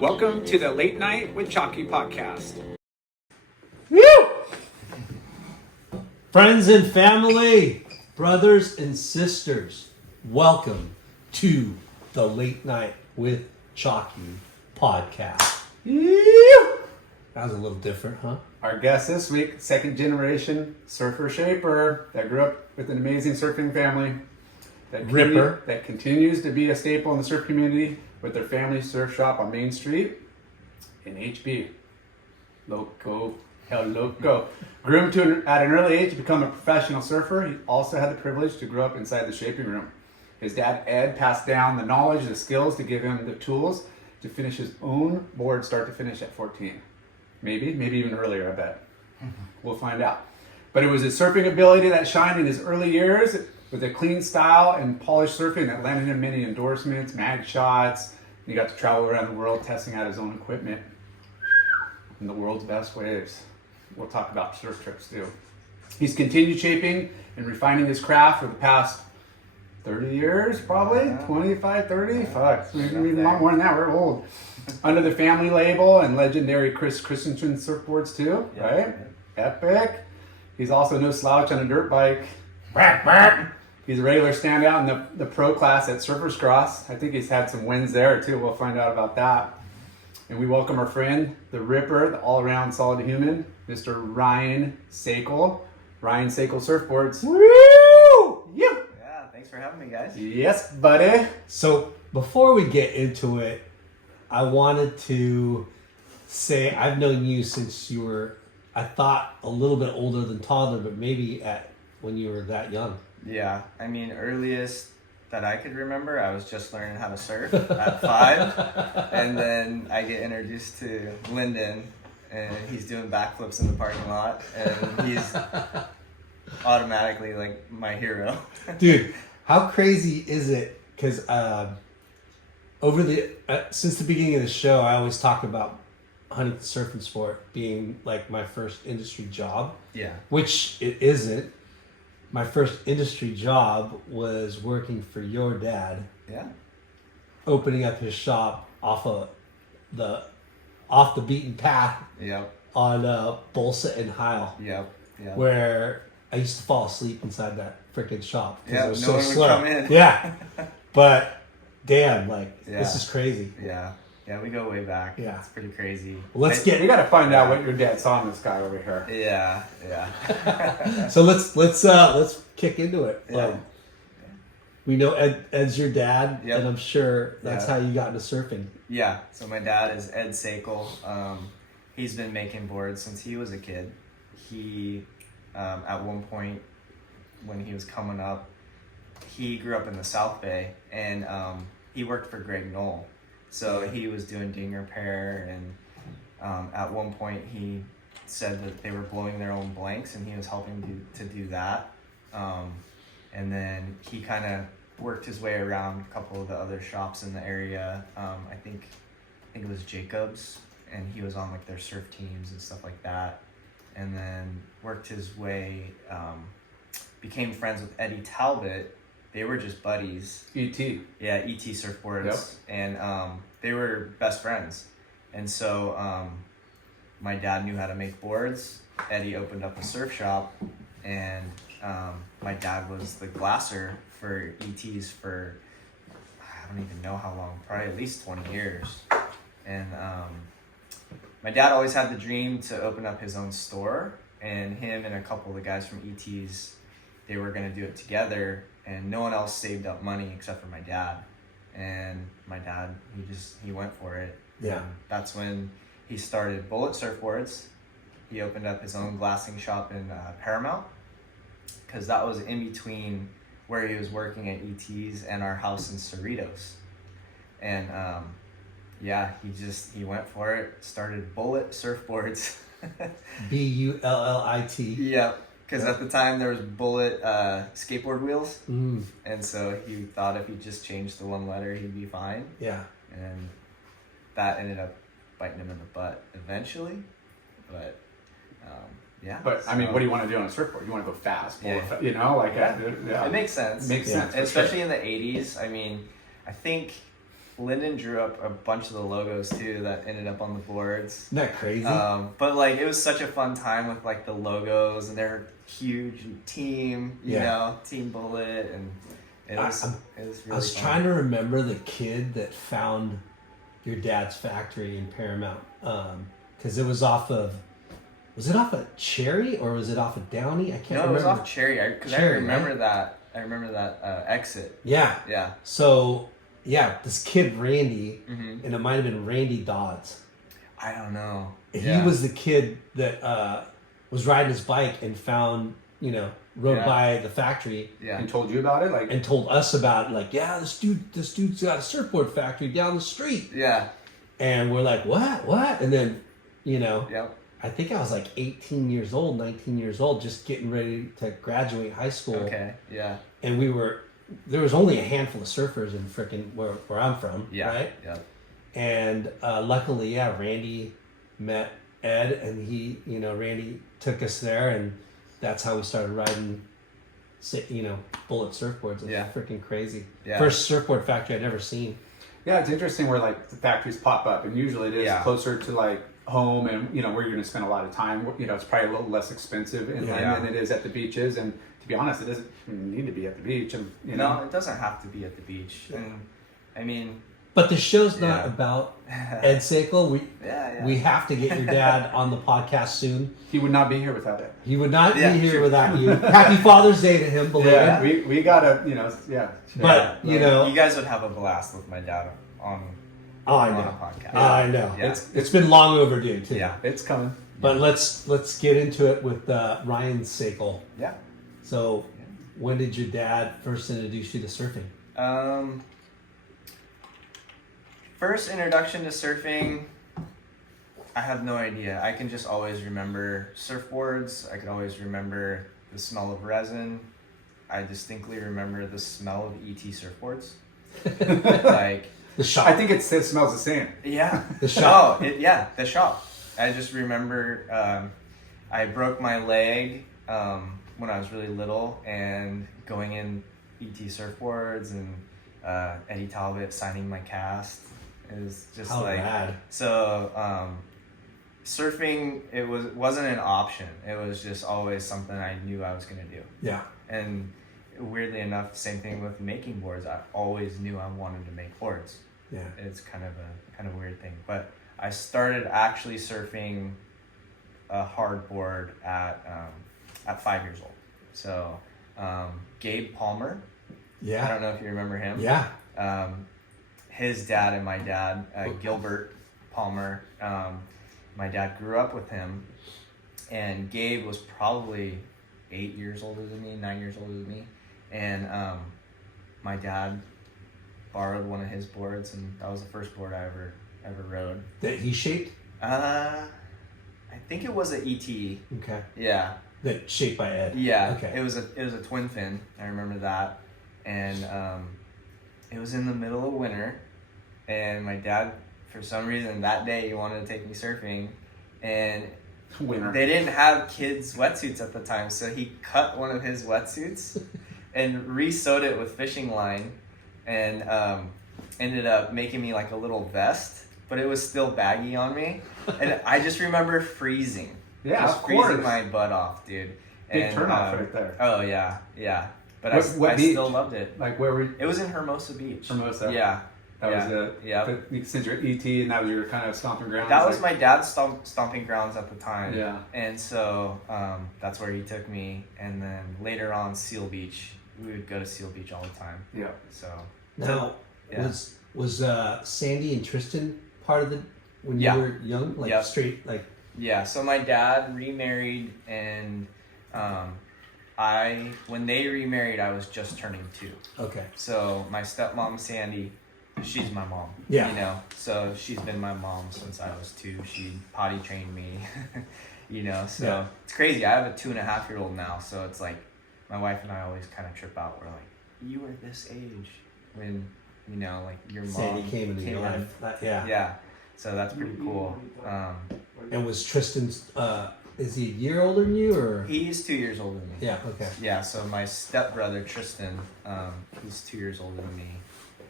Welcome to the Late Night with Chalky podcast. Woo! Friends and family, brothers and sisters, welcome to the Late Night with Chalky podcast. That was a little different, huh? Our guest this week, second generation surfer shaper that grew up with an amazing surfing family. That continues to be a staple in the surf community with their family surf shop on Main Street in HB. Loco. Groomed at an early age to become a professional surfer, he also had the privilege to grow up inside the shaping room. His dad, Ed, passed down the knowledge and the skills to give him the tools to finish his own board start to finish at 14. Maybe even earlier, I bet. We'll find out. But it was his surfing ability that shined in his early years with a clean style and polished surfing that landed him many endorsements, mag shots. He got to travel around the world testing out his own equipment in the world's best waves. We'll talk about surf trips too. He's continued shaping and refining his craft for the past 30 years, probably 25, 30. Fuck, maybe a lot more than that. We're old. Under the family label and legendary Chris Christensen Surfboards too, right? Epic. He's also no slouch on a dirt bike. He's a regular standout in the pro class at Surfercross. I think he's had some wins there too. We'll find out about that. And we welcome our friend, the Ripper, the all-around solid human, Mr. Ryan Sakal. Ryan Sakal Surfboards. Woo! Yeah, thanks for having me, guys. Yes, buddy. So before we get into it, I wanted to say I've known you since you were, I thought, a little bit older than toddler, but maybe when you were that young. Yeah, I mean, earliest that I could remember, I was just learning how to surf at 5. And then I get introduced to Lyndon, and he's doing backflips in the parking lot, and he's automatically like my hero. Dude, how crazy is it? Because since the beginning of the show, I always talk about Huntington Surf and Sport being like my first industry job. Yeah. Which it isn't. My first industry job was working for your dad. Yeah. Opening up his shop off the beaten path. Yep. On Bolsa and Heil. Yep. Where I used to fall asleep inside that freaking shop because it was no so one slow. would come in. Yeah. But damn, this is crazy. Yeah, we go way back. Yeah. It's pretty crazy. Well, We got to find out what your dad saw in this guy over here. Yeah. So let's kick into it. Yeah. We know Ed's your dad, Yep. and I'm sure that's how you got into surfing. Yeah, so my dad is Ed Sakal. He's been making boards since he was a kid. He, at one point when he was coming up, he grew up in the South Bay, and he worked for Greg Knoll. So he was doing ding repair, and at one point he said that they were blowing their own blanks, and he was helping to do that. And then he kind of worked his way around a couple of the other shops in the area. I think it was Jacobs, and he was on like their surf teams and stuff like that. And then worked his way, became friends with Eddie Talbot. They were just buddies. E.T. Yeah, E.T. Surfboards. Yep. And they were best friends. And so my dad knew how to make boards. Eddie opened up a surf shop, and my dad was the glasser for E.T.'s for, I don't even know how long, probably at least 20 years. And my dad always had the dream to open up his own store, and him and a couple of the guys from E.T.'s, they were going to do it together, and no one else saved up money except for my dad. And my dad, he went for it. Yeah. And that's when he started Bullet Surfboards. He opened up his own glassing shop in Paramount, because that was in between where he was working at E.T.'s and our house in Cerritos. And he went for it, started Bullet Surfboards. Bullit. Yep. Because at the time there was Bullet skateboard wheels, and so he thought if he just changed the one letter, he'd be fine. Yeah. And that ended up biting him in the butt eventually. But But I mean, what do you want to do on a surfboard? You want to go fast, you know, like it makes sense. Makes sense, especially in the '80s. I mean, I think Lyndon drew up a bunch of the logos too that ended up on the boards. Isn't that crazy? But like it was such a fun time with like the logos and their huge team, you know, Team Bullet, and it was really I was fun. trying to remember the kid that found your dad's factory in Paramount, because it was off of. Was it off of Cherry or was it off of Downey? I can't remember. No, it was off Cherry because I remember right? that. I remember that exit. Yeah. Yeah. So yeah, this kid Randy, and it might have been Randy Dodds. I don't know. He was the kid that was riding his bike and found, rode by the factory. Yeah. And told you about it, like, and told us about it. Like, yeah, this dude's got a surfboard factory down the street. Yeah. And we're like, what? And then, Yep. I think I was like 18 years old, 19 years old, just getting ready to graduate high school. Okay. Yeah. And there was only a handful of surfers in frickin' where I'm from. Yeah. Right? Yeah. And luckily, Randy met Ed, and Randy took us there, and that's how we started riding, Bullet surfboards. It was freaking crazy. Yeah. First surfboard factory I'd ever seen. yeah, it's interesting where like the factories pop up, and usually it is closer to like home, and where you're going to spend a lot of time. It's probably a little less expensive inland than it is at the beaches, and to be honest, it doesn't need to be at the beach. And No, it doesn't have to be at the beach. And I mean, but the show's not about Ed Sakal. We have to get your dad on the podcast soon. he would not be here without it. He would not be here without you. Happy Father's Day to him, belated. Yeah, we gotta, But you guys would have a blast with my dad on I a know. podcast. I know. Yeah. It's been long overdue too. Yeah. it's coming. But let's get into it with Ryan Sakal. Yeah. So, when did your dad first introduce you to surfing? First introduction to surfing, I have no idea. I can just always remember surfboards. I could always remember the smell of resin. I distinctly remember the smell of ET surfboards. Like The shop. I think it smells the same. yeah, The shop. the shop. I just remember I broke my leg when I was really little, and going in ET surfboards and Eddie Talbot signing my cast. It was just How like rad. so. Surfing wasn't an option. It was just always something I knew I was gonna do. Yeah. And weirdly enough, same thing with making boards. I always knew I wanted to make boards. Yeah. It's kind of a weird thing. But I started actually surfing a hard board at 5 years old. So Gabe Palmer. Yeah. I don't know if you remember him. Yeah. His dad and my dad, Gilbert Palmer. My dad grew up with him, and Gabe was probably 8 years older than me, 9 years older than me, and my dad borrowed one of his boards, and that was the first board I ever rode. That he shaped? I think it was an ET. Okay. Yeah. That shaped by Ed. Yeah. Okay. It was a twin fin. I remember that, and it was in the middle of winter, and my dad, for some reason that day, he wanted to take me surfing, and Winter. they didn't have kids' wetsuits at the time, so he cut one of his wetsuits and re-sewed it with fishing line, and ended up making me like a little vest, but it was still baggy on me, and I just remember freezing. Yeah, just of course. freezing my butt off, dude. Big turnoff right there. Oh yeah. But What I beach? still loved it. Like where were It was in Hermosa Beach. Hermosa? Yeah. That was it. Yeah. Since you're ET, and that was your kind of stomping ground. That was my dad's stomping grounds at the time. Yeah. And so that's where he took me. And then later on, Seal Beach. We would go to Seal Beach all the time. Yeah. So. Now, Yeah. was Sandy and Tristan part of when you were young? Like straight, like. Yeah. So my dad remarried, and when they remarried, I was just turning 2. Okay. So my stepmom Sandy, she's my mom. Yeah. So she's been my mom since I was 2. She potty trained me. So it's crazy. I have a 2.5-year-old now, so it's like my wife and I always kind of trip out. We're like, you were this age when like your mom Sandy came into your life. Yeah. So that's pretty cool. And was Tristan's? Is he a year older than you, or? He's 2 years older than me. Yeah. Okay. Yeah. So my stepbrother Tristan, he's 2 years older than me,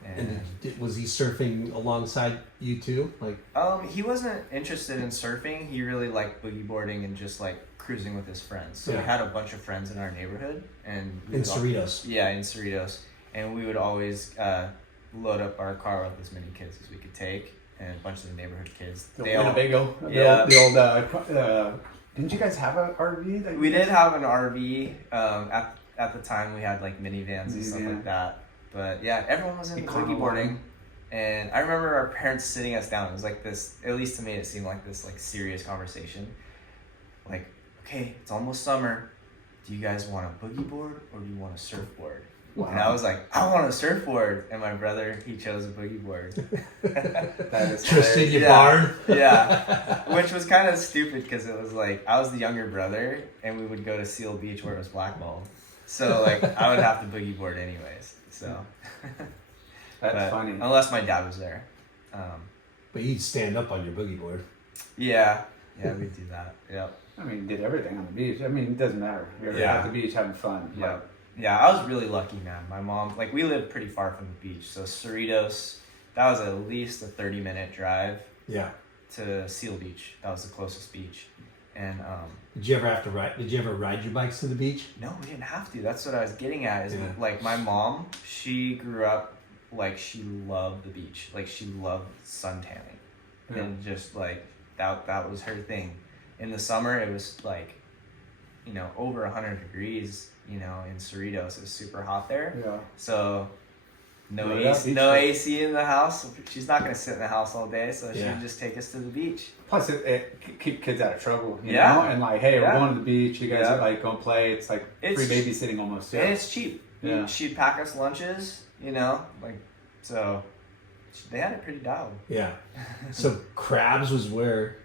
And was he surfing alongside you too? Like, he wasn't interested in surfing. He really liked boogie boarding and just like cruising with his friends. So we had a bunch of friends in our neighborhood, and in Cerritos. Yeah, in Cerritos, and we would always load up our car with as many kids as we could take, and a bunch of the neighborhood kids. Winnebago. Yeah. The old. Didn't you guys have an RV? We did have an RV. At the time, we had like minivans and stuff like that. But yeah, everyone was into boogie boarding, and I remember our parents sitting us down. It was like this, at least to me, it seemed like this like serious conversation. Like, okay, it's almost summer. Do you guys want a boogie board or do you want a surfboard? Wow. And I was like, I want a surfboard. And my brother, he chose a boogie board. That is Tristan, you barn. Yeah. Which was kind of stupid because it was like, I was the younger brother and we would go to Seal Beach where it was blackballed. So like, I would have to boogie board anyways. So that's funny. Unless my dad was there. But you'd stand up on your boogie board. Yeah, we'd do that. Yep. I mean, did everything on the beach. I mean, it doesn't matter. You're at the beach having fun. Yeah. Yeah, I was really lucky, man. My mom, like, we lived pretty far from the beach. So Cerritos, that was at least a 30-minute drive. Yeah. To Seal Beach. That was the closest beach. And did you ever ride your bikes to the beach? No, we didn't have to. That's what I was getting at. Is like my mom, she grew up like she loved the beach. Like she loved sun tanning. And just like that was her thing. In the summer it was like, over 100 degrees, in Cerritos. It was super hot there. Yeah. So no AC in the house. She's not going to sit in the house all day, so she would just take us to the beach. Plus, it keep kids out of trouble, you know? And like, hey, we're going to the beach. You guys are like, go play. It's like free babysitting almost. Yeah. And it's cheap. Yeah. She'd pack us lunches, like, so they had it pretty dialed. Yeah. So Crabs was where?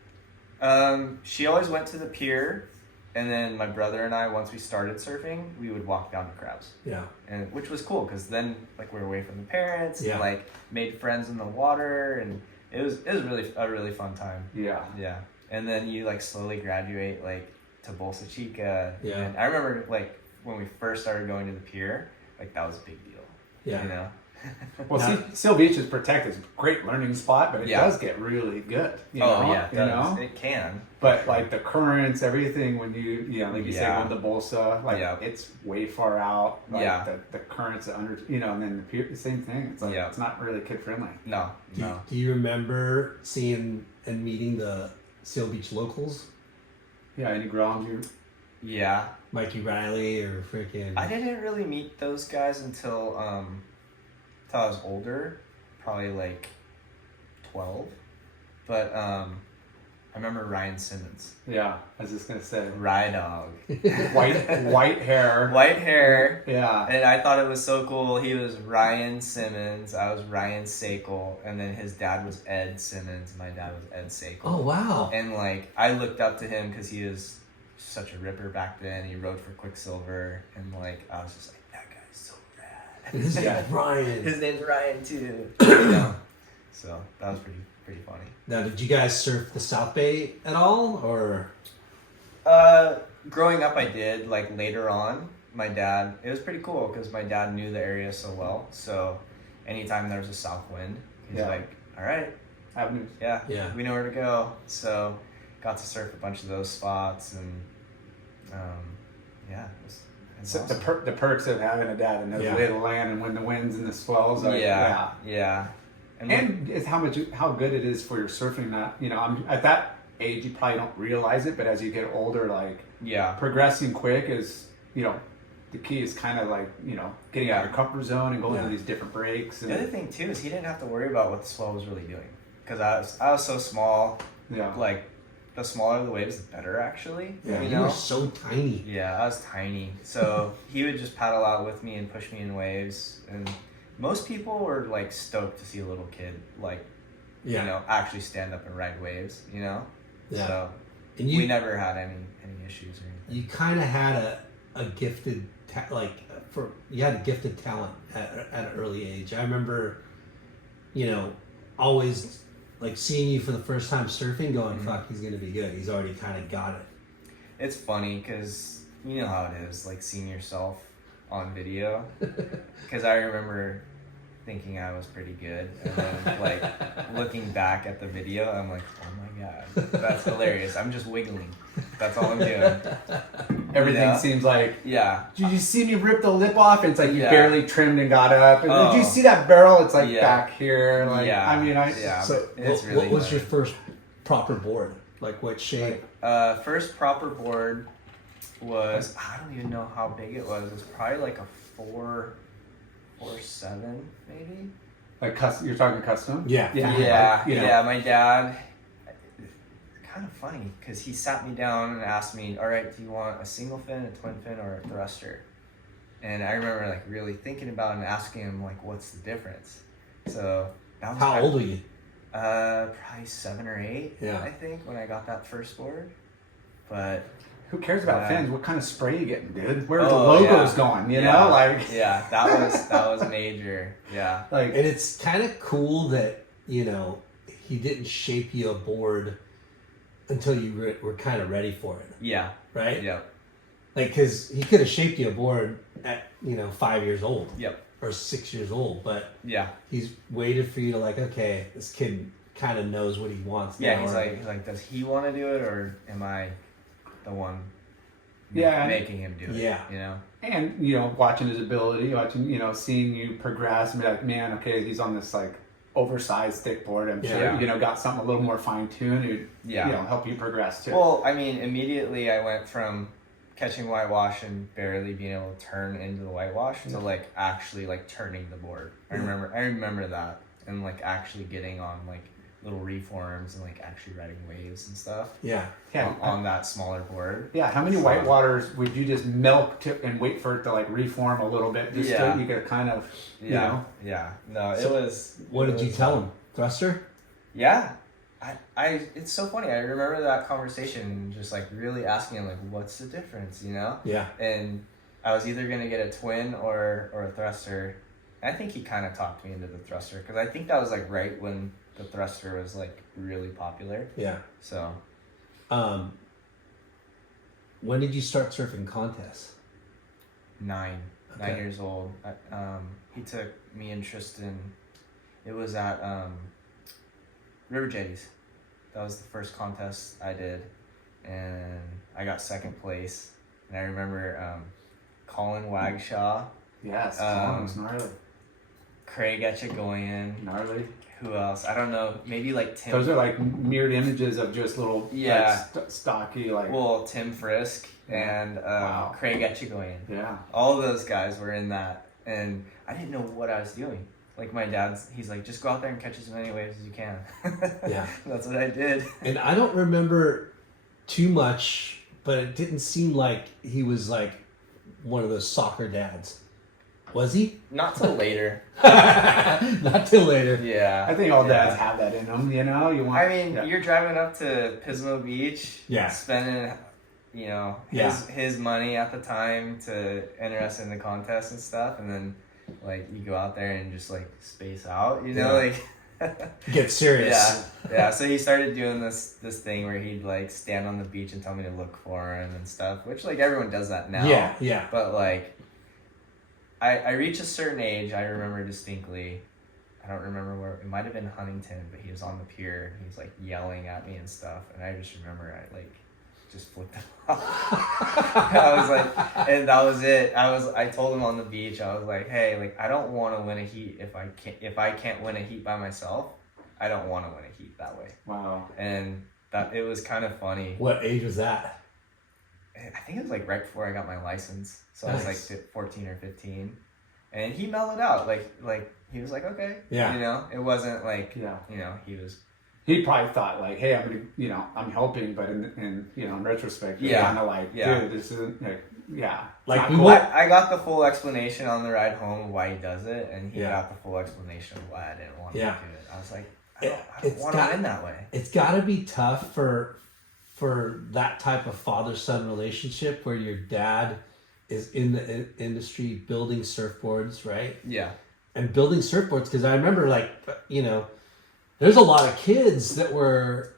She always went to the pier. And then my brother and I, once we started surfing, we would walk down to Crabs. Yeah. And which was cool because then like we were away from the parents and like made friends in the water, and it was really a really fun time. Yeah. Yeah. And then you like slowly graduate like to Bolsa Chica. Yeah. And I remember like when we first started going to the pier, like that was a big deal. Yeah. Well, Seal Beach is protected. It's a great learning spot, but it does get really good. It can. But like the currents, everything, when you like you say, going to Bolsa, like it's way far out. Like the currents are under, and then the pier, the same thing. It's like it's not really kid friendly. No. Do you remember seeing and meeting the Seal Beach locals? Yeah, any ground Yeah. Mikey Riley or freaking. I didn't really meet those guys until I was older, probably like 12. But I remember Ryan Simmons. Yeah, I was just gonna say. Rye Dog. White hair. White hair. Yeah. And I thought it was so cool. He was Ryan Simmons. I was Ryan Sakal. And then his dad was Ed Simmons. My dad was Ed Sakal. Oh, wow. And like, I looked up to him because he was such a ripper back then. He rode for Quicksilver. And like, I was just like, his name's Ryan. His name's Ryan too. So that was pretty funny. Now, did you guys surf the South Bay at all, or? Growing up, I did. Like later on, my dad. It was pretty cool because my dad knew the area so well. So anytime there was a south wind, he's like, "All right, avenues. Yeah, we know where to go." So got to surf a bunch of those spots, and it was. So awesome. The perks of having a dad and knows the lay of the land, and when the winds and the swells are and it's how good it is for your surfing. That I'm at that age, you probably don't realize it, but as you get older, like progressing quick is the key is kind of like getting out of your comfort zone and going to these different breaks. And the other thing too is he didn't have to worry about what the swell was really doing because I was so small. Yeah, like. The smaller the waves, the better, actually. Yeah, you were so tiny. Yeah, I was tiny. So he would just paddle out with me and push me in waves. And most people were, like, stoked to see a little kid, like, actually stand up and ride waves, Yeah. So and we never had any issues or anything. You kind of had a gifted, you had a gifted talent at an early age. I remember, always... like seeing you for the first time surfing, going, fuck, he's going to be good. He's already kind of got it. It's funny because you know how it is, like seeing yourself on video. Because I remember thinking I was pretty good, and then like looking back at the video, I'm like, oh my god, that's hilarious. I'm just wiggling. That's all I'm doing. Everything seems like, yeah. Did you see me rip the lip off? And it's like you Yeah. barely trimmed and got up. And Oh. did you see that barrel? It's like Yeah. back here. Like, Yeah. I mean, So It's what really was funny. your first proper board? Like what shape? First proper board was, I don't even know how big it was. It was probably like a 4.7 maybe. like you're talking custom? Yeah. Yeah. You know. Yeah. My dad, kind of funny because he sat me down and asked me, all right, do you want a single fin, a twin fin, or a thruster? And I remember like really thinking about it and asking him like, what's the difference? So that was How old were you? Probably 7 or 8. Yeah. I think when I got that first board. But Who cares about Yeah. fins? What kind of spray you getting, dude? Where are the Oh, logos yeah. going? You Yeah. know, like yeah, that was major. Yeah. like And it's kind of cool that, you know, he didn't shape you a board until you were kind of ready for it, Yeah. right? Yep. Like, because he could have shaped you a board at, 5 years old Yep. or 6 years old, but Yeah. he's waited for you to like, okay, this kid kind of knows what he wants. Yeah. now, He's or- like, does he want to do it or am I the one Yeah. making him do it? Yeah. You know? and watching his ability, seeing you progress and be like, man, okay, he's on this like oversized thick board. I'm Yeah. sure got something a little more fine tuned. It Yeah. help you progress too. Well, I mean, immediately I went from catching whitewash and barely being able to turn into the whitewash to like actually like turning the board. I remember that, and like actually getting on like little reforms and like actually riding waves and stuff yeah. on that smaller board. Yeah, how many whitewaters would you just milk and wait for it to like reform a little bit just Yeah. so you could kind of Yeah. No, So, it was. What it did you was, tell him? Thruster? Yeah. I it's so funny. I remember that conversation and just like really asking him like, what's the difference, you know? Yeah. And I was either gonna get a twin or a thruster. I think he kind of talked me into the thruster because I think that was like right when the thruster was like really popular. Yeah. So When did you start surfing contests? 9 Okay. years old. He took me and Tristan. It was at River Jetties. That was the first contest I did, and I got second place. And I remember Colin Wagshaw, yes, it's gnarly. Craig Etchegoyen, Gnarly. who else? I don't know. Maybe like Tim. Those are like mirrored images of just little Yeah. like, stocky like Well, Tim Frisk and Wow. Craig Etchegoyen. yeah. All of those guys were in that, and I didn't know what I was doing. Like my he's like, just go out there and catch as many waves as you can. Yeah. That's what I did. And I don't remember too much, but it didn't seem like he was like one of those soccer dads. Was he? Not till later. Not till later. Yeah. I think all yeah. dads have that in them, you want I mean, yeah. you're driving up to Pismo Beach, Yeah. spending, his money at the time to enter us in the contest and stuff, and then like you go out there and just like space out, Yeah. Get serious. Yeah. So he started doing this thing where he'd like stand on the beach and tell me to look for him and stuff, which like everyone does that now. Yeah. But like, I reached a certain age, I remember distinctly. I don't remember where, it might have been Huntington, but he was on the pier. He was like yelling at me and stuff. And I just remember I like just flipped him off. I was like, and that was it. I told him on the beach, I was like, hey, like I don't want to win a heat if I can't win a heat by myself. I don't want to win a heat that way. Wow. And that it was kind of funny. What age was that? I think it was like right before I got my license. So I Nice. was like 14 or 15. And he mellowed out. Like he was like, okay. Yeah. It wasn't like, Yeah. he was. He probably thought like, hey, I'm gonna, I'm helping, but in retrospect, you're Yeah. kind of like, Yeah. dude, this isn't yeah. Like, Not we cool. went- I got the full explanation on the ride home of why he does it. And he Yeah. got the full explanation of why I didn't want Yeah. to do it. I was like, I It's don't want to got- win that way. It's got to be tough for that type of father-son relationship where your dad is in the industry building surfboards, right? Yeah. And building surfboards, because I remember there's a lot of kids that were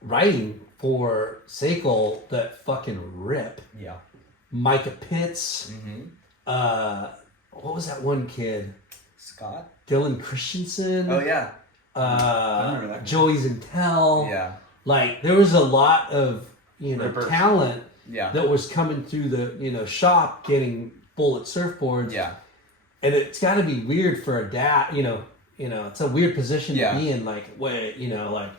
writing for Sakal that fucking rip. Yeah. Micah Pitts. Mm-hmm. What was that one kid? Scott? Dylan Christensen. Oh, yeah. remember that. Joey's Intel. Yeah. Like, there was a lot of, Rippers. talent Yeah. that was coming through the, shop getting bullet surfboards. Yeah. And it's got to be weird for a dad, it's a weird position Yeah. to be in. Like, where, like,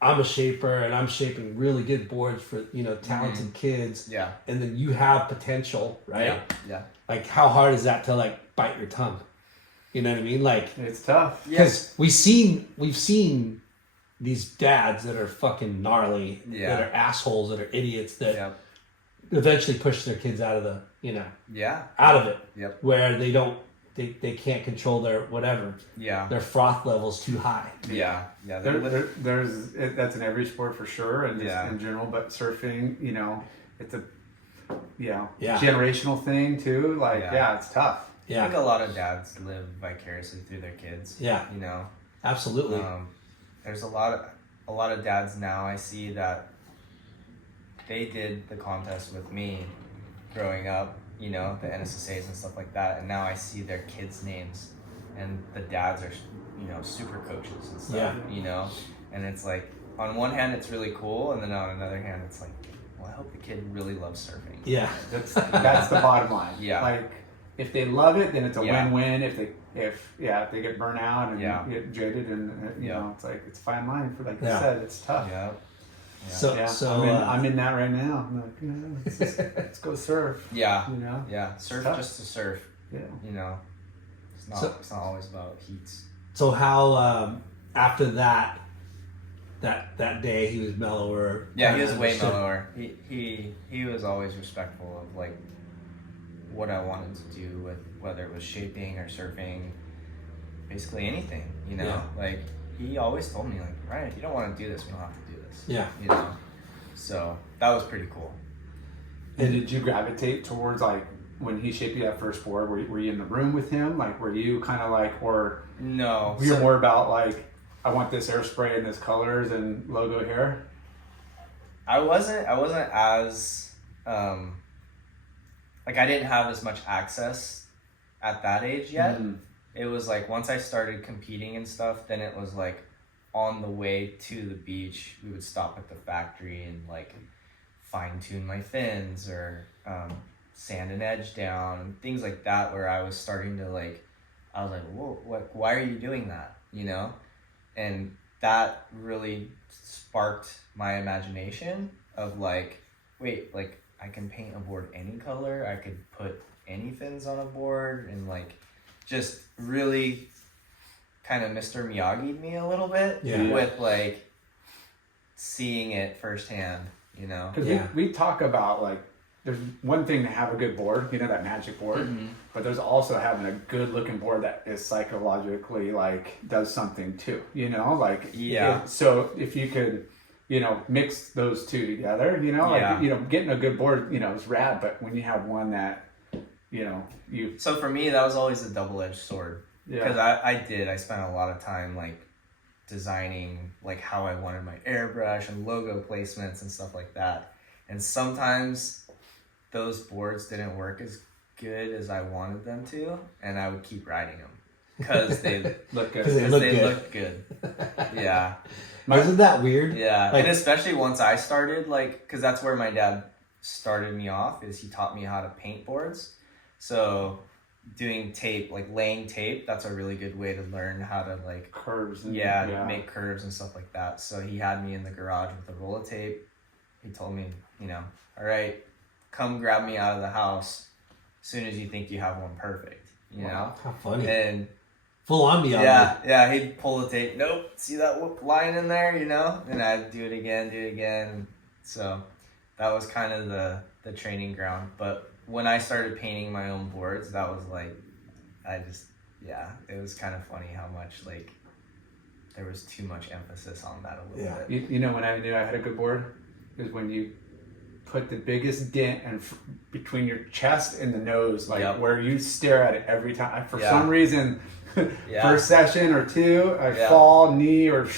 I'm a shaper and I'm shaping really good boards for, talented kids. Yeah. And then you have potential, right? Yeah. Yeah. Like, how hard is that to, like, bite your tongue? You know what I mean? Like, It's tough. because we've seen these dads that are fucking gnarly, Yeah. that are assholes, that are idiots, that Yep. eventually push their kids out of the, Yeah. out of it. Yep. Where they can't control their whatever. Yeah. Their froth level's too high. Yeah. Yeah. That's in every sport for sure, and just Yeah. in general. But surfing, it's a Yeah. generational thing too. Like, Yeah. it's tough. I Yeah. think a lot of dads live vicariously through their kids. Yeah. Absolutely. There's a lot of dads now I see that they did the contest with me growing up, the NSSAs and stuff like that, and now I see their kids' names, and the dads are, super coaches and stuff, and it's like, on one hand it's really cool, and then on another hand it's like, well, I hope the kid really loves surfing. Yeah. That's the bottom line. Yeah. Like, if they love it, then it's a Yeah. win-win. If they get burnt out and Yeah. get jaded, and Yeah. it's like, it's a fine line. For, like you Yeah. said, it's tough. Yeah. So I'm in that right now. I'm like, let's go surf. Yeah. It's Surf tough. just to surf. Yeah. It's not always about heats. So how after that day he was mellower. Yeah, he was kinda way understood. mellower. He was always respectful of like what I wanted to do with whether it was shaping or surfing, basically anything. Yeah. Like he always told me like, Ryan, if you don't want to do this, we don't have to do this. Yeah. So that was pretty cool. And did you gravitate towards, like, when he shaped you that first board? Were you in the room with him? Like, were you kind of like, or No. were you more about like, I want this airspray and this colors and logo here? I wasn't as like, I didn't have as much access at that age yet. Mm. It was like once I started competing and stuff, then it was like on the way to the beach, we would stop at the factory and like fine tune my fins or sand an edge down and things like that, where I was starting to like, I was like, whoa, why are you doing that? And that really sparked my imagination of like, wait, like I can paint a board any color, I could put any fins on a board, and like just really kind of Mr. Miyagi'd me a little bit with like seeing it firsthand, Because we talk about, like, there's one thing to have a good board, that magic board, but there's also having a good looking board that is psychologically, like, does something too, like, so if you could, mix those two together, like, getting a good board, is rad, but when you have one that, So for me, that was always a double-edged sword. Because I spent a lot of time like designing like how I wanted my airbrush and logo placements and stuff like that. And sometimes those boards didn't work as good as I wanted them to, and I would keep riding them because they look good. looked good. Yeah. Isn't that weird? Yeah. Like, and especially once I started, like, because that's where my dad started me off, is he taught me how to paint boards. So doing tape, like laying tape, that's a really good way to learn how to like curves and make curves and stuff like that. So he had me in the garage with a roll of tape. He told me, all right, come grab me out of the house as soon as you think you have one perfect, Wow, how funny. And full on Miyagi. yeah, he'd pull the tape. Nope, see that line in there, and I'd do it again. So that was kind of the training ground. But when I started painting my own boards, that was like, it was kind of funny how much like there was too much emphasis on that a little bit. When I knew I had a good board is when you put the biggest dent between your chest and the nose, like where you stare at it every time. For some reason, first session or two, I fall, knee or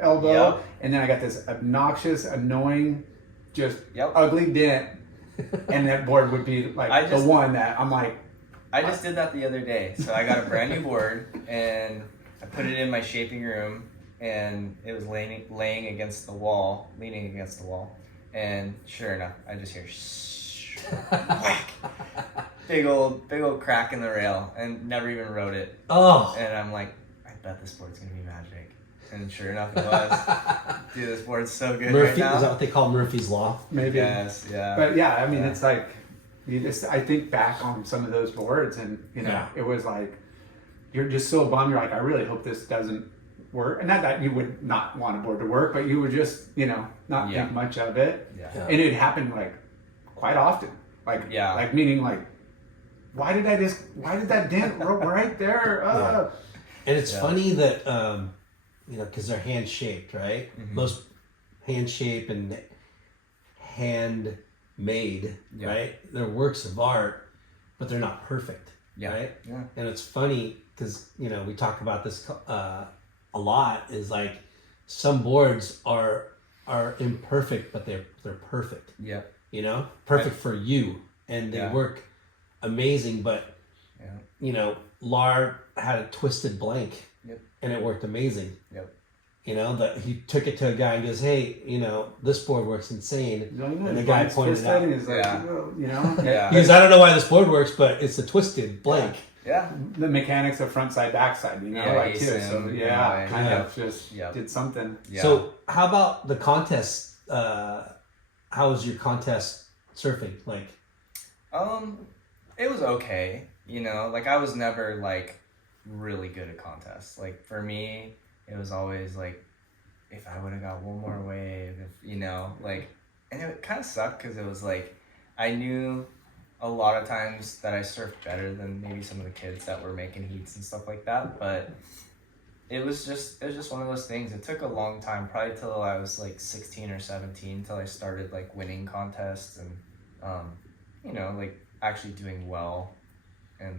elbow, and then I got this obnoxious, annoying, just ugly dent. And that board would be like the one that I'm like, I just did that the other day. So I got a brand new board and I put it in my shaping room, and it was laying against the wall, leaning against the wall. And sure enough, I just hear whack. Big old crack in the rail, and never even rode it. Oh. And I'm like, I bet this board's gonna be magic. And sure enough, it was. Dude, this board's so good Murphy, right now. is that what they call Murphy's Law? Maybe. Yes, yeah. But yeah, I mean, it's like, I think back on some of those boards, and it was like, you're just so bummed. You're like, I really hope this doesn't work. And not that you would not want a board to work, but you would just, not think much of it. Yeah. And it happened like quite often. Like, meaning like, why did that dent right there? And it's funny that, because they're hand shaped, right? Mm-hmm. Most hand shaped and handmade, right? They're works of art, but they're not perfect, right? Yeah. And it's funny because, we talk about this a lot, is like some boards are imperfect, but they're perfect. Yeah. Perfect for you, and they work amazing, but Lar had a twisted blank, and it worked amazing. That he took it to a guy and goes, hey, this board works insane. And the guy pointed it out. Is like, He goes, I don't know why this board works, but it's a twisted blank. Yeah. The mechanics of front side, back side, too. So kind of just did something. Yeah. So how about the contest? How was your contest surfing like? It was okay. Like I was never like really good at contests. Like for me, it was always like, if I would have got one more wave, and it kind of sucked because it was like, I knew a lot of times that I surfed better than maybe some of the kids that were making heats and stuff like that, but it was just one of those things. It took a long time, probably till I was like 16 or 17, till I started like winning contests and, like actually doing well and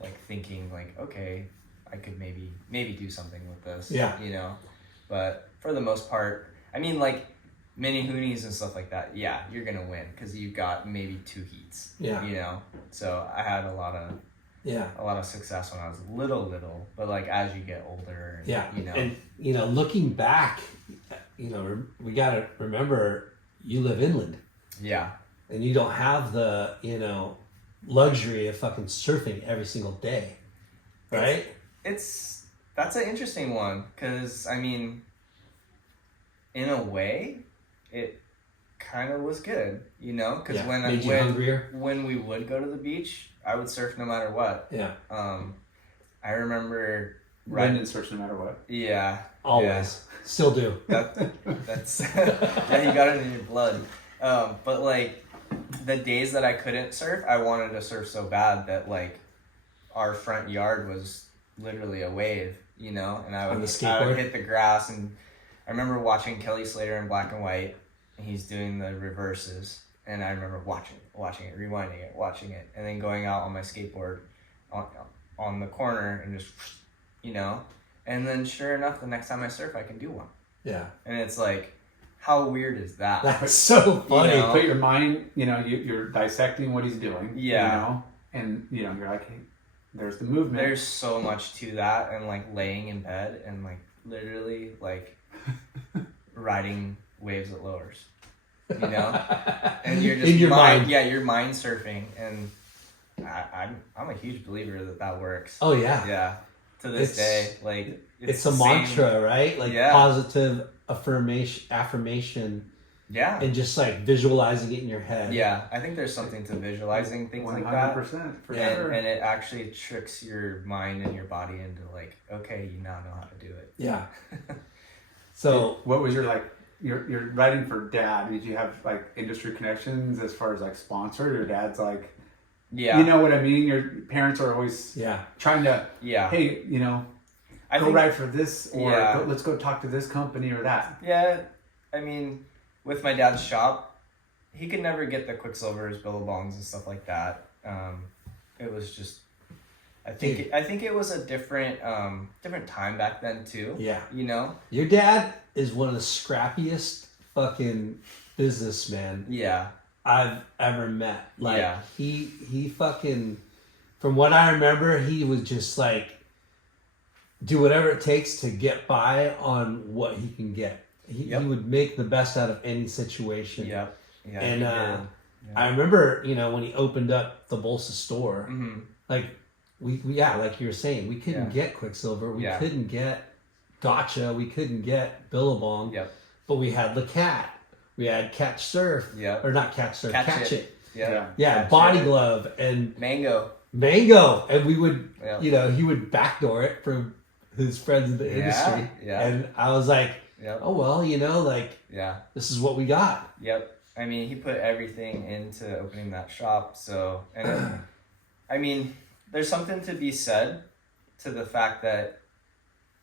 like thinking like, okay, I could maybe do something with this. Yeah. But for the most part, I mean, like mini hoonies and stuff like that, you're gonna win because you got maybe 2 heats. Yeah. So I had a lot of success when I was little, but like as you get older, and looking back, we gotta remember you live inland. Yeah. And you don't have the luxury of fucking surfing every single day, right? That's an interesting one, because I mean, in a way, it kind of was good, because when we would go to the beach, I would surf no matter what. Yeah. I remember Brendan surfs no matter what. Yeah. Always. Yeah. Still do. That's you got it in your blood. But like the days that I couldn't surf, I wanted to surf so bad that like our front yard was literally a wave, and I would hit the grass. And I remember watching Kelly Slater in black and white, and he's doing the reverses, and I remember watching it, rewinding it, watching it, and then going out on my skateboard on the corner and just, and then sure enough, the next time I surf, I can do one. Yeah. And it's like, how weird is that? That's so funny. Put your mind, you're dissecting what he's doing. Yeah. And you're like, hey, there's the movement. There's so much to that, and like laying in bed and like literally like riding waves at lowers, and you're just in your mind. Yeah, you're mind surfing, and I'm a huge believer that works. Oh yeah. Yeah. To this day, like it's a mantra, right? Like positive affirmation. Yeah. And just like visualizing it in your head. Yeah, I think there's something to visualizing things like that. 100% for sure. And it actually tricks your mind and your body into like, okay, you now know how to do it. Yeah. So what was you're writing for Dad? Did you have like industry connections as far as like sponsor? Your dad's like, you know what I mean? Your parents are always trying to, hey, go write for this, or let's go talk to this company or that. Yeah, I mean, with my dad's shop, he could never get the Quicksilvers, Billabongs, and stuff like that. It was just, I think it was a different time back then too. Yeah, your dad is one of the scrappiest fucking businessmen. Yeah. I've ever met. Like he fucking from what I remember, he was just like, do whatever it takes to get by on what he can get. He would make the best out of any situation. Yep. Yeah. And Yeah. I remember, when he opened up the Bolsa store, like we like you were saying, we couldn't get Quicksilver, we couldn't get Gotcha, we couldn't get Billabong, but we had the Cat, we had Catch Surf, or not Catch Surf, Catch It. Catch Body It. Glove and Mango, and we would, he would backdoor it from his friends in the industry, and I was like, oh well, this is what we got. Yep. I mean, he put everything into opening that shop. So, and I mean, there's something to be said to the fact that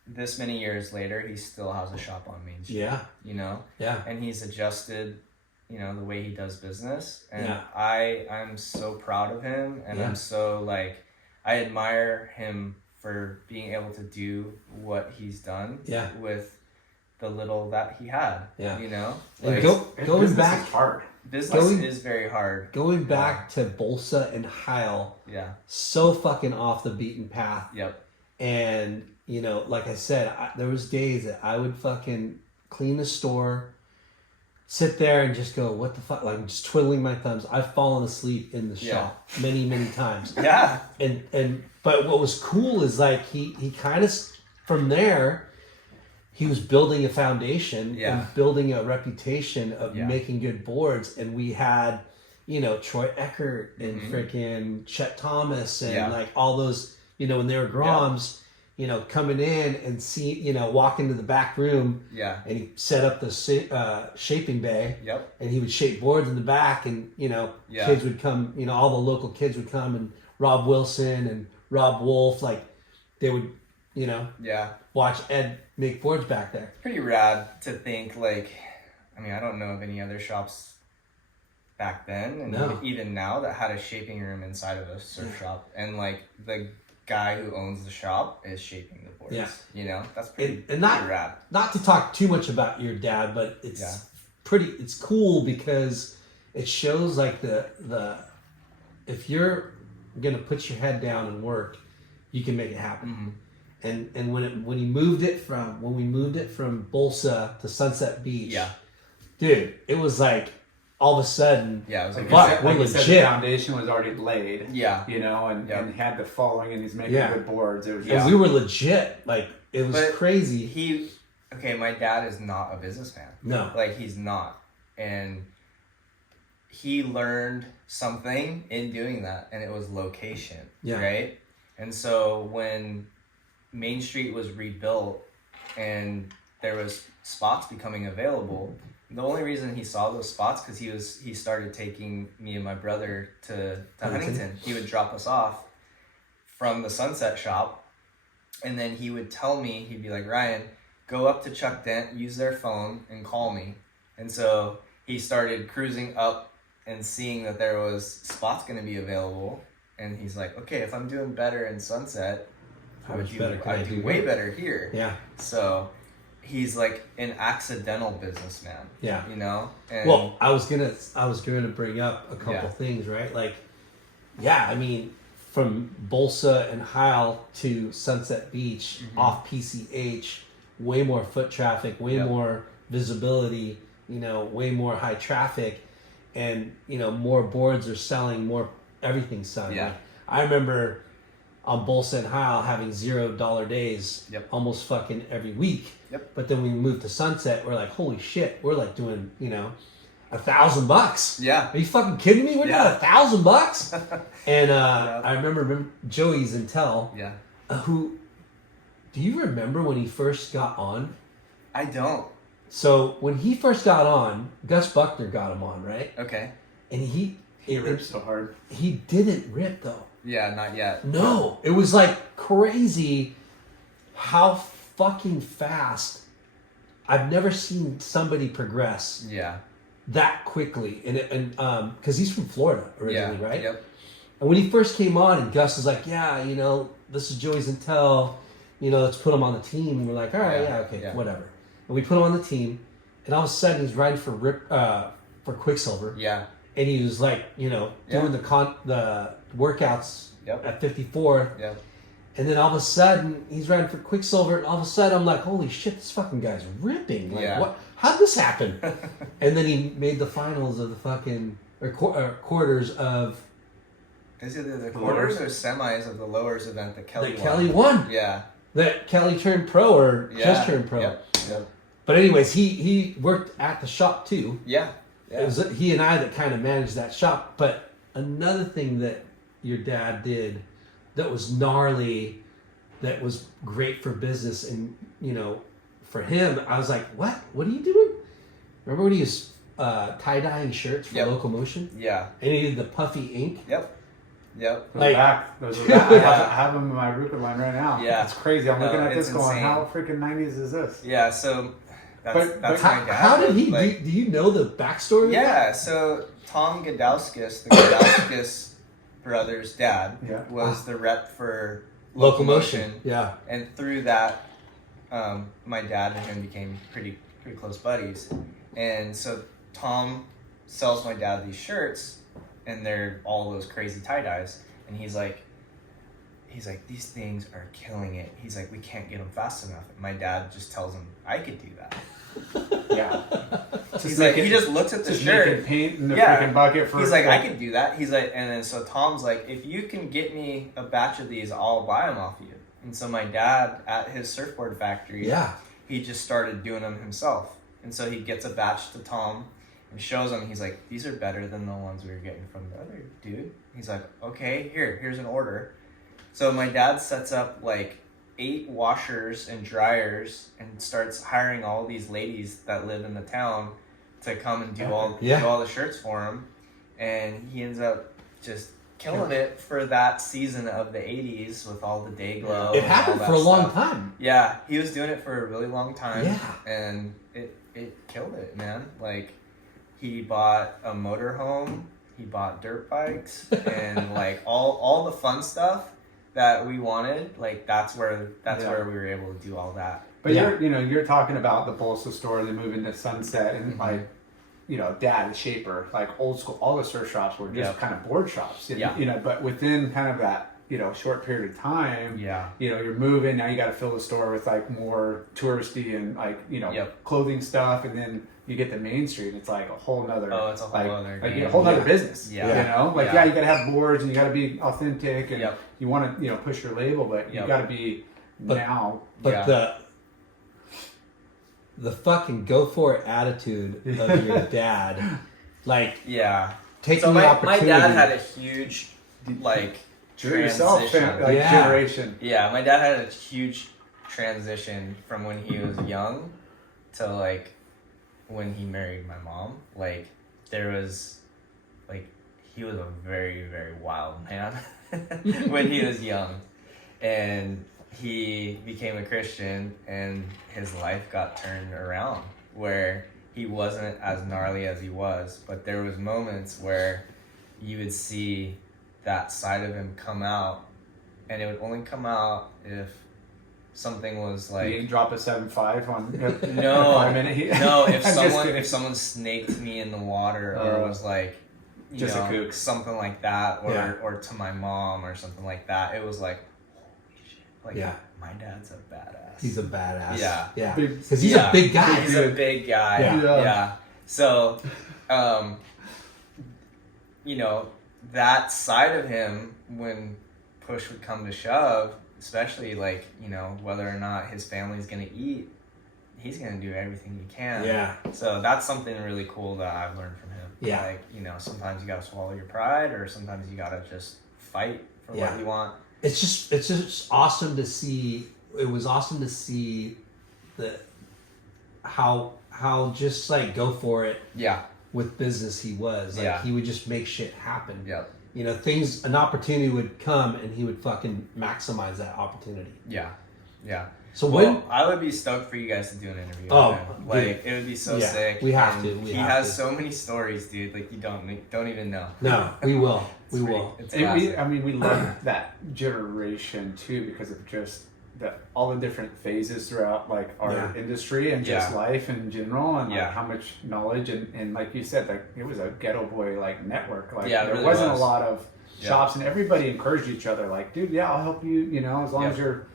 this many years later, he still has a shop on Main Street. And he's adjusted, the way he does business, and I'm so proud of him, and I'm so I admire him for being able to do what he's done with the little that he had. Going back, is hard. Business is very hard. Going back to Bolsa and Heil, so fucking off the beaten path. And like I said, there was days that I would fucking clean the store, sit there and just go, what the fuck? Like, I'm just twiddling my thumbs. I've fallen asleep in the shop many times. But what was cool is he kind of, from there, he was building a foundation and building a reputation of making good boards. And we had, Troy Eckert and freaking Chet Thomas and all those, when they were Groms, coming in and walk into the back room. And he set up the shaping bay. And he would shape boards in the back, and, kids would come, all the local kids would come, and Rob Wilson and Rob Wolf, they would, watch Ed make boards back there. Pretty rad to think, I don't know of any other shops back then, and even now, that had a shaping room inside of a surf shop, and the guy who owns the shop is shaping the boards. That's pretty rad. Not to talk too much about your dad, but it's it's cool because it shows the if you're gonna put your head down and work, you can make it happen. And when we moved it from Bolsa to Sunset Beach, dude, it was all of a sudden, it was we're legit. The foundation was already laid. And had the following, and he's making good boards. It was and we were legit. It was crazy. My dad is not a businessman. No, he's not, and he learned something in doing that, and it was location. Right. And so when Main Street was rebuilt and there was spots becoming available, the only reason he saw those spots because he started taking me and my brother to Huntington. He would drop us off from the Sunset shop, and then he would tell me, he'd be like, Ryan, go up to Chuck Dent, use their phone, and call me. And so he started cruising up and seeing that there was spots going to be available, and he's like, okay, if I'm doing better in Sunset, I would do way better here. So he's an accidental businessman. And well, I was gonna bring up a couple things, right? From Bolsa and Heil to Sunset Beach, off PCH, way more foot traffic, way more visibility, way more high traffic, and more boards are selling, more everything's selling. I remember on Bolsa and Heil having $0 days almost fucking every week. But then when we moved to Sunset, we're like, holy shit, we're doing, $1,000. Are you fucking kidding me? We're doing $1,000. And I remember Joey Zintel. Who, do you remember when he first got on? I don't. So when he first got on, Gus Buckner got him on, right? Okay. And he ripped so hard. He didn't rip though. Not yet. No, it was crazy how fucking fast. I've never seen somebody progress that quickly. And because he's from Florida originally, right? And when he first came on, and Gus was like, this is Joey Zintel, let's put him on the team. And we're like, all right, whatever. And we put him on the team, and all of a sudden he's riding for Quicksilver. and he was like, you know, doing the workouts at 54. Yep. And then all of a sudden, he's riding for Quicksilver, and all of a sudden, I'm like, holy shit, this fucking guy's ripping. Like, what? How'd this happen? And then he made the finals of the fucking, quarters of... Is it the quarters or semis of the lowers event that Kelly won? Kelly won. Yeah. That Kelly turned pro or just turned pro. Yep. But anyways, he worked at the shop too. Yeah. It was he and I that kind of managed that shop. But another thing that your dad did that was gnarly, that was great for business, and you know, for him, I was like, what are you doing? Remember when he was tie-dyeing shirts for Locomotion? Yeah. And he did the puffy ink? Yep. Those are back. I have them in my Rupert line right now. Yeah. It's crazy. I'm looking at this going, insane. how freaking 90s is this? Yeah, so that's my dad. How did he, do you know the backstory? Yeah, so Tom Gadauskas, the Gadauskas brothers' dad, was the rep for Locomotion. Yeah. And through that, my dad and him became pretty close buddies. And so Tom sells my dad these shirts, and they're all those crazy tie-dyes. And he's like, these things are killing it. He's like, we can't get them fast enough. And my dad just tells him, I could do that. Yeah. He's like, he just looks at the shirt. Paint in the freaking bucket for. He's like, I could do that. He's like, and then so Tom's like, if you can get me a batch of these, I'll buy them off you. And so my dad at his surfboard factory, he just started doing them himself. And so he gets a batch to Tom and shows him. He's like, these are better than the ones we were getting from the other dude. He's like, okay, here's an order. So my dad sets up like 8 washers and dryers and starts hiring all these ladies that live in the town to come and do all the shirts for him. And he ends up just killing it for that season of the 80s with all the day glow. It happened for a long time. Yeah, he was doing it for a really long time. Yeah. And it killed it, man. Like, he bought a motorhome, he bought dirt bikes, and like all the fun stuff that we wanted. Like, that's where we were able to do all that. But you're talking about the Bolsa store, and then moving to Sunset, and like, you know, Dad, the Shaper, like old school, all the surf shops were just kind of board shops. And, you know, but within kind of that, you know, short period of time, you know, you're moving, now you got to fill the store with like more touristy and like, you know, clothing stuff, and then you get to Main Street, and it's like a whole nother, it's a whole other like a whole nother business. You know, like you got to have boards, and you got to be authentic, and you want to, you know, push your label, but you got to be now. But the fucking go for it attitude of your dad, like taking so the opportunity. My dad had a huge like transition. Generation. Yeah, my dad had a huge transition from when he was young to like when he married my mom. Like, there was like, he was a very, very wild man when he was young, and he became a Christian, and his life got turned around where he wasn't as gnarly as he was, but there was moments where you would see that side of him come out, and it would only come out if something was like, you didn't drop a 7.5 on no 5 minute. No, if someone snaked me in the water, or was like, you just know, a kook, something like that, or to my mom or something like that, it was like, like, my dad's a badass. He's a badass. Yeah. Because he's a big guy. He's a big guy. Yeah. So, you know, that side of him, when push would come to shove, especially like, you know, whether or not his family's going to eat, he's going to do everything he can. Yeah. So that's something really cool that I've learned from him. Yeah. Like, you know, sometimes you got to swallow your pride, or sometimes you got to just fight for what you want. It's just awesome to see. It was awesome to see how just like go for it. Yeah. With business he was. Like, he would just make shit happen. Yeah. You know, an opportunity would come, and he would fucking maximize that opportunity. Yeah. Yeah. So I would be stoked for you guys to do an interview. Oh, with him. Like, it would be so sick. We have to. He has so many stories, dude. Like, you don't even know. No, we will. We will. And we love that generation too, because of just all the different phases throughout like our industry and just life in general, and like how much knowledge and like you said, like it was a ghetto boy like network. Like there really wasn't a lot of shops, and everybody encouraged each other. Like, dude, I'll help you. You know, as long as you're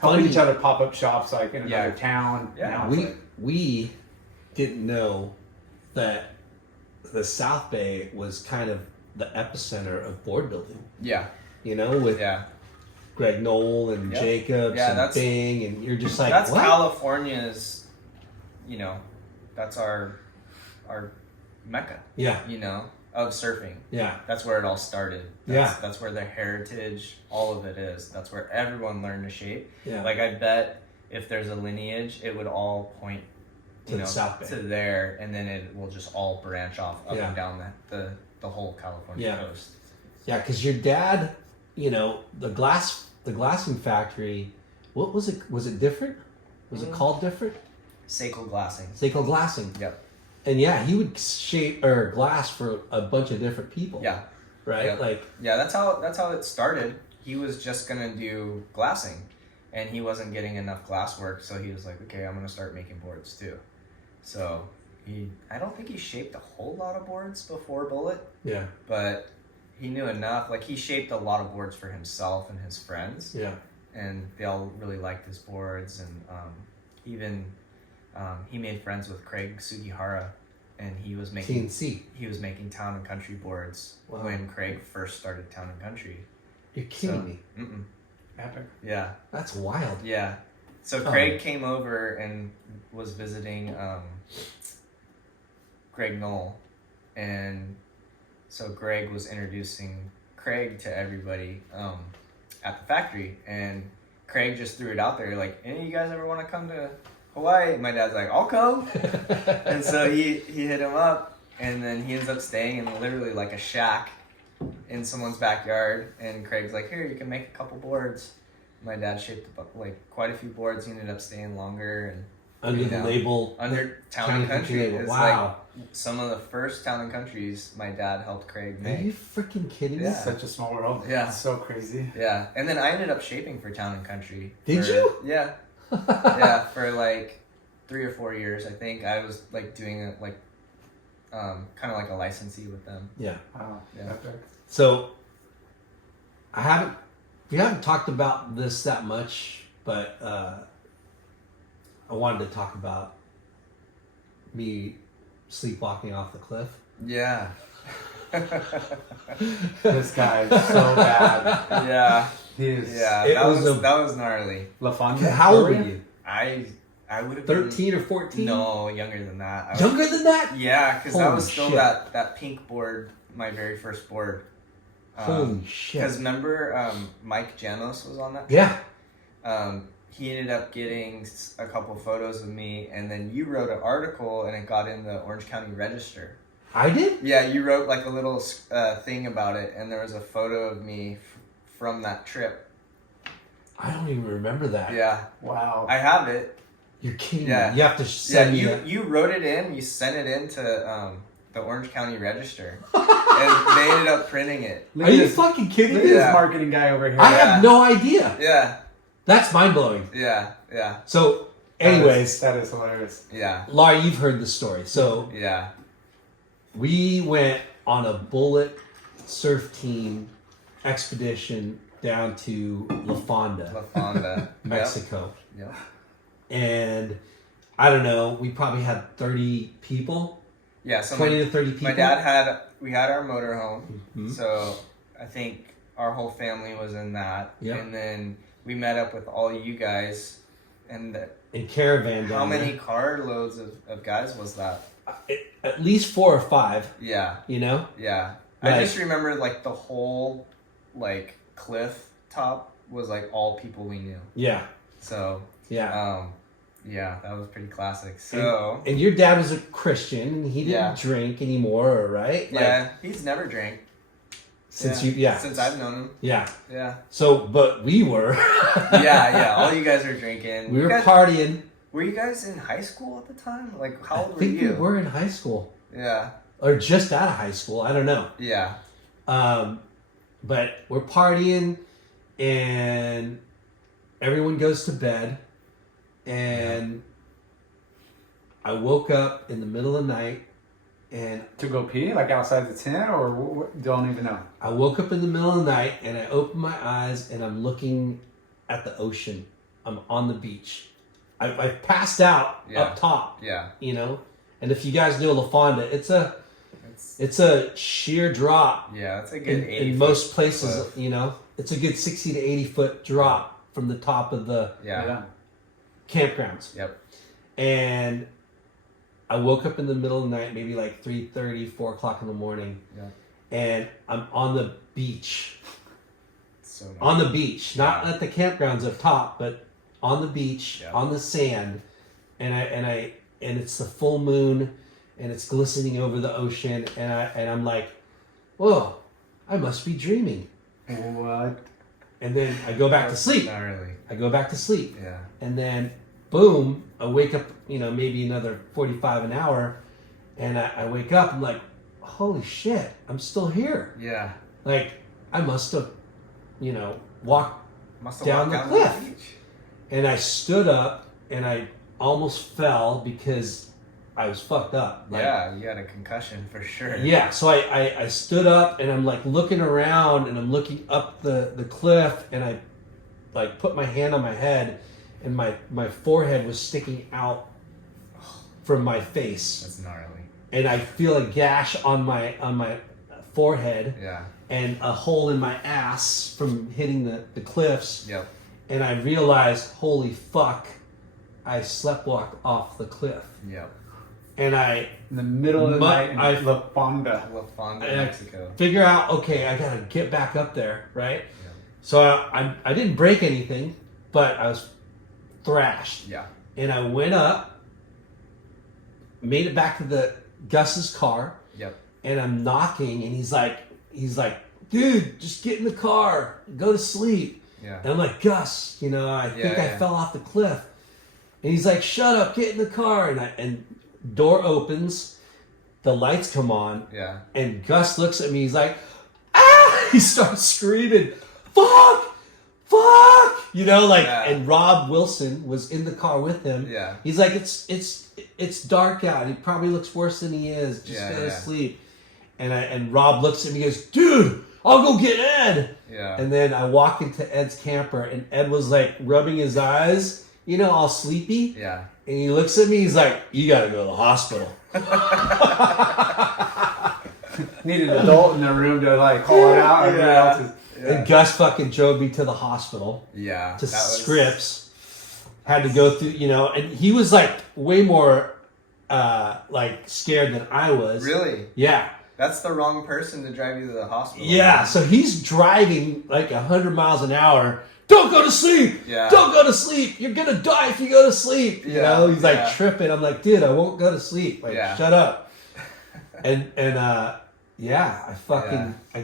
helping each other pop up shops like in another town. Yeah, we didn't know that the South Bay was kind of the epicenter of board building. Yeah. You know, with Greg Knoll and Jacobs and Bing, and you're just like, that's what? California's, you know, that's our mecca. Yeah. You know, of surfing. Yeah. That's where it all started. That's where their heritage, all of it is. That's where everyone learned to shape. Yeah. Like I bet if there's a lineage, it would all point to the South Bay. To there, and then it will just all branch off up and down the whole California coast. Yeah, because your dad, you know, the glassing factory, what was it? Was it different? Was it called different? Sakal glassing. Sakal glassing. Yep. And he would shape or glass for a bunch of different people. Yeah. Right? Yep. Like that's how it started. He was just gonna do glassing, and he wasn't getting enough glass work, so he was like, okay, I'm gonna start making boards too. So I don't think he shaped a whole lot of boards before Bullet. Yeah. But he knew enough. Like he shaped a lot of boards for himself and his friends. Yeah. And they all really liked his boards, and even he made friends with Craig Sugihara, and he was making TNC. He was making Town and Country boards when Craig first started Town and Country. You're kidding me. Mm-mm. Epic. Yeah. That's wild. Yeah. So Craig came over and was visiting Greg Knoll, and so Greg was introducing Craig to everybody at the factory, and Craig just threw it out there like, any of you guys ever want to come to Hawaii? My dad's like, I'll come. And so he hit him up, and then he ends up staying in literally like a shack in someone's backyard, and Craig's like, here, you can make a couple boards. My dad shaped like quite a few boards. He ended up staying longer, and under the label under Town and Country. It's wow. Like some of the first Town and Countries my dad helped Craig make. Are you freaking kidding me? Yeah. Such a small world. Yeah. It's so crazy. Yeah. And then I ended up shaping for Town and Country. Did you? Yeah. Yeah, for like 3 or 4 years, I think. I was like doing it like kind of like a licensee with them. Yeah. Wow. Yeah. So we haven't talked about this that much, but I wanted to talk about me sleepwalking off the cliff. Yeah. This guy is so bad. Yeah. Yeah. That was gnarly. La Fonda? How old were you? I would have 13 or 14? No, younger than that. Younger than that? Yeah, because that was still shit. that pink board, my very first board. Holy shit. Because remember, Mike Janos was on that? Yeah. He ended up getting a couple photos of me, and then you wrote an article, and it got in the Orange County Register. I did? Yeah, you wrote like a little thing about it, and there was a photo of me from that trip. I don't even remember that. Yeah. Wow. I have it. You're kidding me. You have to send me that. You wrote it in, you sent it in to the Orange County Register, and they ended up printing it. Are you fucking kidding me? Look at this marketing guy over here. I have no idea. Yeah. That's mind-blowing. Yeah, yeah. So, anyways. That is hilarious. Yeah. Laura, you've heard the story. So, yeah. We went on a Bullet surf team expedition down to La Fonda, Mexico. Yep. And I don't know, we probably had 30 people. Yeah, so 20 to 30 people. My dad we had our motorhome, so I think our whole family was in that. Yep. And then we met up with all you guys, and in caravan. How many carloads of guys was that? At least 4 or 5. Yeah. You know? Yeah. I just remember like the whole like cliff top was like all people we knew. Yeah. So yeah. Yeah, that was pretty classic. So and your dad was a Christian, and he didn't drink anymore, right? Yeah, he's never drank. Since since I've known him. Yeah. Yeah. So, but we were. yeah. All you guys are drinking. We were partying. Were you guys in high school at the time? Like, how old were you? I think we were in high school. Yeah. Or just out of high school. I don't know. Yeah. But we're partying, and everyone goes to bed, and I woke up in the middle of the night, and To go pee, like outside the tent, or don't even know. I woke up in the middle of the night, and I opened my eyes, and I'm looking at the ocean. I'm on the beach. I passed out up top. Yeah. You know, and if you guys know La Fonda, it's a sheer drop. Yeah, it's a good 80 in most places. You know, it's a good 60 to 80 foot drop from the top of the campgrounds. Yep. And I woke up in the middle of the night, maybe like 3:30, 4 o'clock in the morning. Yeah. And I'm on the beach. So nice. On the beach, not at the campgrounds up top, but on the beach, on the sand, and it's the full moon, and it's glistening over the ocean, and I'm like, whoa, I must be dreaming. What? And then I go back to sleep. Not really. I go back to sleep. Yeah. And then, boom, I wake up, maybe another 45 an hour, and I wake up, I'm like, holy shit, I'm still here. Yeah. Like, I must have, walked down the cliff. beach. And I stood up, and I almost fell because I was fucked up. Like, Yeah, you got a concussion for sure. yeah, so I stood up, and I'm like looking around, and I'm looking up the cliff, and I like put my hand on my head, and my forehead was sticking out from my face. That's gnarly. And I feel a gash on my forehead. Yeah. And a hole in my ass from hitting the cliffs. Yep. And I realized, holy fuck, I sleptwalked off the cliff. Yep. And I In the middle of the night in La Fonda. La Fonda, And I Mexico. figure out, okay, I gotta get back up there, right? Yeah. So I didn't break anything, but I was thrashed. Yeah. And I went up, made it back to Gus's car. Yep. And I'm knocking, and he's like, dude, just get in the car, go to sleep. Yeah. And I'm like, Gus, I think I fell off the cliff. And he's like, shut up, get in the car. And door opens, the lights come on. Yeah. And Gus looks at me, he's like, ah! He starts screaming, fuck! And Rob Wilson was in the car with him. Yeah. He's like, it's dark out. He probably looks worse than he is. Just go to sleep. And Rob looks at me and goes, dude, I'll go get Ed. Yeah. And then I walk into Ed's camper, and Ed was like rubbing his eyes, all sleepy. Yeah. And he looks at me, he's like, you gotta go to the hospital. Need an adult in the room to like call it out. Everybody else is. And Gus fucking drove me to the hospital. Yeah. To Scripps. Had to go through, and he was like way more like scared than I was. Really? Yeah. That's the wrong person to drive you to the hospital. Yeah, so he's driving like 100 miles an hour. Don't go to sleep. Yeah. Don't go to sleep. You're gonna die if you go to sleep. He's like tripping. I'm like, dude, I won't go to sleep. Like, shut up. and I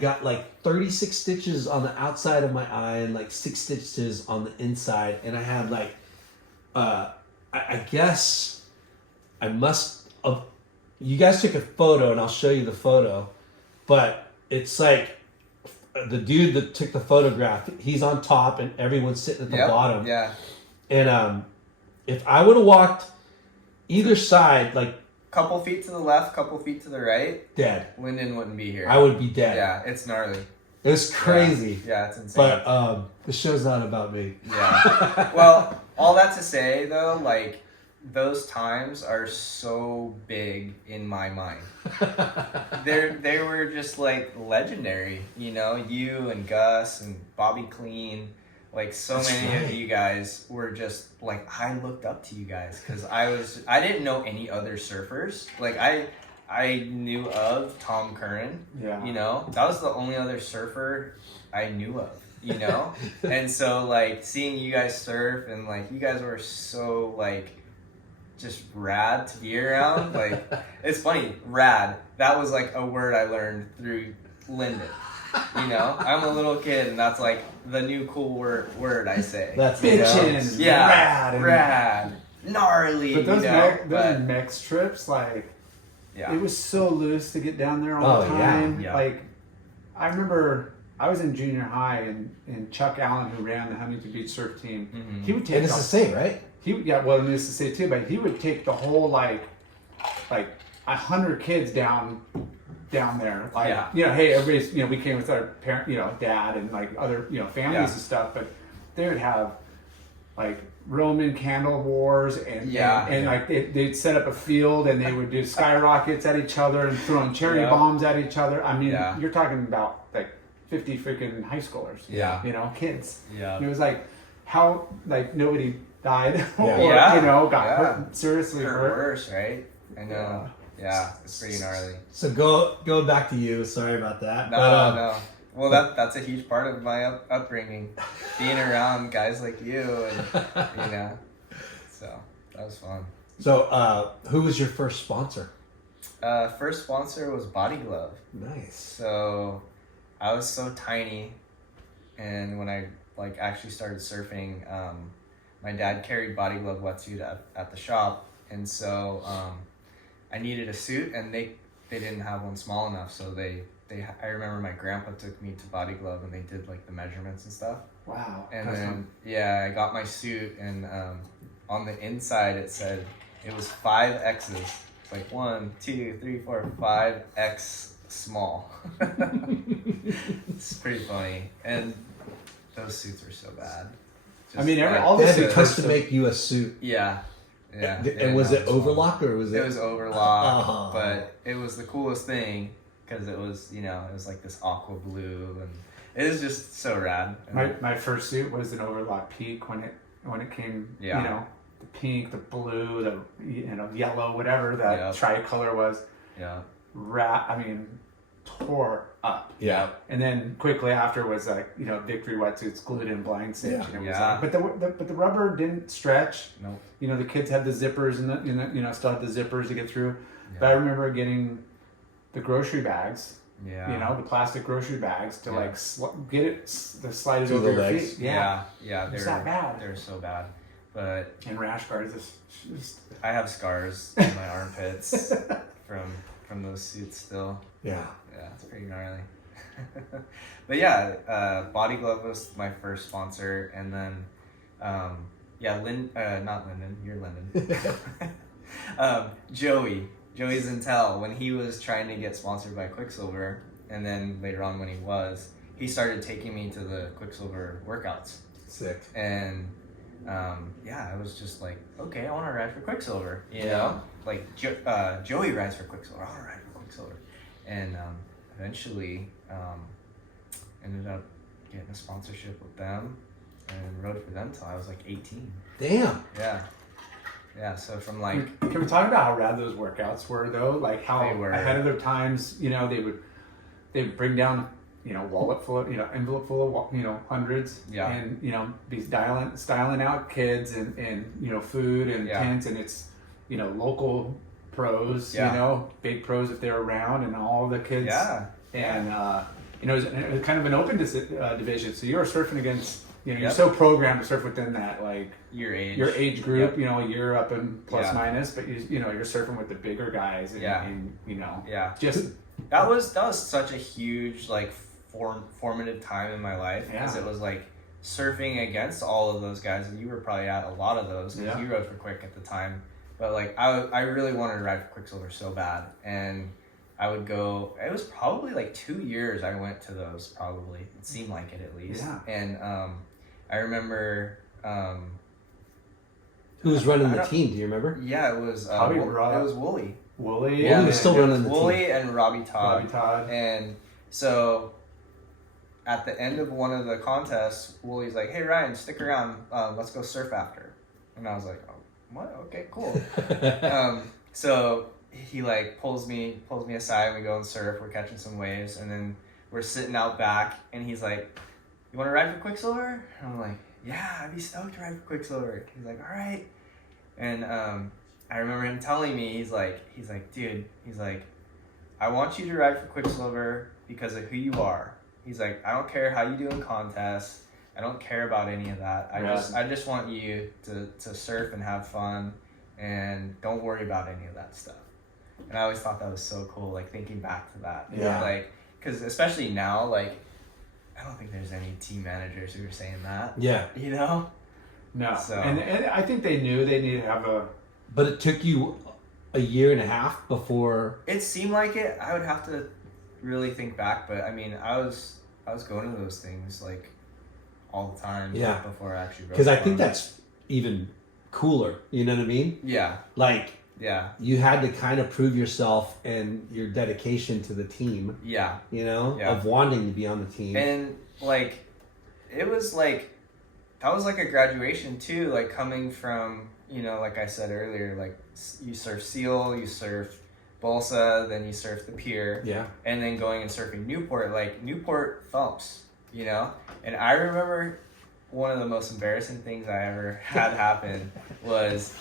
got like 36 stitches on the outside of my eye and like 6 stitches on the inside, and I had like, I guess I must have. You guys took a photo, and I'll show you the photo, but it's like the dude that took the photograph, he's on top and everyone's sitting at the bottom. Yeah. And if I would have walked either side, like couple feet to the left, couple feet to the right, dead. Lyndon wouldn't be here. I would be dead. Yeah, it's gnarly. It was crazy. Yeah, it's insane. But the show's not about me. Yeah. Well, all that to say though, like, those times are so big in my mind. They were just like legendary, you and Gus and Bobby Clean, like so many of you guys were just like, I looked up to you guys because I didn't know any other surfers. Like I knew of Tom Curran, that was the only other surfer I knew of, and so like seeing you guys surf and like you guys were so like just rad to be around. Like, it's funny, rad. That was like a word I learned through Lyndon. I'm a little kid, and that's like the new cool word I say. That's bitchin'. Yeah, rad, gnarly. But those Mex trips, like, it was so loose to get down there all the time. Yeah. Like, I remember I was in junior high, and Chuck Allen, who ran the Huntington Beach surf team, he would take. And it's the same, right? Well, needless to say too, but he would take the whole like 100 kids down there. Like, hey, everybody's, we came with our parent, dad and like other, families and stuff, but they would have like Roman candle wars and like they'd set up a field and they would do skyrockets at each other and throwing cherry bombs at each other. I mean, you're talking about like 50 freaking high schoolers, kids. Yeah. And it was like how like nobody died or, got hurt, seriously hurt. Worse, right? I know. Yeah, it's pretty gnarly. So go back to you. Sorry about that. No. Well, that's a huge part of my upbringing, being around guys like you, and so that was fun. So, who was your first sponsor? First sponsor was Body Glove. Nice. So, I was so tiny, and when I like actually started surfing, my dad carried Body Glove wetsuit at the shop, and so I needed a suit, and they didn't have one small enough, so I remember my grandpa took me to Body Glove and they did like the measurements and stuff. Wow. And then I got my suit, and on the inside it said it was 5 X's. It's like 1, 2, 3, 4, 5 X small. It's pretty funny. And those suits were so bad. All they the had to custom make you a suit. Yeah. And was it overlock or was it? It was overlock, but it was the coolest thing because it was, it was like this aqua blue, and it was just so rad. My first suit was an overlock peak when it came, the pink, the blue, the yellow, whatever that tricolor was. Yeah. Tore up. Yeah. And then quickly after was like, Victory wetsuits glued in blind stitch. Yeah. And it was like, but the rubber didn't stretch. Nope. The kids had the zippers and still had the zippers to get through. Yeah. But I remember getting the grocery bags. Yeah. The plastic grocery bags to like get it, slide it to over your legs. feet. Yeah. It's that bad. They're so bad. But and rash guards just I have scars in my armpits from those suits still. Yeah. Yeah, it's pretty gnarly. But Body Glove was my first sponsor, and then not Lyndon, you're Lyndon. Joey Zintel, when he was trying to get sponsored by Quicksilver, and then later on when he started taking me to the Quicksilver workouts. Sick. And I was just like, okay, I want to ride for Quicksilver, you know? Like Joey rides for Quicksilver, I want to ride for Quicksilver. And eventually ended up getting a sponsorship with them and rode for them till I was like 18. Damn. Yeah, so from like... Can we talk about how rad those workouts were though? Like how ahead of their times, they would bring down, wallet full of, envelope full of, hundreds. Yeah. And, be styling out kids and food and tents, and it's, local pros, big pros if they're around, and all the kids. Yeah. And, it was kind of an open division. So you were surfing against, you're so programmed to surf within that, like your age group, a year up and plus minus, but you're surfing with the bigger guys. And, just. That was such a huge, like, formative time in my life, because it was like surfing against all of those guys, and you were probably at a lot of those because you rode for Quick at the time. But like I really wanted to ride for Quicksilver so bad, and I would go. It was probably like 2 years I went to those. Probably it seemed like it at least. Yeah. And I remember. Who was running the team? Do you remember? Yeah, it was. It was Wooly. Wooly. Yeah, was still running the team. Wooly and Robbie Todd. And so at the end of one of the contests, Wooly's like, "Hey Ryan, stick around. Let's go surf after." And I was like, "Oh, what? Okay, cool." So he like pulls me aside, and we go and surf. We're catching some waves, and then we're sitting out back, and he's like, "You want to ride for Quicksilver?" And I'm like, "Yeah, I'd be stoked to ride for Quicksilver." He's like, "All right." And I remember him telling me, he's like, "Dude," he's like, "I want you to ride for Quicksilver because of who you are." He's like, "I don't care how you do in contests. I don't care about any of that. I just want you to surf and have fun, and don't worry about any of that stuff." And I always thought that was so cool, like thinking back to that. Yeah. Like, because especially now, like I don't think there's any team managers who are saying that. Yeah. You know? No. So- And I think they knew they needed to have a. But it took you a year and a half before. It seemed like it. I would have to really think back, but I mean, I was going to those things like all the time. Yeah. Before I actually wrote. Because I think one. that's even cooler. You know what I mean? Yeah. Like, Yeah. you had to kind of prove yourself and your dedication to the team, Yeah. you know, Yeah. of wanting to be on the team. And like, it was like, that was like a graduation too, like coming from, you know, like I said earlier, like you surf Seal, you surf Balsa, then you surf the pier, Yeah. and then going and surfing Newport. Like Newport thumps, you know? And I remember one of the most embarrassing things I ever had happen was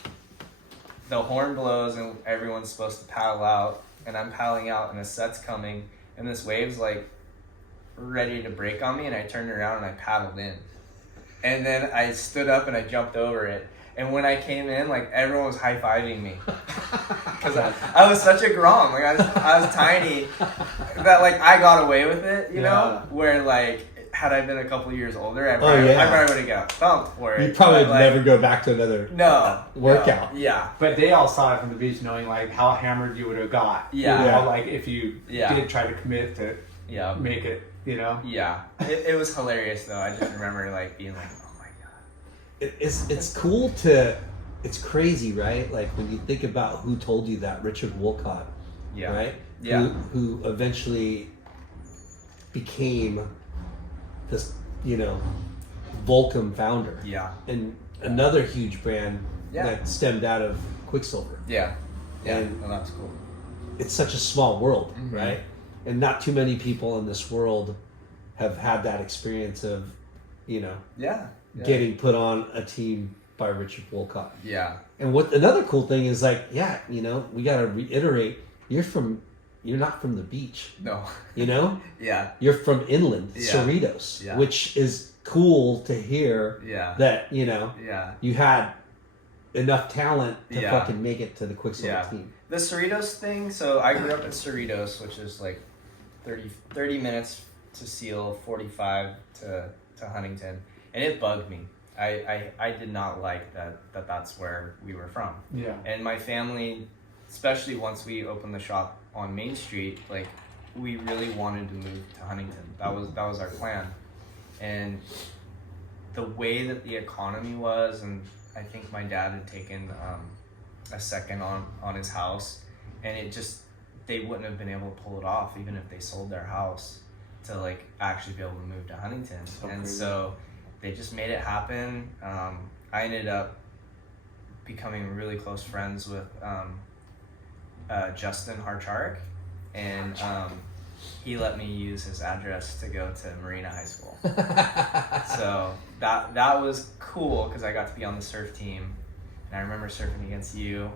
the horn blows and everyone's supposed to paddle out, and I'm paddling out and a set's coming, and this wave's like ready to break on me, and I turned around and I paddled in. And then I stood up and I jumped over it. And when I came in, like everyone was high-fiving me. Because I was such a grom. Like I was tiny that like I got away with it, you know? Where like had I been a couple years older, I probably would have got thumped for it. You probably would But, like, never go back to another workout. No, yeah. But they all saw it from the beach, knowing like how hammered you would have got. Yeah. You know, Yeah. like if you did try to commit to Yeah. make it. You know. Yeah. It was hilarious though. I just remember like being like, oh my god. It's cool to, it's crazy, right? Like when you think about who told you that, Richard Wolcott, Yeah. right? Yeah. Who eventually became this, you know, Volcom founder. Yeah. And another huge brand Yeah. that stemmed out of Quicksilver. Yeah. Yeah. And- Well, that's cool. It's such a small world, Mhm. right? And not too many people in this world have had that experience of, you know, Yeah. Yeah. getting put on a team by Richard Wolcott. Yeah. And what another cool thing is, like, yeah, you know, we got to reiterate, you're not from the beach, No. you know? Yeah. You're from inland, Yeah. Cerritos, Yeah. which is cool to hear Yeah. that, you know, Yeah. you had enough talent to Yeah. fucking make it to the Quicksilver Yeah. team. The Cerritos thing, so I grew up in Cerritos, which is like 30 minutes to Seal, 45 to Huntington, and it bugged me. I did not like that's where we were from. Yeah. And my family, especially once we opened the shop on Main Street, like we really wanted to move to Huntington. That was our plan. And the way that the economy was, and I think my dad had taken a second on his house, and it just, they wouldn't have been able to pull it off even if they sold their house to like actually be able to move to Huntington. So they just made it happen. I ended up becoming really close friends with Justin Harcharik, and he let me use his address to go to Marina High School. So that was cool because I got to be on the surf team, and I remember surfing against you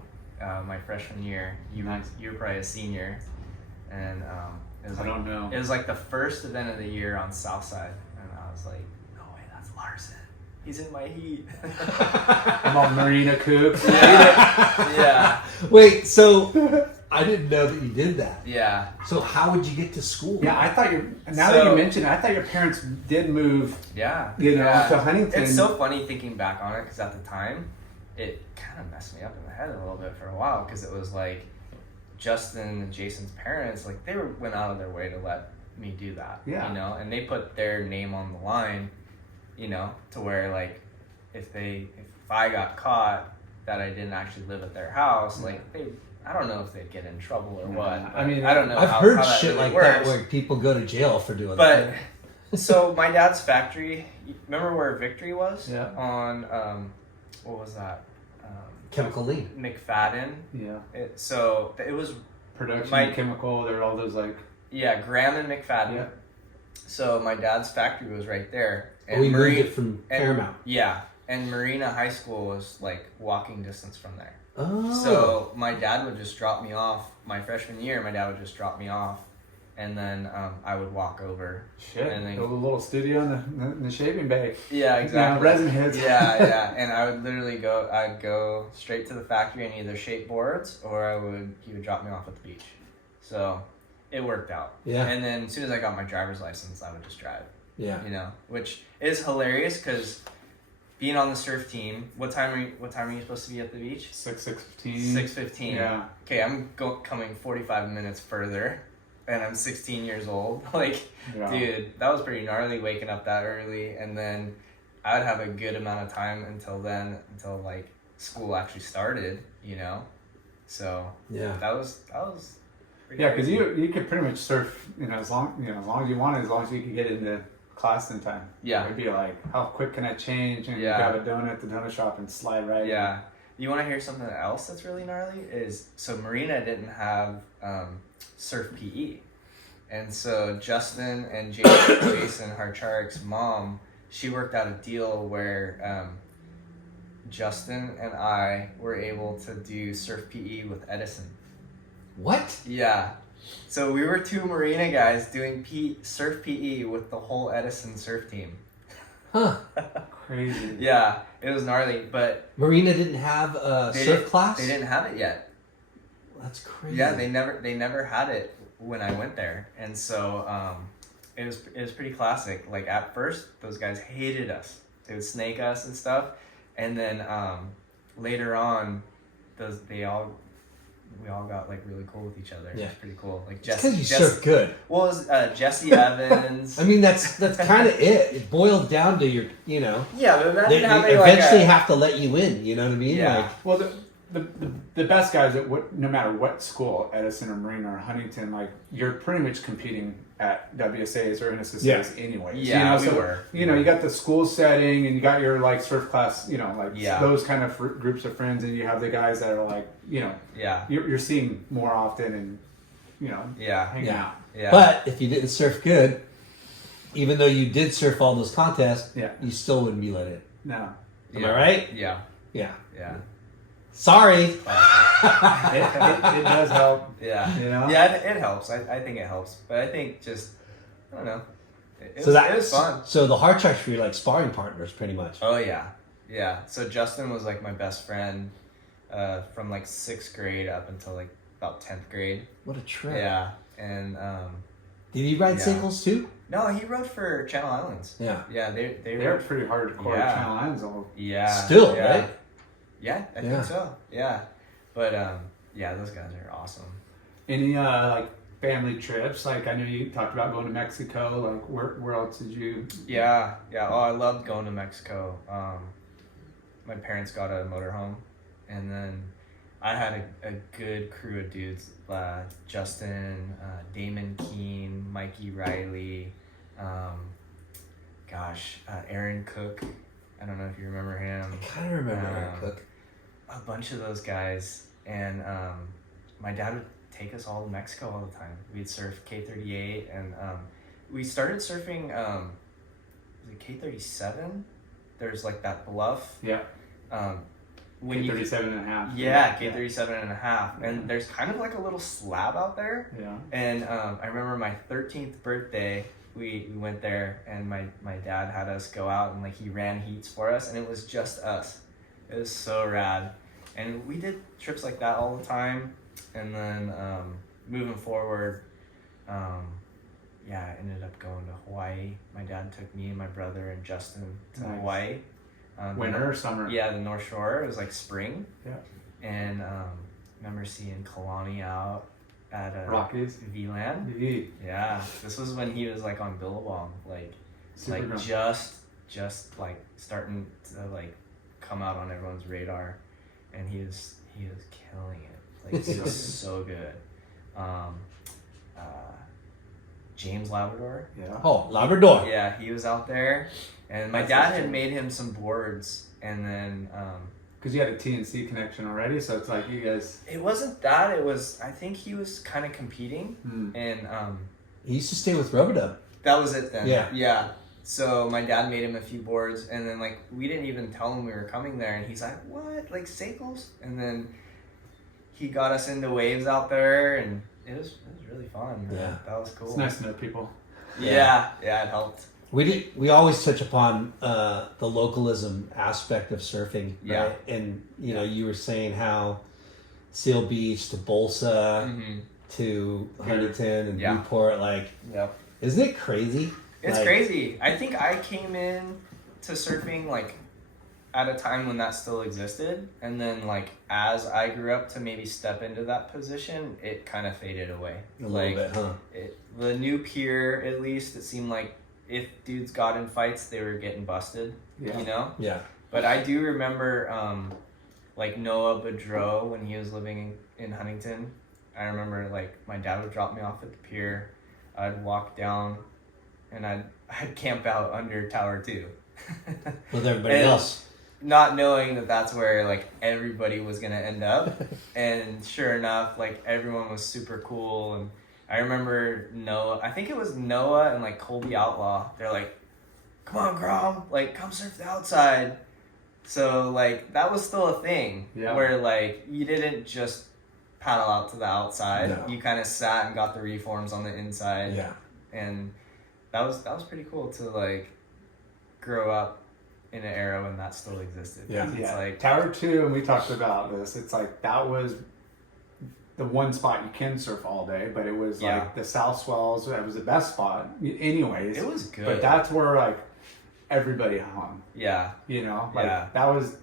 my freshman year. You were probably a senior, and it was I like, don't know. It was like the first event of the year on Southside, and I was like, no way, that's Larson. He's in my heat. I'm on Marina Coop. Yeah. Wait, so I didn't know that you did that. Yeah. So how would you get to school? Yeah, I thought that you mentioned it, I thought your parents did move, Yeah. you know, Yeah. to Huntington. It's so funny thinking back on it because at the time, it kind of messed me up in the head a little bit for a while because it was like Justin and Jason's parents, like they went out of their way to let me do that. Yeah. You know, and they put their name on the line, you know, to where like if I got caught that I didn't actually live at their house, like I don't know if they'd get in trouble or what. I mean, I don't know. I've how heard that shit really like that works. where people go to jail for doing But that. so my dad's factory, remember where Victory was? Yeah. On what was that? Chemical lean. McFadden. Yeah. So it was Production, chemical, there are all those like... Graham and McFadden. Yeah. So my dad's factory was right there. And we moved it from Paramount. Yeah, and Marina High School was like walking distance from there. Oh. So my dad would just drop me off. My freshman year, my dad would just drop me off, and then I would walk over. Shit, And then, build a little studio in the shaving bay. yeah, exactly. Resin heads. Yeah, and I would literally I'd go straight to the factory and either shape boards or he would drop me off at the beach. So it worked out. Yeah. And then as soon as I got my driver's license, I would just drive. Yeah. You know, which is hilarious because being on the surf team. What time are you supposed to be at the beach? 6:15. 6:15. Yeah. Okay, I'm coming 45 minutes further, and I'm 16 years old. Like, Yeah. dude, that was pretty gnarly waking up that early, and then I would have a good amount of time until like school actually started. You know, so Yeah. that was. Pretty Yeah, because crazy. you could pretty much surf, as long as you wanted, as long as you could get into class in time. Yeah. It'd be like, how quick can I change and Yeah. grab a donut at the donut shop and slide right in. Yeah. You want to hear something else that's really gnarly? So Marina didn't have surf PE. And so Justin and Jason, Harcharik's mom, she worked out a deal where Justin and I were able to do surf PE with Edison. What? Yeah. So we were two Marina guys doing surf PE with the whole Edison surf team. Huh. Crazy. Yeah, it was gnarly, but Marina didn't have a surf class? They didn't have it yet. That's crazy. Yeah, they never had it when I went there, and so it was pretty classic. Like at first, those guys hated us. They would snake us and stuff, and then later on, we all got like really cool with each other. Yeah. It was pretty cool. Like Because you surf good. Well, it was Jesse Evans. I mean, that's kind of it. It boiled down to your, Yeah, but imagine they having eventually like have to let you in. You know what I mean? Yeah. Like, Well, the best guys at no matter what school, Edison or Marina or Huntington, like you're pretty much competing at WSAs or NSSAs anyways. Yeah, we were. You got the school setting and you got your like surf class, Yeah. those kind of groups of friends, and you have the guys that are like, Yeah. you're seeing more often and Yeah. hanging Yeah. out. Yeah. but if you didn't surf good, even though you did surf all those contests, Yeah. you still wouldn't be let in. No. Am I right? Yeah. Yeah. Yeah. Sorry. It does help. Yeah. Yeah, it helps. I think it helps. But I think I don't know. It was fun. So the hard tracks were your like sparring partners, pretty much. Oh, yeah. Yeah. So Justin was like my best friend from like 6th grade up until like about 10th grade. What a trip. Yeah. And Did he ride Yeah. singles too? no, he rode for Channel Islands. Yeah. Yeah, they They're rode. pretty hardcore Yeah. Channel Islands. Yeah. Still, yeah. right? Yeah, I Yeah. think so. Yeah. But yeah, those guys are awesome. Any like family trips? Like I know you talked about going to Mexico. Like where else did you? Yeah. Oh, I loved going to Mexico. My parents got a motorhome, and then I had a good crew of dudes. Justin, Damon Keene, Mikey Riley, Aaron Cook. I don't know if you remember him. I kind of remember Aaron Cook. A bunch of those guys, and my dad would take us all to Mexico all the time. We'd surf K38, and we started surfing was it K37? There's like that bluff. Yeah. When you 37 and a half. Yeah, K37 and a half. And there's kind of like a little slab out there. Yeah. And I remember my 13th birthday, we went there, and my dad had us go out, and like he ran heats for us, and it was just us. It was so rad. And we did trips like that all the time. And then moving forward, I ended up going to Hawaii. My dad took me and my brother and Justin to Nice. Hawaii. Winter or summer? Yeah, the North Shore. It was like spring. Yeah. And remember seeing Kalani out at Rockies. VLAN. Yeah. Yeah, this was when he was like on Billabong, Super like grown. just like starting to like come out on everyone's radar, and he was killing it. Like he was so good. James Labrador. Yeah. Oh, Labrador. Yeah, he was out there, and my dad had made him some boards, and then Because you had a TNC connection already, so it's like you guys. it wasn't that. It was, I think he was kind of competing, and He used to stay with Rubadub. that was it then. Yeah. Yeah. So my dad made him a few boards, and then like we didn't even tell him we were coming there, and he's like, "What? Like Sakals?" And then he got us into waves out there, and it was really fun. Yeah. That was cool. It's nice to know people. Yeah, it helped. We always touch upon the localism aspect of surfing, Yeah. right? And you were saying how Seal Beach to Bolsa Mm-hmm. to Huntington and Yeah. Newport, like, Yep. isn't it crazy? It's Like- crazy. I think I came in to surfing like at a time when that still existed, and then like as I grew up to maybe step into that position, it kind of faded away. A like, little bit, huh? The new pier, at least, it seemed like if dudes got in fights, they were getting busted. Yeah. You know. Yeah. But I do remember, like Noah Bedreau when he was living in Huntington. I remember like my dad would drop me off at the pier. I'd walk down, and I'd camp out under Tower 2. With everybody And else. Not knowing that that's where like everybody was gonna end up. And sure enough, like everyone was super cool. And I remember Noah, I think it was Noah and like Colby Outlaw. They're like, "Come on, Grom, like come surf the outside." So like that was still a thing. Yeah. Where like you didn't just paddle out to the outside. No. You kind of sat and got the reforms on the inside. Yeah. And that was pretty cool to like grow up in an era when that still existed. Yeah. It's Yeah, like Tower 2, and we talked about this, it's like that was the one spot you can surf all day, but it was Yeah. like the South Swells, that was the best spot anyways. it was good. But that's where like everybody hung, yeah. you know? Like Yeah. that was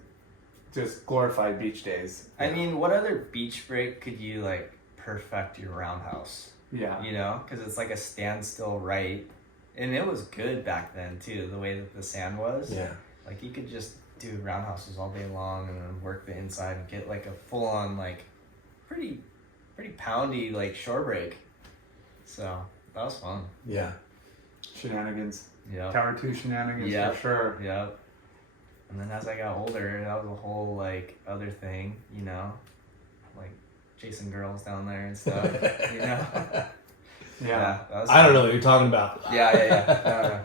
just glorified beach days. I mean, what other beach break could you like perfect your roundhouse? Yeah. You know, because it's like a standstill right, and it was good back then too. The way that the sand was, Yeah. like you could just do roundhouses all day long and then work the inside and get like a full on like pretty poundy like shore break. So that was fun. Yeah. Shenanigans. Yeah. Tower 2 shenanigans Yep. for sure. Yep. And then as I got older, that was a whole like other thing, you know, like chasing girls down there and stuff, you know. Yeah. that was I don't know what you're talking about. Yeah.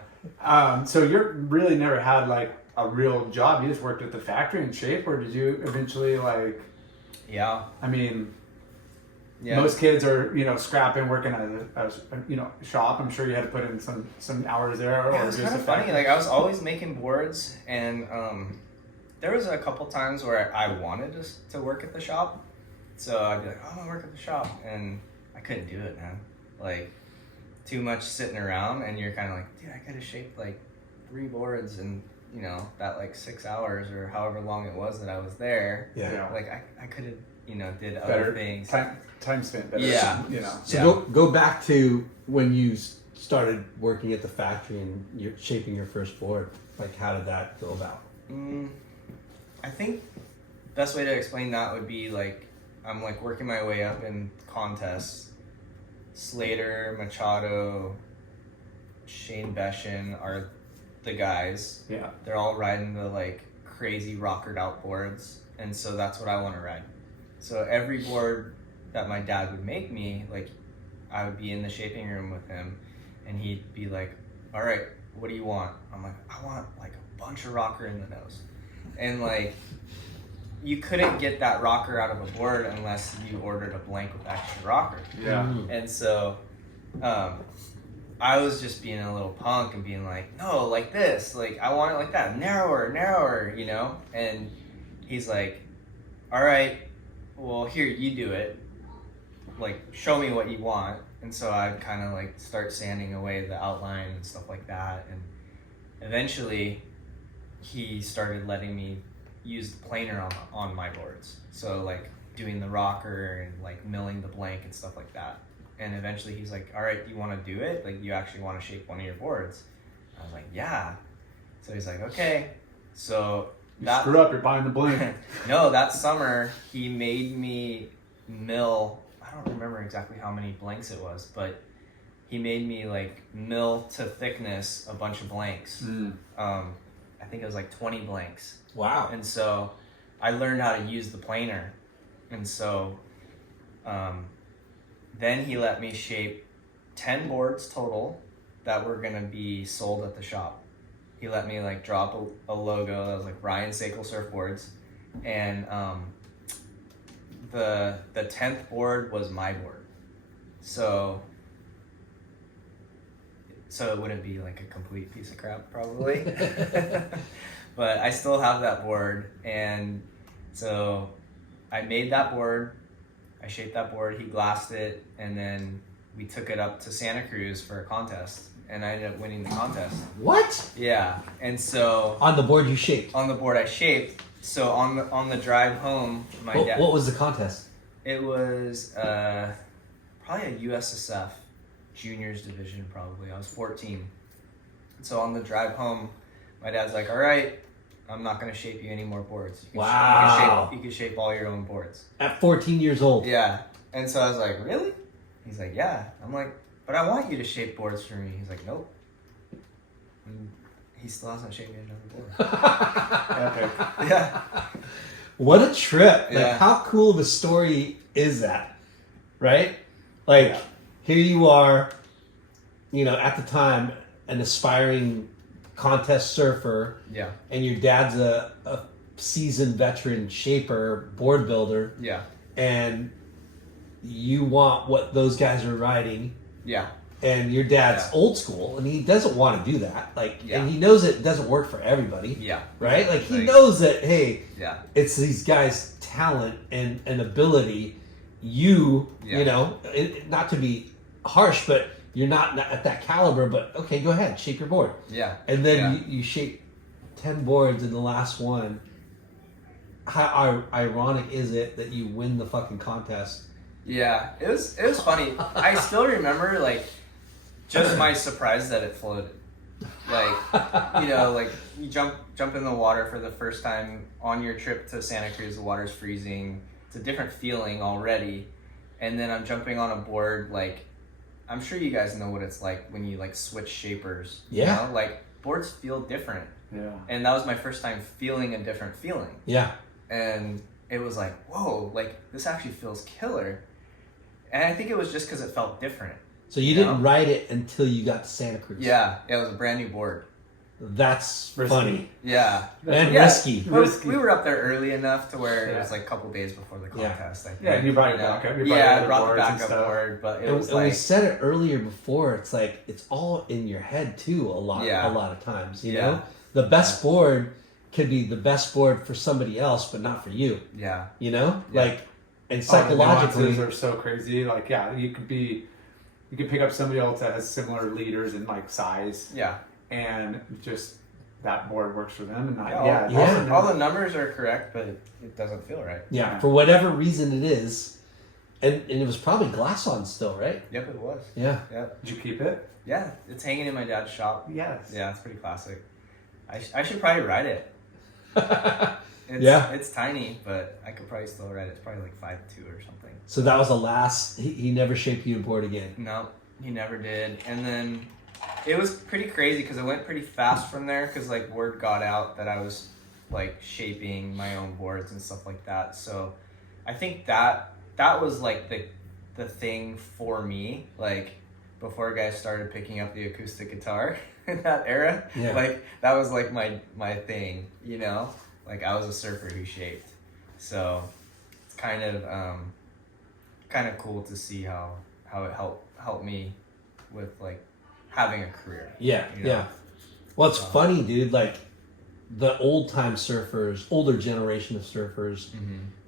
So you're really never had like a real job. You just worked at the factory in shape, or did you eventually like, Yeah. I mean, Yeah. most kids are, you know, scrapping, working at a you know, shop. I'm sure you had to put in some hours there. Yeah, or it was just kind a of funny. factory. Like I was always making boards, and there was a couple times where I wanted to work at the shop. So I'd be like, "Oh, I want to work at the shop," and I couldn't do it, man. Like too much sitting around, and you're kind of like, "Dude, I could have shaped like 3 boards in, you know, that like 6 hours or however long it was that I was there." Yeah. Yeah. Like I could have, you know, did Better other things. time spent better. Yeah. You know. So Yeah. go back to when you started working at the factory and you're shaping your first board. Like, how did that go about? I think best way to explain that would be like I'm like working my way up in contests. Slater, Machado, Shane Beshin are the guys. Yeah. They're all riding the like crazy rockered out boards, and so that's what I want to ride. So every board that my dad would make me, like I would be in the shaping room with him, and he'd be like, "All right, what do you want?" I'm like, "I want like a bunch of rocker in the nose," and like you couldn't get that rocker out of a board unless you ordered a blank with extra rocker. Yeah. And so I was just being a little punk and being like, "No, like this, like I want it like that, narrower, you know?" And he's like, "All right, well, here, you do it. Like, show me what you want." And so I'd kind of like start sanding away the outline and stuff like that. And eventually he started letting me use the planer on my boards. So like doing the rocker and like milling the blank and stuff like that. And eventually he's like, "All right, do you want to do it? Like, you actually want to shape one of your boards?" I was like, "Yeah." So he's like, "Okay." So that Screw up, you're buying the blank. no, that summer he made me mill. I don't remember exactly how many blanks it was, but he made me like mill to thickness a bunch of blanks. I think it was like 20 blanks. Wow. And so I learned how to use the planer. And so then he let me shape 10 boards total that were going to be sold at the shop. He let me like drop a logo that was like Ryan Sakal Surfboards, and the 10th board was my board. So it wouldn't be like a complete piece of crap probably. But I still have that board, and so I made that board, I shaped that board, he glassed it, and then we took it up to Santa Cruz for a contest. and I ended up winning the contest. What? Yeah, and so On the board you shaped. on the board I shaped. So on the drive home, my dad. What was the contest? It was probably a USSF juniors division. Probably I was 14. So on the drive home, my dad's like, "All right, I'm not gonna shape you any more boards. Wow. You can shape all your own boards." At 14 years old. Yeah. And so I was like, "Really?" He's like, "Yeah." I'm like, "But I want you to shape boards for me." He's like, "Nope." And he still hasn't shaped me another board. Epic. Yeah. What a trip. Yeah. Like, how cool of a story is that? Right? Like, Yeah. here you are, at the time, an aspiring contest surfer, Yeah. and your dad's a seasoned veteran shaper, board builder, Yeah. and you want what those guys are riding, Yeah. and your dad's Yeah. old school, and he doesn't want to do that. Like, Yeah. and he knows it doesn't work for everybody, Yeah. right? Like, he Like- knows that, hey, Yeah. it's these guys' talent and ability. You Yeah. know, not to be harsh, but you're not at that caliber. But okay, go ahead, shape your board, Yeah. and then Yeah. you shape 10 boards in the last one. How ironic is it that you win the fucking contest? Yeah, it was funny. I still remember just my surprise that it floated. Like you jump in the water for the first time on your trip to Santa Cruz. The water's freezing. It's a different feeling already. And then I'm jumping on a board. Like, I'm sure you guys know what it's like when you switch shapers. Yeah. You know? Like, boards feel different. Yeah. And that was my first time feeling a different feeling. Yeah, And it was like, whoa, this actually feels killer. And I think it was just because it felt different. so you didn't ride it until you got to Santa Cruz. Yeah, it was a brand new board. That's Risky. funny Yeah. and Yeah. risky. But Risky. we were up there early enough to where it Yeah. was a couple days before the Yeah. contest. I think. Yeah, and you brought your know? backup. You brought Yeah, your I brought the boards and backup stuff. board, but it And, was and we said it earlier before. It's like it's all in your head too. A lot of times, you know, the best board could be the best board for somebody else, but not for you. yeah, You know, Yeah. and Oh, the psychologically, nuances are so crazy. Like, yeah, you could pick up somebody else that has similar leaders in size, yeah. and just that board works for them. And All the numbers are correct, but it doesn't feel right. yeah, for whatever reason it is, and it was probably glass on still, right? Yep, it was. Yeah. Yep. Did you keep it? Yeah, it's hanging in my dad's shop. Yes. Yeah, it's pretty classic. I should probably ride it. Yeah. It's tiny, but I could probably still ride it. It's probably 5'2" or something. So that was the last. He never shaped you a board again. No, he never did. And then it was pretty crazy because it went pretty fast from there because word got out that I was shaping my own boards and stuff like that. So I think that was the thing for me. Before guys started picking up the acoustic guitar in that era, Yeah. that was my thing, you know. I was a surfer who shaped, so it's kind of cool to see how it helped me with having a career. Yeah, You know? yeah. Well, it's funny, dude. The old time surfers, older generation of surfers,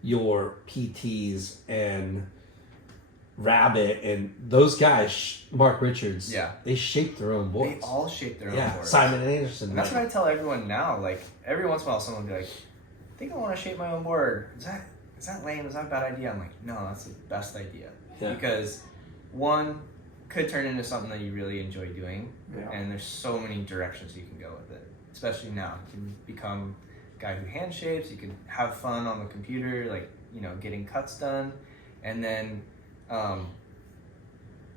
your PTs and Rabbit and those guys, Mark Richards. Yeah. they shaped their own boards. They all shape their own yeah, boards. Simon Anderson. And that's what I tell everyone now. Every once in a while, someone will be like, "I think I want to shape my own board. Is that lame? Is that a bad idea?" I'm like, "No, that's the best idea." Yeah. Because one could turn into something that you really enjoy doing, Yeah. and there's so many directions you can go with it. Especially now, you can become a guy who hand shapes. You can have fun on the computer, getting cuts done, and then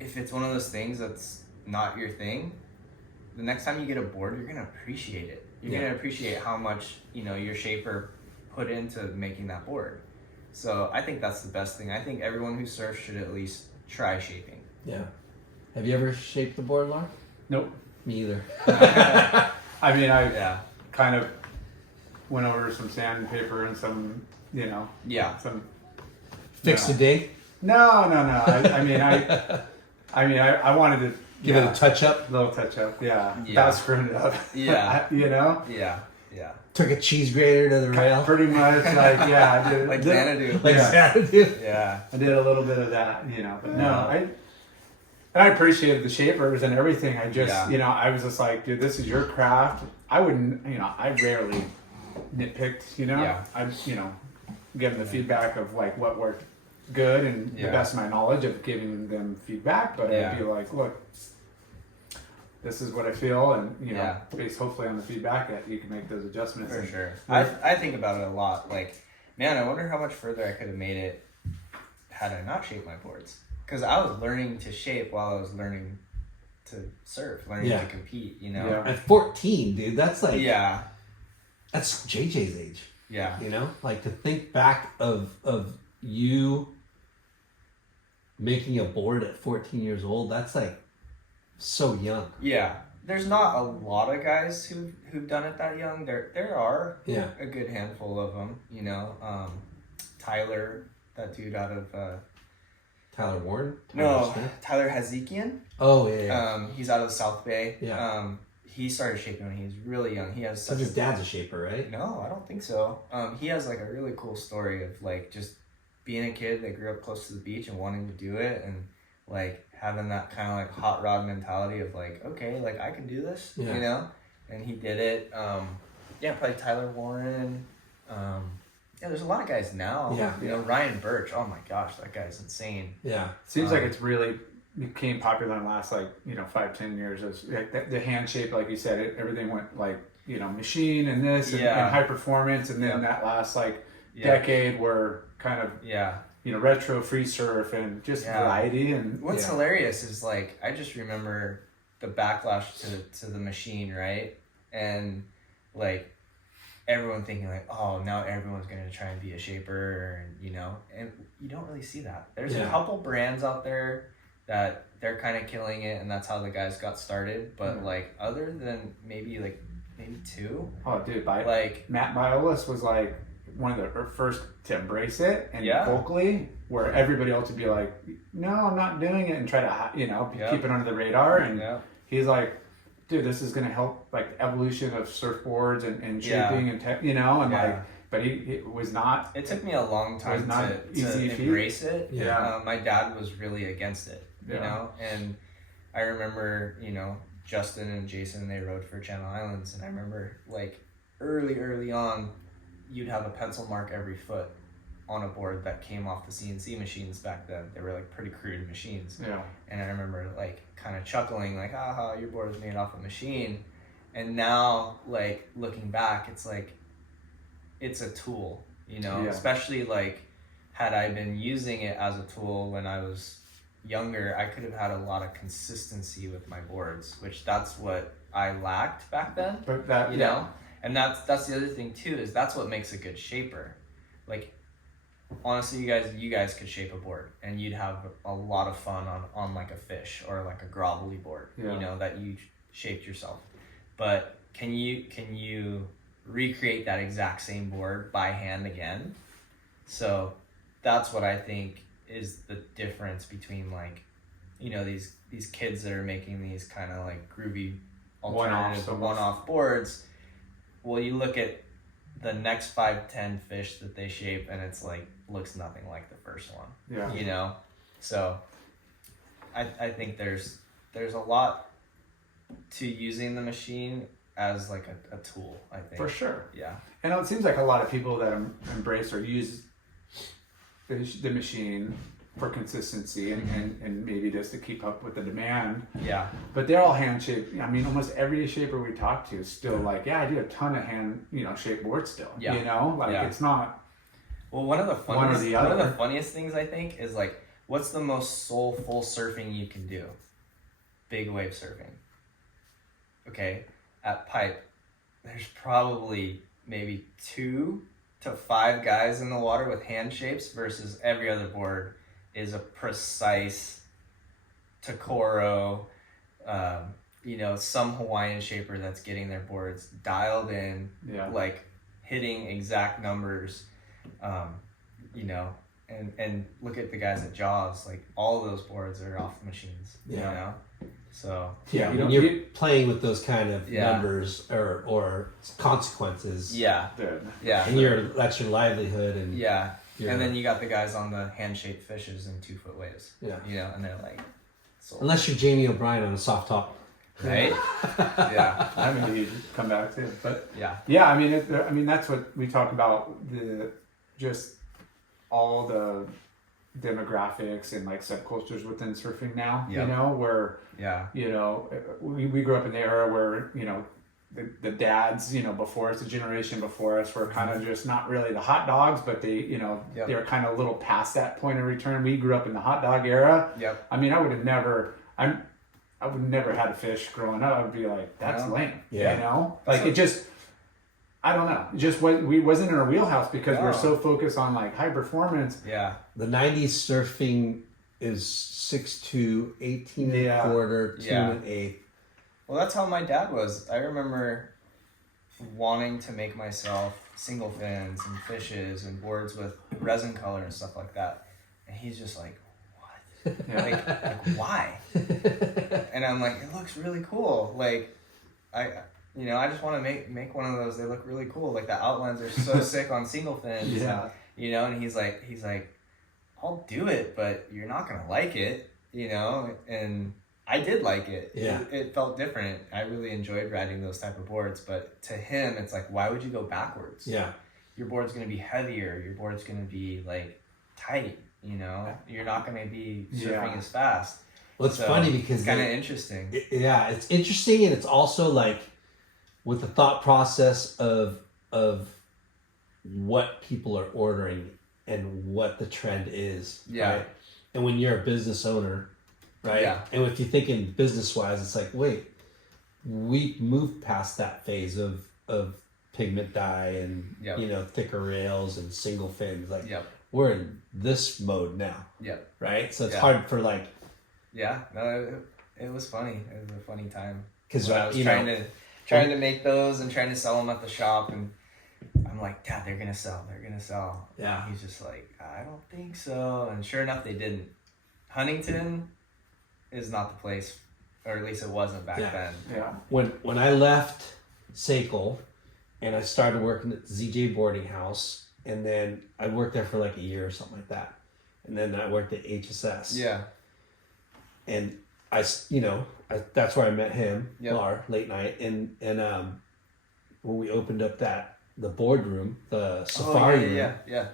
if it's one of those things that's not your thing, the next time you get a board, you're gonna appreciate it. You're gonna appreciate how much your shaper put into making that board. So I think that's the best thing. I think everyone who surfs should at least try shaping. Yeah. Have you ever shaped the board, Lark? Nope. Me either. I mean, I Yeah. kind of went over some sandpaper and some, Yeah. some. Fixed a day. No. I wanted to Give it a touch up. little touch up. Yeah. Yeah. That was screwing it up. Yeah. Yeah. Yeah. Took a cheese grater to the rail. Pretty much. I did. Like Xanadu. Like Yeah. Xanadu. Yeah. I did a little bit of that, but no, And I appreciated the shapers and everything. I just, Yeah. I was just like, dude, this is your craft. I wouldn't, I rarely nitpicked, Yeah. I, give them the feedback of like what worked good and the best of my knowledge of giving them feedback. But I'd be like, look, this is what I feel, and based hopefully on the feedback that you can make those adjustments. For sure. I think about it a lot. Like, man, I wonder how much further I could have made it had I not shaped my boards. Because I was learning to shape while I was learning to surf, learning to compete, Yeah. At 14, dude, that's like... Yeah. That's JJ's age. Yeah. Like to think back of you making a board at 14 years old, that's like so young. Yeah. There's not a lot of guys who've done it that young. There are a good handful of them, Tyler, that dude out of... Tyler Warren? No, Tyler Hazikian. Oh, yeah. He's out of the South Bay. Yeah. He started shaping when he was really young. He has So his dad's a shaper, right? No, I don't think so. He has like a really cool story of like just being a kid that grew up close to the beach and wanting to do it, and like having that kind of like hot rod mentality of like, okay, like I can do this, and he did it. Probably Tyler Warren. There's a lot of guys now. Ryan Birch. Oh my gosh, that guy's insane. Yeah. Seems like it's really became popular in the last 5-10 years. As the hand shape, like you said, everything went like machine and this and high performance, and then that last decade were kind of retro free surf and just variety. And what's hilarious is like I just remember the backlash to the machine, right? And like everyone thinking like, oh, now everyone's going to try and be a shaper, and you don't really see that. There's a couple brands out there that they're kind of killing it, and that's how the guys got started. But like other than maybe two. Oh, dude, like Matt Biolis was like one of the first to embrace it, and vocally, where everybody else would be like, no, I'm not doing it, and try to keep it under the radar. And he's like, dude, this is going to help like the evolution of surfboards and shaping and but it was not. It took me a long time to embrace it. Yeah. My dad was really against it, and I remember, Justin and Jason, they rode for Channel Islands, and I remember like early on, you'd have a pencil mark every foot on a board that came off the CNC machines back then. They were like pretty crude machines. Yeah. And I remember like kind of chuckling like, haha, your board is made off a machine. And now like looking back, it's like, it's a tool, especially like had I been using it as a tool when I was younger, I could have had a lot of consistency with my boards, which that's what I lacked back then. But that, and that's the other thing too, is that's what makes a good shaper. Like honestly, you guys could shape a board and you'd have a lot of fun on like a fish or like a grovelly board, that you shaped yourself. But can you recreate that exact same board by hand again? So that's what I think is the difference between like, these kids that are making these kind of like groovy alternative one-off boards. Well, you look at the next 5-10 fish that they shape and it's like looks nothing like the first one. Yeah. So I think there's a lot to using the machine as like a tool, I think. For sure. Yeah. And it seems like a lot of people that embrace or use the machine for consistency and maybe just to keep up with the demand. Yeah. But they're all hand shaped. I mean, almost every shaper we talk to is still like, I do a ton of hand, shaped boards still. Yeah. It's not. Well, one of the funniest things I think is like, what's the most soulful surfing you can do? Big wave surfing. Okay. At Pipe, there's probably maybe 2 to 5 guys in the water with hand shapes versus every other board is a precise Takoro, some Hawaiian shaper that's getting their boards dialed in, like hitting exact numbers, and look at the guys at Jaws, like all of those boards are off the machines, So when you're playing with those kind of numbers or consequences. And that's your livelihood and and then you got the guys on the hand-shaped fishes and 2-foot waves. And they're like sold. Unless you're Jamie O'Brien on a soft top. Right? Yeah. I mean, you come back too, but Yeah. I mean, that's what we talk about, just all the demographics and like subcultures within surfing now. Yep. You know, where we grew up in the era where the dads, before us, the generation before us, were kind of just not really the hot dogs, but they were kind of a little past that point of return. We grew up in the hot dog era. Yep. I mean, I would never had a fish growing up. I would be like, that's lame. Yeah. Like it just, I don't know. It just wasn't in our wheelhouse because we're so focused on like high performance. Yeah. The 90s surfing is 6'2", 18 and a quarter, 2 and 1/8. Well, that's how my dad was. I remember wanting to make myself single fins and fishes and boards with resin color and stuff like that. And he's just like, what? Like why? And I'm like, it looks really cool. Like, I just want to make one of those. They look really cool. Like the outlines are so sick on single fins. Yeah. And he's like, I'll do it, but you're not going to like it, and I did like it. Yeah. It felt different. I really enjoyed riding those type of boards, but to him, it's like, why would you go backwards? Yeah. Your board's going to be heavier. Your board's going to be like tight, you're not going to be surfing as fast. Well, it's funny because it's kind of interesting. It's interesting, and it's also like with the thought process of what people are ordering and what the trend is. Yeah. Right? And when you're a business owner, right? Yeah. And if you're thinking business wise, it's like, wait, we moved past that phase of pigment dye and thicker rails and single fins. Like we're in this mode now. Yep. Right? So it's hard for like. Yeah. No, it was funny. It was a funny time. Because I was trying to make those and trying to sell them at the shop, and I'm like, Dad, they're gonna sell. Yeah. And he's just like, I don't think so. And sure enough, they didn't. Huntington is not the place, or at least it wasn't back then. Yeah. When I left Sakal and I started working at the ZJ boarding house, and then I worked there for like a year or something like that, and then I worked at HSS. Yeah. And that's where I met him, Yep. Lar, late night, and when we opened up the boardroom, the safari room, yeah.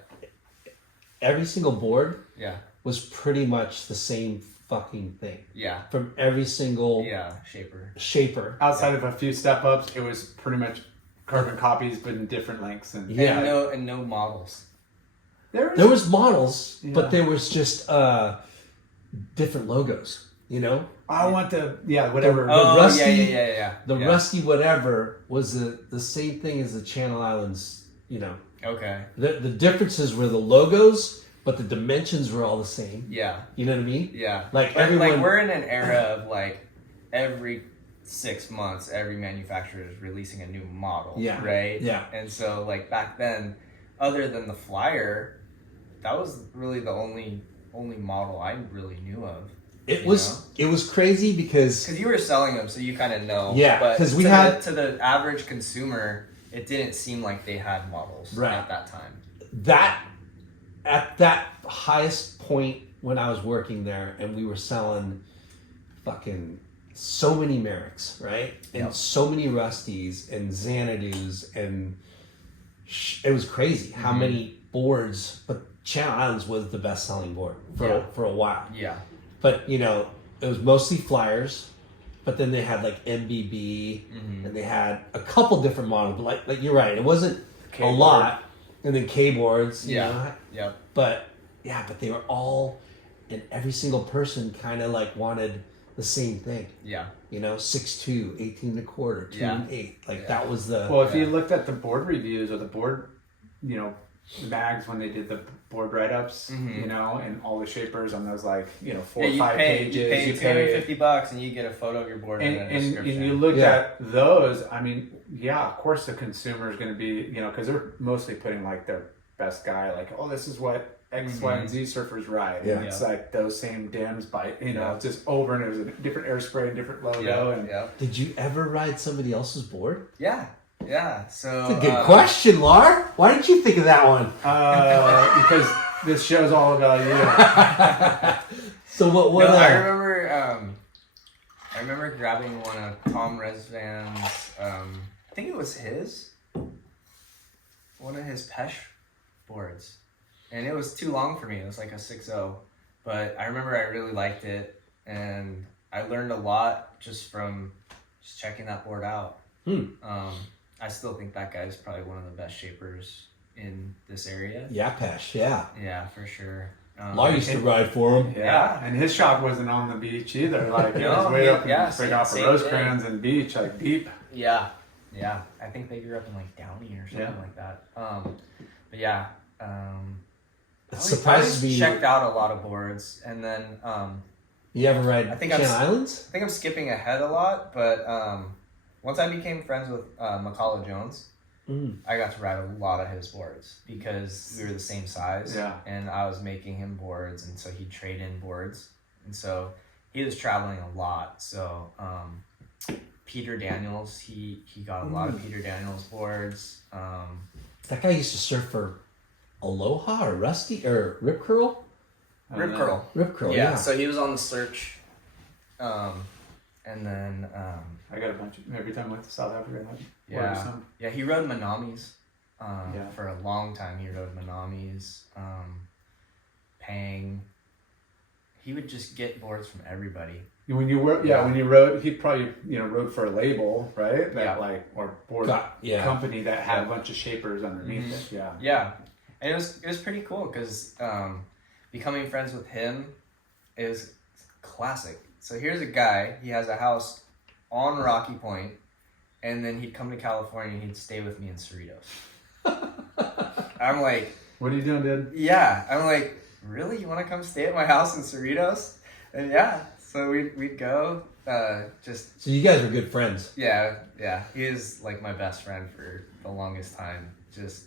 every single board Yeah. was pretty much the same fucking thing. Yeah. From every single shaper. Outside of a few step ups, it was pretty much carbon copies, but in different lengths and And no models. There was models, Yeah. but there was just different logos. I want whatever. Rusty, yeah. The Rusty whatever was the same thing as the Channel Islands. Okay. The differences were the logos, but the dimensions were all the same. Yeah. You know what I mean? Yeah. Like but everyone. Like we're in an era of like every 6 months, every manufacturer is releasing a new model. Yeah. Right. Yeah. And so like back then, other than the Flyer, that was really the only model I really knew of. It was crazy because you were selling them, so you kind of know. Yeah, but 'cause to the average consumer, it didn't seem like they had models at that time. At that highest point when I was working there, and we were selling fucking so many Merricks, right? And so many Rusties and Xanadu's, and it was crazy how many boards. But Channel Islands was the best selling board for a while. Yeah. But it was mostly Flyers, but then they had like MBB, and they had a couple different models. But like you're right, it wasn't a lot. And then K-boards, you know. Yeah. But they were all, and every single person kind of like wanted the same thing. Yeah. 6'2", 18 and a quarter, 2 and 8. Like that was the. Well, if you looked at the board reviews or the board, mags when they did the board write-ups, and all the shapers on those 4 or 5 pages. You pay $250 and you get a photo of your board and a description. And you looked at those, I mean, of course the consumer is going to be, because they're mostly putting like their best guy, like, oh, this is what X, Y, and Z surfers ride. Yeah. And it's like those same dims by, just over, and it was a different airspray and different logo. Did you ever ride somebody else's board? Yeah. Yeah. So that's a good question, Lar. Why didn't you think of that one? Because this show's all about you. So what? I remember grabbing one of Tom Resvan's, I think it was one of his Pesh boards. And it was too long for me. It was like a 6.0. But I remember I really liked it. And I learned a lot just from just checking that board out. I still think that guy's probably one of the best shapers in this area. Yeah, Pesh, yeah. Yeah, for sure. I used to ride for him. Yeah, and his shop wasn't on the beach either. Like it No, was way up in yeah, right off of same Rosecrans and beach, like deep. Yeah. I think they grew up in like Downey or something like that. But yeah, It surprises me. Checked out a lot of boards, and then You ever ride Channel Islands? I think I'm skipping ahead a lot, but once I became friends with McCullough Jones, I got to ride a lot of his boards because we were the same size. Yeah. And I was making him boards, and so he'd trade in boards. And so he was traveling a lot. So Peter Daniels, he got a lot of Peter Daniels boards. That guy used to surf for Aloha or Rusty or Rip Curl? Rip Curl. Rip Curl, Yeah, yeah. so he was on the Search. And then... I got a bunch of, every time I went to South Africa, I yeah, ordered some. yeah, he rode Manamis. Yeah. For a long time, he rode Manamis, Pang. He would just get boards from everybody. When you were, when you rode, he probably rode for a label, right? That Yeah. like or board company that had a bunch of shapers underneath it. Yeah. Yeah, and it was pretty cool because becoming friends with him is classic. So here's a guy. He has a house on Rocky Point, and then he'd come to California and he'd stay with me in Cerritos. I'm like, what are you doing, dude? Yeah, I'm like, really? You want to come stay at my house in Cerritos? And yeah, so we'd go. So you guys were good friends. Yeah. He is like my best friend for the longest time. Just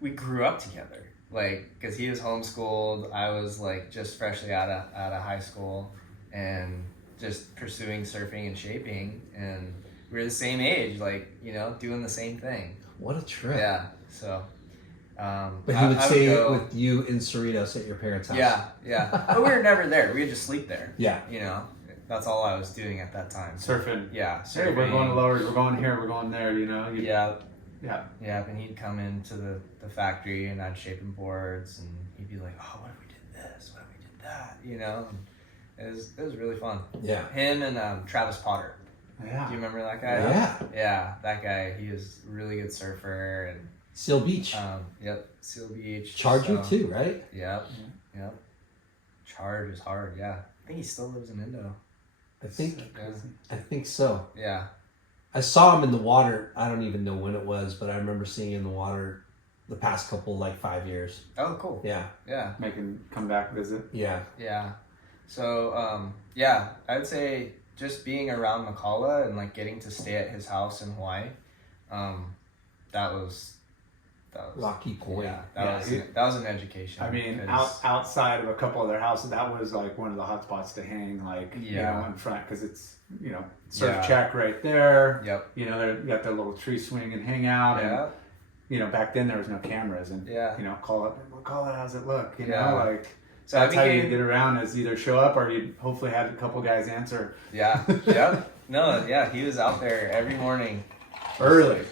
we grew up together, like because he was homeschooled. I was like just freshly out of high school, and just pursuing surfing and shaping, and we were the same age, like doing the same thing. What a trip! Yeah, so. But he would stay with you in Cerritos at your parents' house. Yeah. But we were never there. We would just sleep there. Yeah. That's all I was doing at that time. Surfing. Yeah. Hey, we're going to Lower. We're going here. We're going there. Yeah. Yeah. And he'd come into the factory, and I'd shape him boards, and he'd be like, "Oh, what if we did this? What if we did that?" And it was really fun. Yeah. Him and Travis Potter. Yeah. Do you remember that guy? Yeah. Yeah, that guy. He was a really good surfer, and Seal Beach. Yep, Seal Beach. Charge you too, right? Yep. Charge is hard. Yeah, I think he still lives in Indo. I think so. Yeah. I saw him in the water. I don't even know when it was, but I remember seeing him in the water the past couple 5 years. Oh, cool. Yeah. Yeah. Make him come back visit. Yeah. Yeah. So I'd say just being around McCullough and getting to stay at his house in Hawaii, that was Rocky Point. Yeah, that was an education. I mean, outside of a couple of their houses, that was one of the hot spots to hang, in front, because it's surf check right there. Yep. They got their little tree swing and hang out. Yeah. And back then there was no cameras, and call it, how's it look? So that's how you get around, is either show up or you hopefully had a couple guys answer. Yeah. Yep. No. Yeah. He was out there every morning. Early.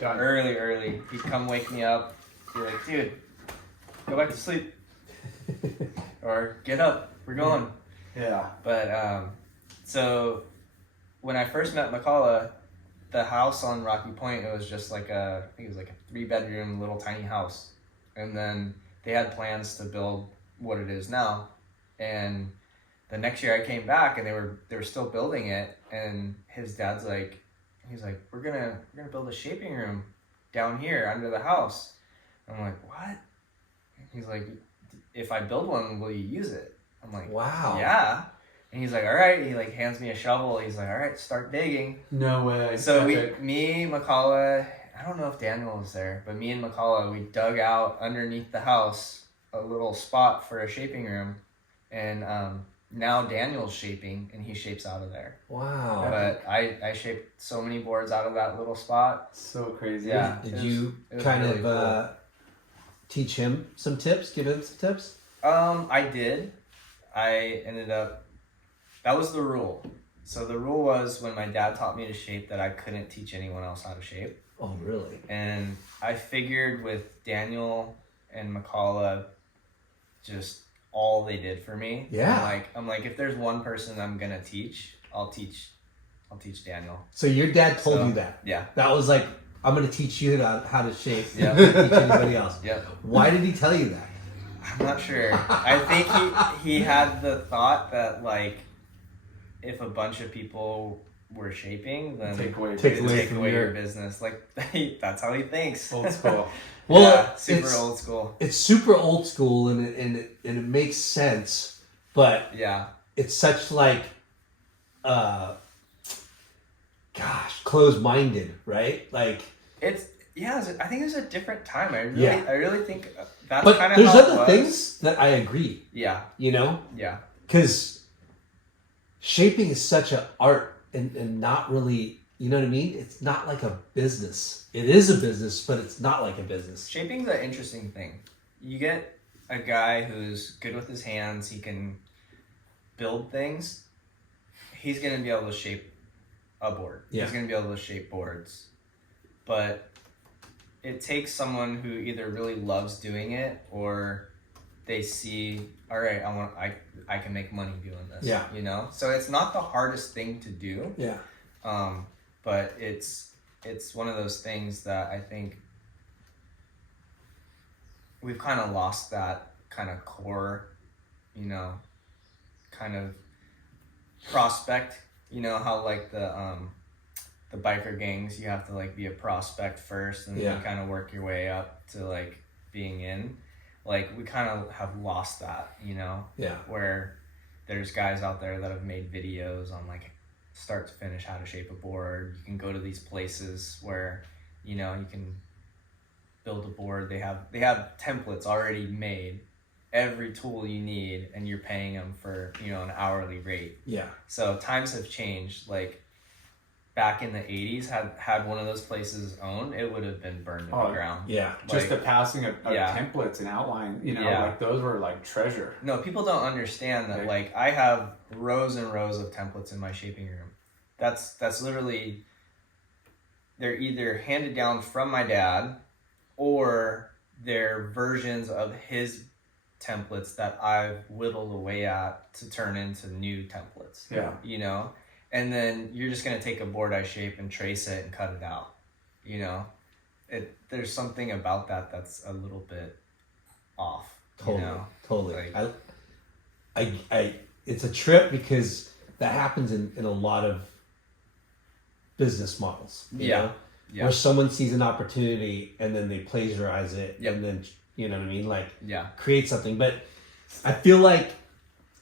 He'd come wake me up. Be like, dude, go back to sleep. Or get up, we're going. Yeah. But so when I first met McCullough, the house on Rocky Point, it was just I think it was a 3-bedroom little tiny house. And then they had plans to build what it is now. And the next year I came back and they were still building it, and his dad's he's like, we're gonna build a shaping room down here under the house. I'm like, what? He's like, if I build one, will you use it? I'm like, wow. Yeah. And he's like, all right. He hands me a shovel. He's like, all right, start digging. No way. So me, McCullough, I don't know if Daniel was there, but me and McCullough, we dug out underneath the house a little spot for a shaping room. And now Daniel's shaping, and he shapes out of there. Wow. But I shaped so many boards out of that little spot. So crazy. Yeah. Did you kind of cool. Teach him some tips? Give him some tips? I did. I ended up That was the rule. So the rule was when my dad taught me to shape that I couldn't teach anyone else how to shape. Oh, really? And I figured with Daniel and McCullough, just all they did for me. Yeah. I'm like, if there's one person I'm gonna teach, I'll teach Daniel. So your dad told you that? Yeah. That was like, I'm going to teach you how to shape. Yeah. I'm gonna teach anybody else. Yeah. Why did he tell you that? I'm not sure. I think he had the thought that like, if a bunch of people were shaping, then Take away your business. Like that's how he thinks. Old school. Well, yeah, super old school. It's super old school, and it makes sense, but yeah, it's such like, closed-minded, right? Like I think it's a different time. I really think that's but kind of. There's how other it was. things that I agree. Yeah. You know. Yeah. Because shaping is such an art, and not really. You know what I mean? It's not like a business. It is a business, but it's not like a business. Shaping's an interesting thing. You get a guy who's good with his hands. He can build things. He's going to be able to shape a board. Yeah. He's going to be able to shape boards. But it takes someone who either really loves doing it or they see, all right, I can make money doing this. Yeah. You know? So it's not the hardest thing to do. Yeah. But it's one of those things that I think we've kind of lost that kind of core, you know, kind of prospect. You know how like the biker gangs, you have to like be a prospect first and then you kind of work your way up to like being in. Like we kind of have lost that, you know? Yeah. Where there's guys out there that have made videos on like start to finish how to shape a board. You can go to these places where, you know, you can build a board. They have templates already made, every tool you need, and you're paying them for, you know, an hourly rate. Yeah. So times have changed. Like back in the 80s, had one of those places owned, it would have been burned to the ground. Yeah. Just the passing of templates and outline, you know, like those were like treasure. No, people don't understand that. Like I have rows and rows of templates in my shaping room. That's literally, they're either handed down from my dad or they're versions of his templates that I've whittled away at to turn into new templates. Yeah. You know? And then you're just going to take a board I shape and trace it and cut it out. You know? There's something about that that's a little bit off. Totally. You know? Totally. Like, I it's a trip because that happens in a lot of business models. You know? Where someone sees an opportunity and then they plagiarize it and then, you know what I mean? Like create something. But I feel like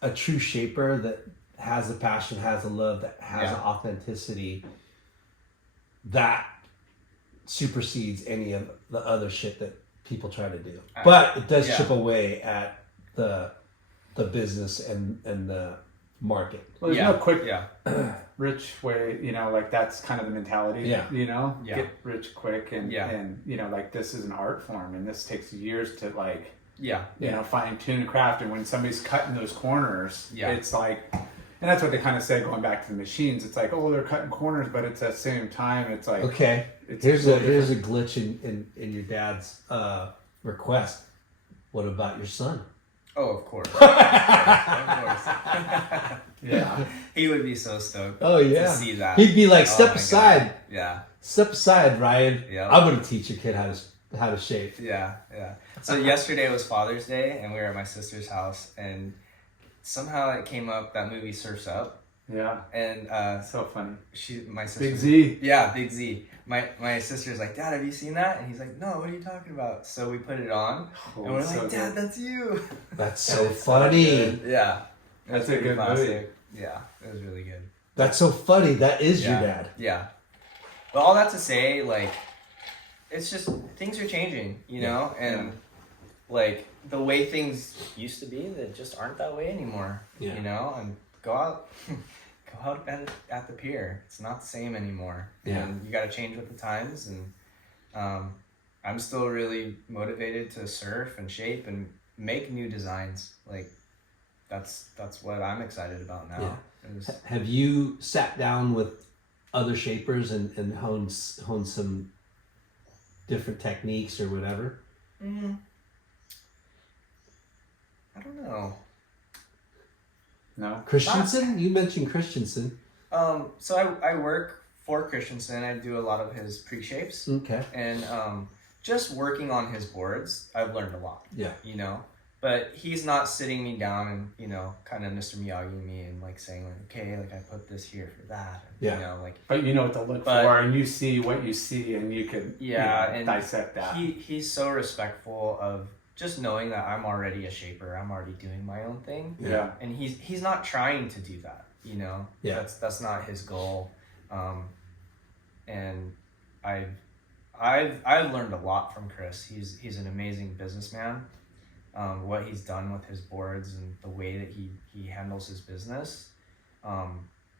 a true shaper that has a passion, has a love, that has an authenticity, that supersedes any of the other shit that people try to do. But it does chip away at the business and the market. Well, there's no quick rich way, you know, like that's kind of the mentality, you know, get rich quick and, you know, like this is an art form and this takes years to like, you know, fine tune and craft. And when somebody's cutting those corners, it's like, and that's what they kind of say going back to the machines. It's like, oh, they're cutting corners, but it's at the same time, it's like, okay, here's a glitch in your dad's request. What about your son? Oh, of course. Of course. Yeah. He would be so stoked to see that. He'd be like, step aside. God. Yeah. Step aside, Ryan. Yep. I'm going to teach your kid how to shape. Yeah, yeah. So yesterday was Father's Day, and we were at my sister's house, and somehow it came up, that movie Surf's Up. Yeah. And so funny. My sister. Big Z. Yeah, Big Z. My sister's like, Dad, have you seen that? And he's like, no, what are you talking about? So we put it on, and we're like, Dad, that's you. That's so funny. Yeah. That's a good movie. Yeah, it was really good. That's so funny. That is your dad. Yeah. But all that to say, like, it's just, things are changing, you know? And, like, the way things used to be, they just aren't that way anymore, you know? And go out at the pier. It's not the same anymore. Yeah. And you got to change with the times. And I'm still really motivated to surf and shape and make new designs. Like, that's what I'm excited about now. Have you sat down with other shapers and honed some different techniques or whatever? I don't know. No. Christensen? You mentioned Christensen. So I work for Christensen. I do a lot of his pre-shapes. Okay. And just working on his boards, I've learned a lot. Yeah. You know? But he's not sitting me down and, you know, kind of Mr. Miyagi me and like saying like, okay, like I put this here for that. And, Yeah. You know, like. But you know what to look for, and you see what you see, and you can and dissect that. He's so respectful of just knowing that I'm already a shaper. I'm already doing my own thing. Yeah. And he's not trying to do that. You know. Yeah. That's not his goal. And I've learned a lot from Chris. He's an amazing businessman. What he's done with his boards and the way that he handles his business,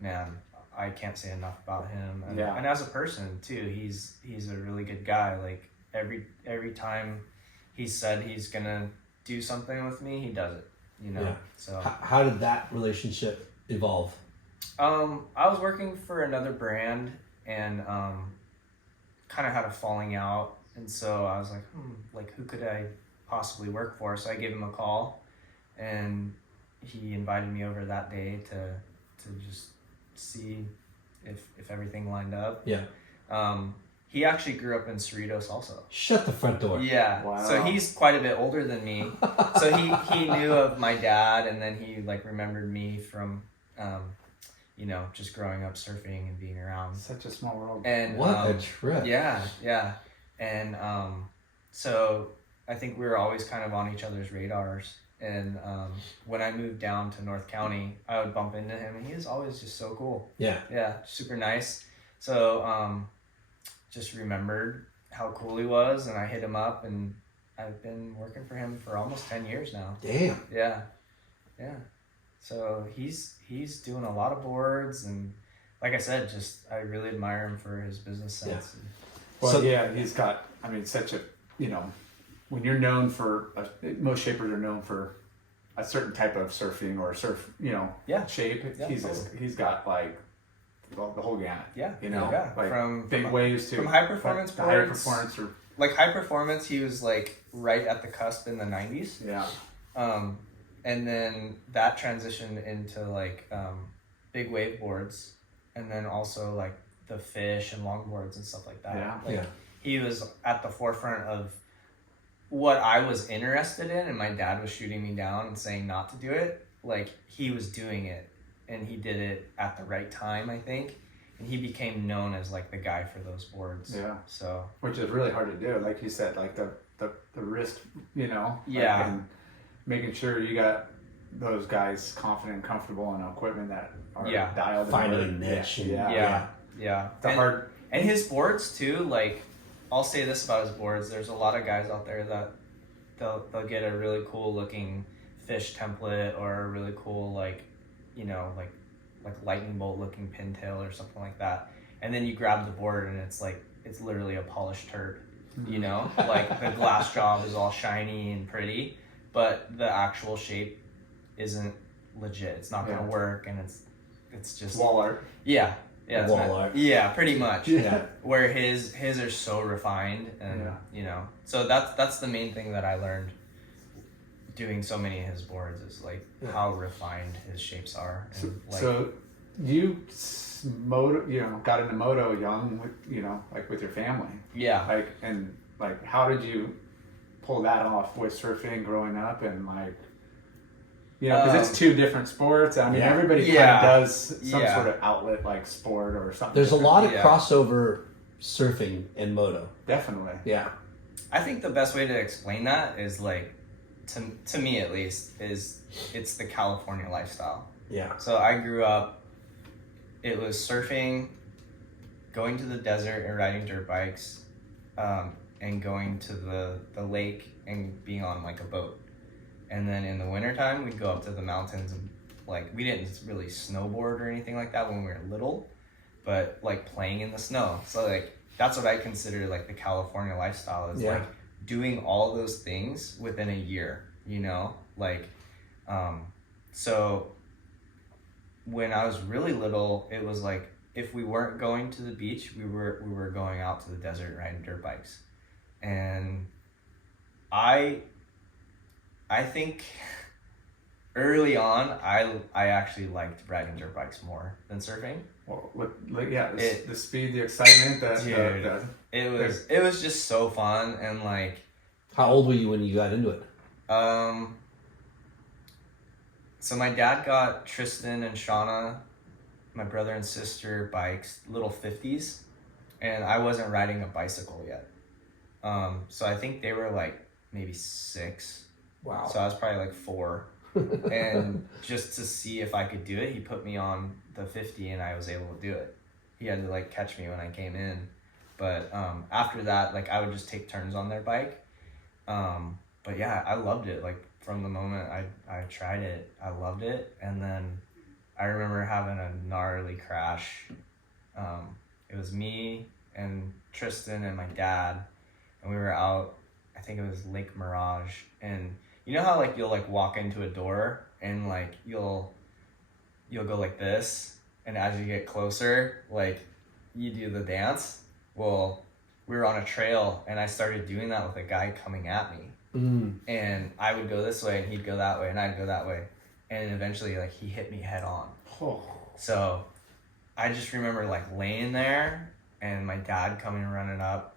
man, I can't say enough about him. And, and as a person too, he's a really good guy. Like every time he said he's gonna do something with me, he does it. You know. Yeah. So how did that relationship evolve? I was working for another brand and kind of had a falling out, and so I was like, who could I possibly work for? So I gave him a call, and he invited me over that day to just see if everything lined up. Yeah. He actually grew up in Cerritos also. Shut the front door. Yeah. Wow. So he's quite a bit older than me. So he knew of my dad, and then he like remembered me from you know, just growing up surfing and being around. Such a small world. And What a trip. Yeah. And so I think we were always kind of on each other's radars. And when I moved down to North County, I would bump into him, and he was always just so cool. Yeah. Yeah, super nice. So just remembered how cool he was, and I hit him up, and I've been working for him for almost 10 years now. Damn. Yeah. So he's doing a lot of boards, and like I said, just I really admire him for his business sense. Yeah. Well, he's got, I mean, such a, you know, when you're known for, most shapers are known for a certain type of surfing or surf, you know, shape. Yeah, He's got like the whole gamut. Yeah. You know, Yeah. like From big waves to from high performance boards. higher performance or like high performance, he was like right at the cusp in the 90s. yeah. And then that transitioned into like big wave boards, and then also like the fish and longboards and stuff like that. Yeah. Like, he was at the forefront of what I was interested in, and my dad was shooting me down and saying not to do it. Like he was doing it, and he did it at the right time, I think. And he became known as like the guy for those boards. Yeah. So Which is really hard to do. Like you said, like the wrist, you know. Yeah. Like, and making sure you got those guys confident and comfortable in equipment that are dialed. Finding a in. niche. Yeah. Yeah. And his boards too, like I'll say this about his boards, there's a lot of guys out there that they'll get a really cool looking fish template or a really cool like, you know, like lightning bolt looking pintail or something like that. And then you grab the board and it's literally a polished turd. You know? Like the glass job is all shiny and pretty, but the actual shape isn't legit. It's not gonna work, and it's just wall art. Yeah. Yeah, Wall art. Yeah, pretty much. Yeah. Where his are so refined, and you know, so that's the main thing that I learned doing so many of his boards is like how refined his shapes are. And So you got into moto young, with your family. Yeah. How did you pull that off with surfing growing up and because it's two different sports. I mean, everybody kind of does some sort of outlet like sport or something. There's different. a lot of crossover surfing and moto. Definitely. Yeah. I think the best way to explain that is like, to me at least, it's the California lifestyle. Yeah. So I grew up, it was surfing, going to the desert and riding dirt bikes, and going to the lake and being on like a boat. And then in the wintertime, we'd go up to the mountains and like, we didn't really snowboard or anything like that when we were little, but like playing in the snow. So like, that's what I consider like the California lifestyle is like doing all those things within a year, you know, like, so when I was really little, it was like if we weren't going to the beach, we were going out to the desert riding dirt bikes. And I think early on I actually liked riding dirt bikes more than surfing. Well, the speed, the excitement, it was just so fun. And like, How old were you when you got into it? So my dad got Tristan and Shauna, my brother and sister, bikes, little 50s, and I wasn't riding a bicycle yet. So I think they were like maybe 6. Wow. So I was probably like 4. And just to see if I could do it, he put me on the 50 and I was able to do it. He had to like catch me when I came in. But after that, like I would just take turns on their bike. But yeah, I loved it. Like from the moment I tried it, I loved it. And then I remember having a gnarly crash. It was me and Tristan and my dad, and we were out, I think it was Lake Mirage. And you know how like you'll like walk into a door and like you'll go like this, and as you get closer, like you do the dance? Well, we were on a trail and I started doing that with a guy coming at me. And I would go this way and he'd go that way and I'd go that way. And eventually like he hit me head on. So I just remember like laying there and my dad coming running up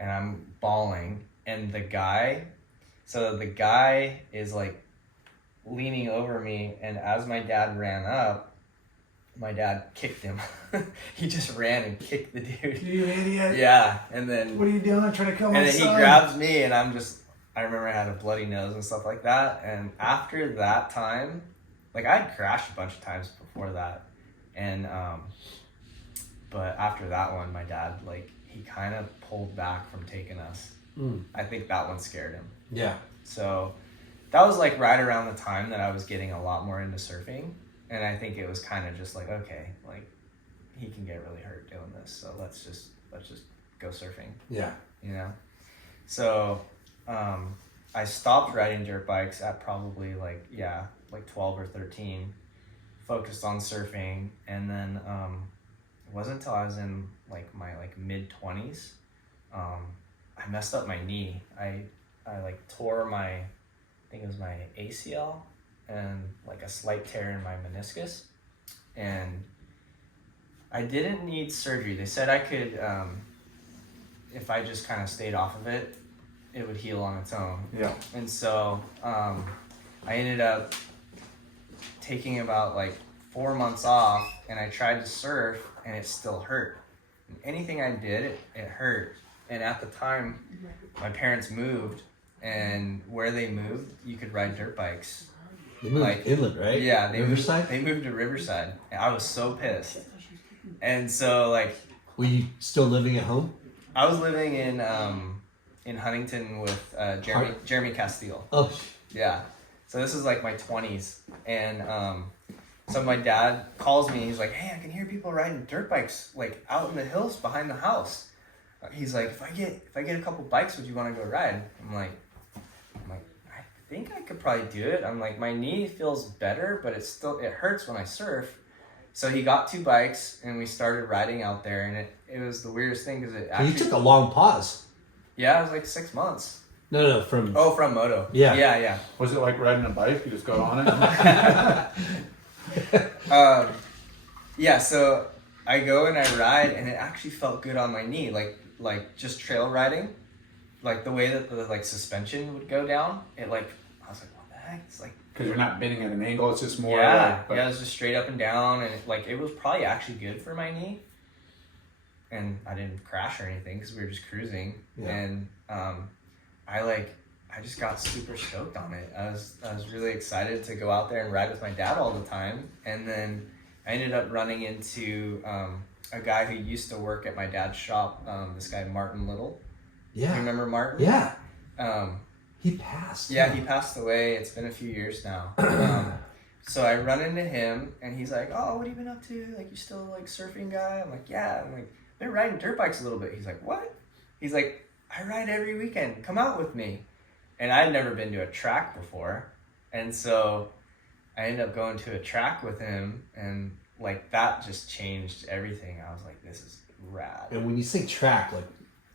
and I'm bawling. And the guy is like leaning over me, and as my dad ran up, my dad kicked him. He just ran and kicked the dude. You idiot. Yeah, and then... What are you doing? I'm trying to kill my son. And then son. he grabs me, and I remember I had a bloody nose and stuff like that. And after that time, like I'd crashed a bunch of times before that. And, but after that one, my dad, like, he kind of pulled back from taking us. I think that one scared him. Yeah. So that was like right around the time that I was getting a lot more into surfing. And I think it was kind of just like, okay, like he can get really hurt doing this. So let's just go surfing. Yeah. You know? So, I stopped riding dirt bikes at probably like 12 or 13, focused on surfing. And then, it wasn't until I was in like my like mid 20s, I messed up my knee. I like tore I think it was my ACL and like a slight tear in my meniscus. And I didn't need surgery. They said I could, if I just kind of stayed off of it, it would heal on its own. Yeah. And so I ended up taking about like 4 months off, and I tried to surf and it still hurt. And anything I did, it hurt. And at the time, my parents moved, and where they moved, you could ride dirt bikes. They moved like inland, right? Yeah, Riverside. They moved to Riverside, and I was so pissed. And so, like, were you still living at home? I was living in Huntington with Jeremy Castile. Oh, yeah. So this is like my 20s, and so my dad calls me. He's like, "Hey, I can hear people riding dirt bikes like out in the hills behind the house." He's like, if I get a couple bikes, would you want to go ride? I'm like, I think I could probably do it. I'm like, my knee feels better, but it hurts when I surf. So he got 2 bikes and we started riding out there, and it was the weirdest thing because it actually... You took a long pause. Yeah, it was like 6 months. No, from... Oh, from Moto. Yeah. Yeah. Was it like riding a bike? You just got on it? Yeah, so I go and I ride, and it actually felt good on my knee, like just trail riding, like the way that the like suspension would go down. It like, I was like, what the heck? It's like, because you're not bending at an angle. It's just more. Yeah, it was just straight up and down, and it was probably actually good for my knee. And I didn't crash or anything because we were just cruising. Yeah. And I just got super stoked on it. I was really excited to go out there and ride with my dad all the time. And then I ended up running into a guy who used to work at my dad's shop, this guy Martin Little. Yeah. You remember Martin? Yeah. He passed. Yeah, he passed away. It's been a few years now. So I run into him, and he's like, "Oh, what have you been up to? Like, you still like surfing guy?" I'm like, "Yeah." I'm like, "I've been riding dirt bikes a little bit." He's like, "What?" He's like, "I ride every weekend. Come out with me." And I'd never been to a track before, and so I ended up going to a track with him, and like that just changed everything. I was like, this is rad. And when you say track, like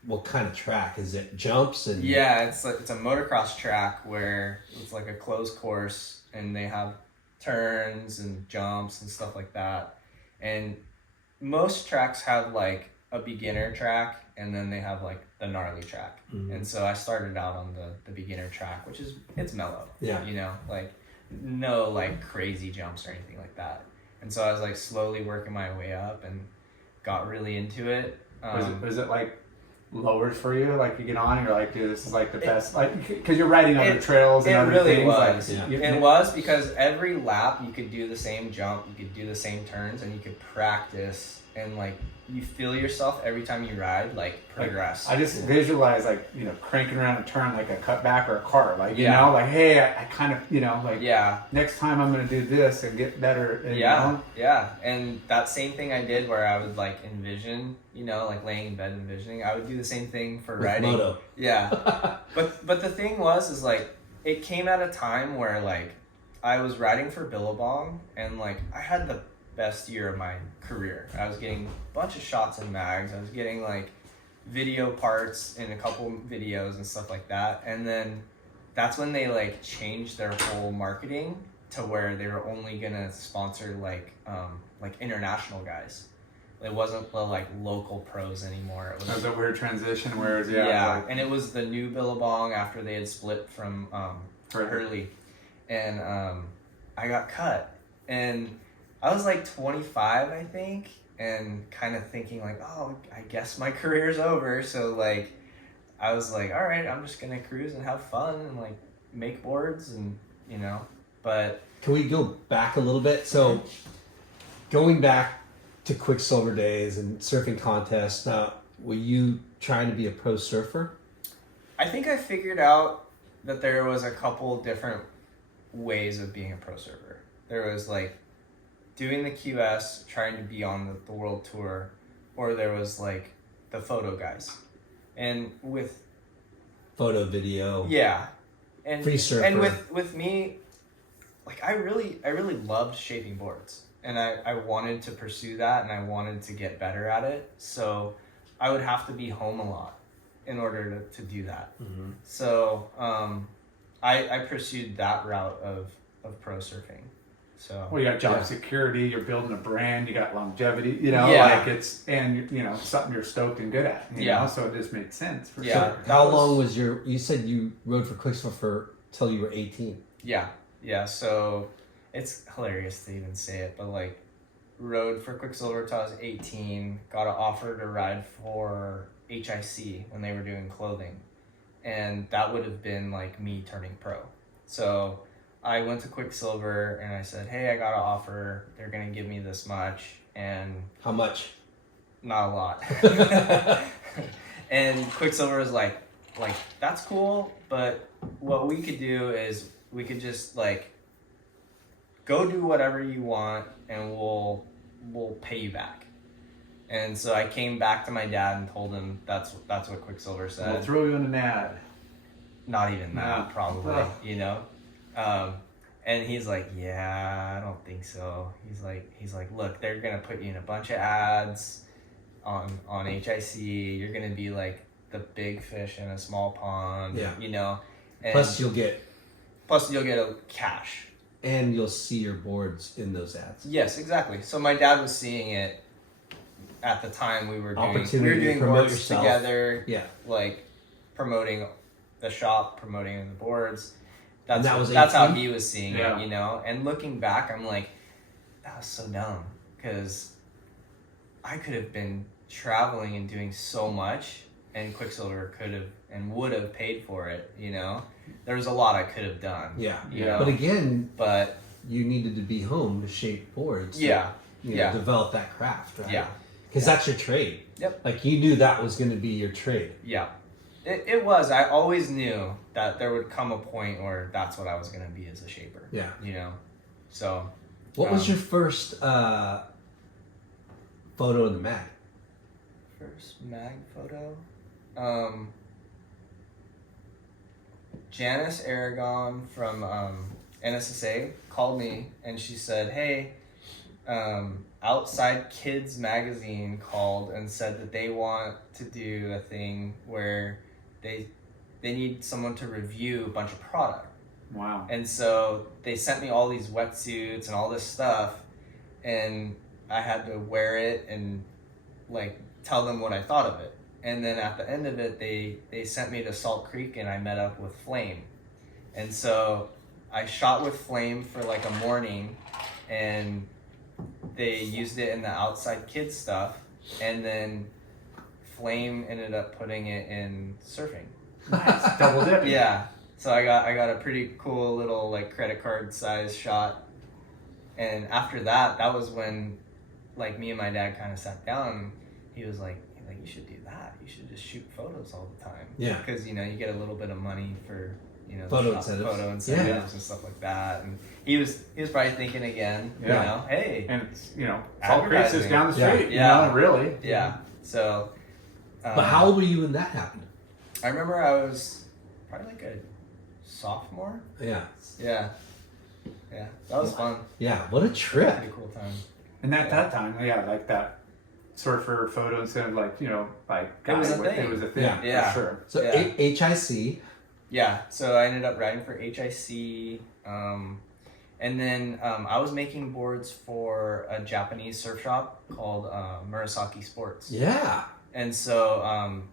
what kind of track? Is it jumps and? Yeah, it's a motocross track where it's like a closed course, and they have turns and jumps and stuff like that. And most tracks have like a beginner track, and then they have like the gnarly track. Mm-hmm. And so I started out on the beginner track, which is, it's mellow. Yeah. You know, like no like crazy jumps or anything like that. And so I was like slowly working my way up and got really into it. Was it like lowers for you? Like you get on and you're like, dude, this is like the best. Like, because you're riding other trails and other really things. Was. Like, It was because every lap you could do the same jump, you could do the same turns, and you could practice, and like you feel yourself every time you ride like progress. I just visualize like, you know, cranking around a turn like a cutback or a car. Like, you know, like, hey, I kind of, you know, like, next time I'm going to do this and get better. And, you know? And that same thing I did where I would like envision, you know, like laying in bed envisioning, I would do the same thing for with riding. moto. Yeah. but the thing is like, it came at a time where like I was riding for Billabong, and like I had the best year of my career. I was getting a bunch of shots in mags. I was getting like video parts in a couple videos and stuff like that. And then that's when they like changed their whole marketing to where they were only gonna sponsor like international guys. It wasn't the like local pros anymore. It was that was a weird transition. Whereas like, and it was the new Billabong after they had split from Hurley, and I got cut, and I was like 25, I think, and kind of thinking like, oh, I guess my career's over. So like, I was like, all right, I'm just gonna cruise and have fun and like make boards, and you know. But can we go back a little bit? So going back to Quicksilver days and surfing contests, now were you trying to be a pro surfer? I think I figured out that there was a couple different ways of being a pro surfer. There was like doing the QS, trying to be on the world tour, or there was like the photo guys. And with photo, video, and free surfer. And with me, like I really loved shaping boards, and I wanted to pursue that, and I wanted to get better at it. So I would have to be home a lot in order to do that. Mm-hmm. So I pursued that route of pro surfing. So well, you got job security, you're building a brand, you got longevity, you know, like it's, and you know, something you're stoked and good at, you know, so it just makes sense for sure. How long was you said you rode for Quicksilver till you were 18? Yeah, so it's hilarious to even say it, but like rode for Quicksilver till I was 18, got an offer to ride for HIC when they were doing clothing, and that would have been like me turning pro. So I went to Quicksilver and I said, hey, I got an offer. They're going to give me this much. And how much? Not a lot. And Quicksilver was like, that's cool. But what we could do is we could just like go do whatever you want and we'll pay you back. And so I came back to my dad and told him that's what Quicksilver said. We'll throw you in an ad. Not even that, probably, you know? And he's like, yeah, I don't think so. He's like, look, they're gonna put you in a bunch of ads on HIC. You're gonna be like the big fish in a small pond, you know. And plus you'll get a cash, and you'll see your boards in those ads. Yes, exactly. So my dad was seeing it at the time. We were doing boards together, like promoting the shop, promoting the boards. That's how he was seeing it, you know? And looking back, I'm like, that was so dumb. Because I could have been traveling and doing so much, and Quicksilver could have and would have paid for it, you know? There was a lot I could have done. Yeah. You know? But again, you needed to be home to shape boards. You know, develop that craft, right? Yeah. Because that's your trade. Yep. Like you knew that was going to be your trade. Yeah. It was. I always knew that there would come a point where that's what I was going to be as a shaper. Yeah. You know? So. What was your first photo in the mag? First mag photo? Janice Aragon from NSSA called me and she said, hey, Outside Kids magazine called and said that they want to do a thing where they need someone to review a bunch of product. Wow. And so they sent me all these wetsuits and all this stuff, and I had to wear it and like tell them what I thought of it. And then at the end of it, they sent me to Salt Creek and I met up with Flame. And so I shot with Flame for like a morning, and they used it in the Outside Kids stuff, and then Flame ended up putting it in surfing. Nice. Double dipping. Yeah. So I got a pretty cool little like credit card size shot. And after that was when like me and my dad kind of sat down, and he was like, you should do that. You should just shoot photos all the time. Yeah. Because, you get a little bit of money for, photo incentives yeah. and stuff like that. And he was probably thinking again, hey. And it's, Salt Creek's just down the street, Yeah. really. Yeah. So. But how old were you when that happened? I remember I was probably like a sophomore. Yeah. Yeah. Yeah. That was fun. Yeah. What a trip. Pretty cool time. And at that time, like that surfer photo instead of like, like It was a guy, thing. it was a thing. Yeah. For sure. So Yeah. HIC. Yeah, so I ended up riding for HIC, and then I was making boards for a Japanese surf shop called Murasaki Sports. Yeah. And so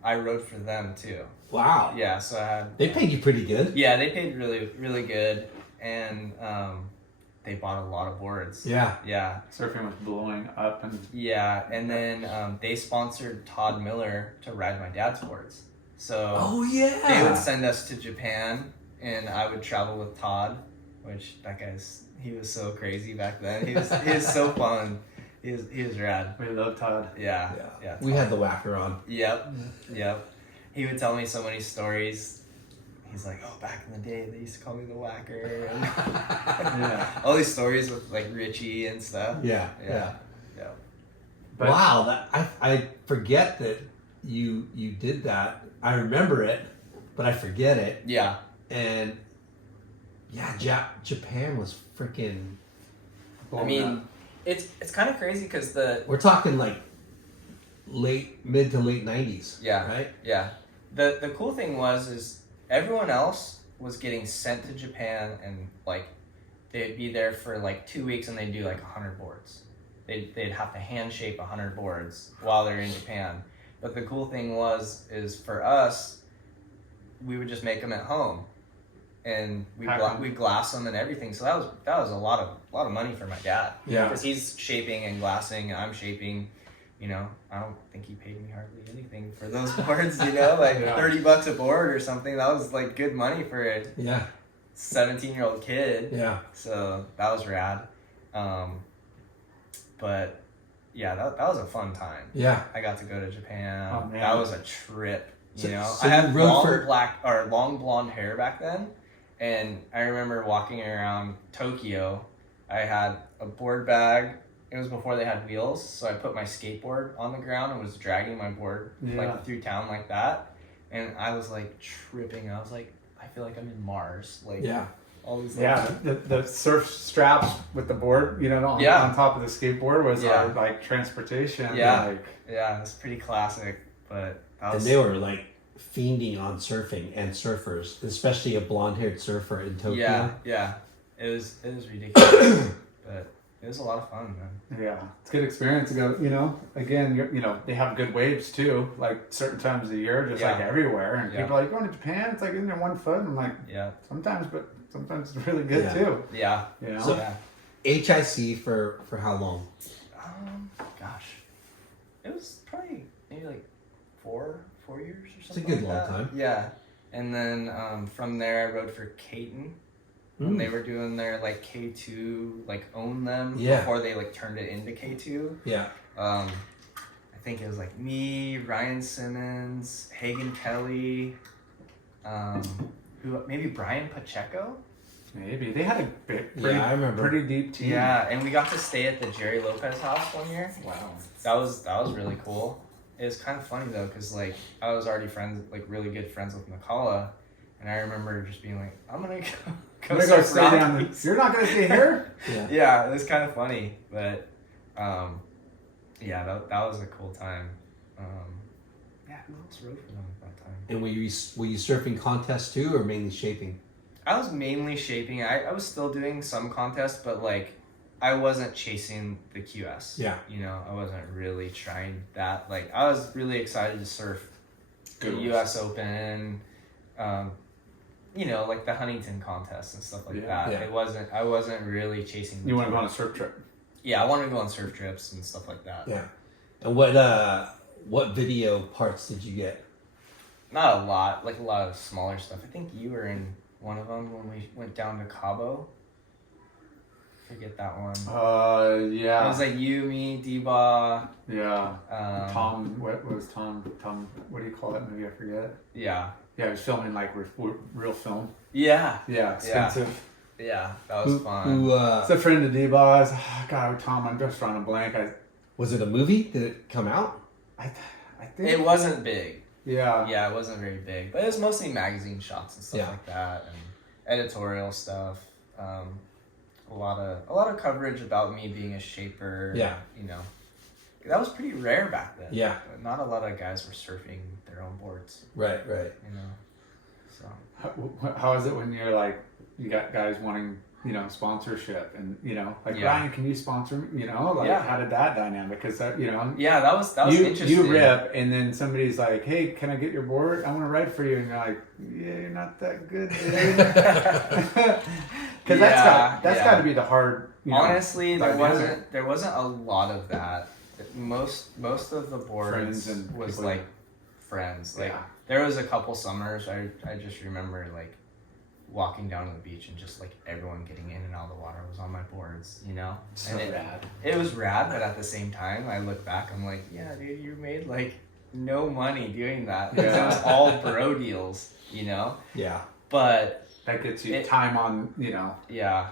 I rode for them too. Wow. Yeah, so I had... They paid you pretty good. Yeah, they paid really, really good, and they bought a lot of boards. Yeah. Yeah. Surfing was blowing up. Yeah, and then they sponsored Todd Miller to ride my dad's boards. So oh yeah, they would send us to Japan, and I would travel with Todd, which he was so crazy back then. He was so fun. He was rad. We love Todd. Yeah. We had the whacker on. Yep. He would tell me so many stories. He's like, oh, back in the day, they used to call me the whacker. And Yeah. all these stories with like Richie and stuff. Yeah. But, wow, that I forget that you did that. I remember it, but I forget it. Yeah. And yeah, Japan was freaking. I mean, it's kind of crazy because we're talking like mid to late 90s. Yeah. Right. Yeah. The cool thing is everyone else was getting sent to Japan, and like they'd be there for like 2 weeks and they'd do like 100 boards. They'd have to hand shape 100 boards while they're in Japan. But the cool thing is for us, we would just make them at home, and we glass them and everything. So that was a lot of money for my dad. Yeah. Because he's shaping and glassing, and I'm shaping. I don't think he paid me hardly anything for those boards. Like Yeah. $30 a board or something. That was like good money for a 17-year-old kid. Yeah. So that was rad. But yeah, that was a fun time. Yeah. I got to go to Japan. Oh, man. That was a trip. So I had you rode long blonde hair back then, and I remember walking around Tokyo. I had a board bag. It was before they had wheels, so I put my skateboard on the ground and was dragging my board like through town like that, and I was like tripping. I was like, I feel like I'm in Mars. Like all these. The surf straps with the board, on top of the skateboard was our like transportation. Yeah, it's pretty classic, but and they were like fiending on surfing and surfers, especially a blonde-haired surfer in Tokyo. Yeah, it was ridiculous, but it was a lot of fun, man. Yeah, it's a good experience to go. Again, they have good waves too. Like certain times of the year, just like everywhere, and people are like going to Japan. It's like in there 1 foot. I'm like, sometimes, but sometimes it's really good too. Yeah. So HIC for how long? Gosh, it was probably maybe like 4 years or something. It's a good like long that. time. Yeah, and then from there I rode for Caton. When they were doing their like K2, like own them before they like turned it into K2. Yeah. I think it was like me, Ryan Simmons, Hagen Kelly, maybe Brian Pacheco. Maybe they had a I remember. pretty deep team. Yeah, and we got to stay at the Jerry Lopez house one year. Wow. That was really cool. It was kind of funny though, because like I was already really good friends with McCullough, and I remember just being like, I'm gonna go. I'm gonna go stay down there. You're not gonna stay here? Yeah, it was kind of funny, but yeah, that was a cool time. Yeah, who else rode for them at that time? And were you surfing contests too, or mainly shaping? I was mainly shaping. I was still doing some contests, but like I wasn't chasing the QS. Yeah. You know, I wasn't really trying that. Like I was really excited to surf the US Open, you know, like the Huntington contest and stuff like that. Yeah. I wasn't really chasing. You want to go on a surf trip? Yeah, I wanted to go on surf trips and stuff like that. Yeah. And what video parts did you get? Not a lot, like a lot of smaller stuff. I think you were in one of them when we went down to Cabo. Forget that one. Yeah. It was like you, me, D-Ba. Yeah. Tom, what was Tom, what do you call that movie? I forget. Yeah. Yeah, he was filming like real film. Yeah. Yeah, expensive. Yeah, that was fun. It's a friend of D-Ba's. Oh, God, Tom, I'm just drawing a blank. Was it a movie? Did it come out? I think. It wasn't big. Yeah. Yeah, it wasn't very big. But it was mostly magazine shots and stuff Yeah. like that and editorial stuff. A lot of coverage about me being a shaper. Yeah. You know. That was pretty rare back then. Yeah. Not a lot of guys were surfing their own boards. Right. You know. So How is it when you're like, you got guys wanting, you know, sponsorship and, you know, like, Yeah. Ryan, can you sponsor me? You know, like, Yeah. how did that dynamic? Because, you know, yeah, that was interesting. You rip, and then somebody's like, hey, can I get your board? I want to ride for you. And you're like, yeah, you're not that good, dude. Because that's got to be the hard, you know, honestly, there dynamic. wasn't a lot of that. Most of the boards Friends and was people. like friends. Like Yeah. there was a couple summers I just remember like walking down to the beach and just like everyone getting in and out of the water was on my boards, you know? So and rad. it was rad, but at the same time I look back, I'm like, yeah, dude, you made like no money doing that. Because it was all bro deals, you know? Yeah. But That gets you time on, you know, yeah.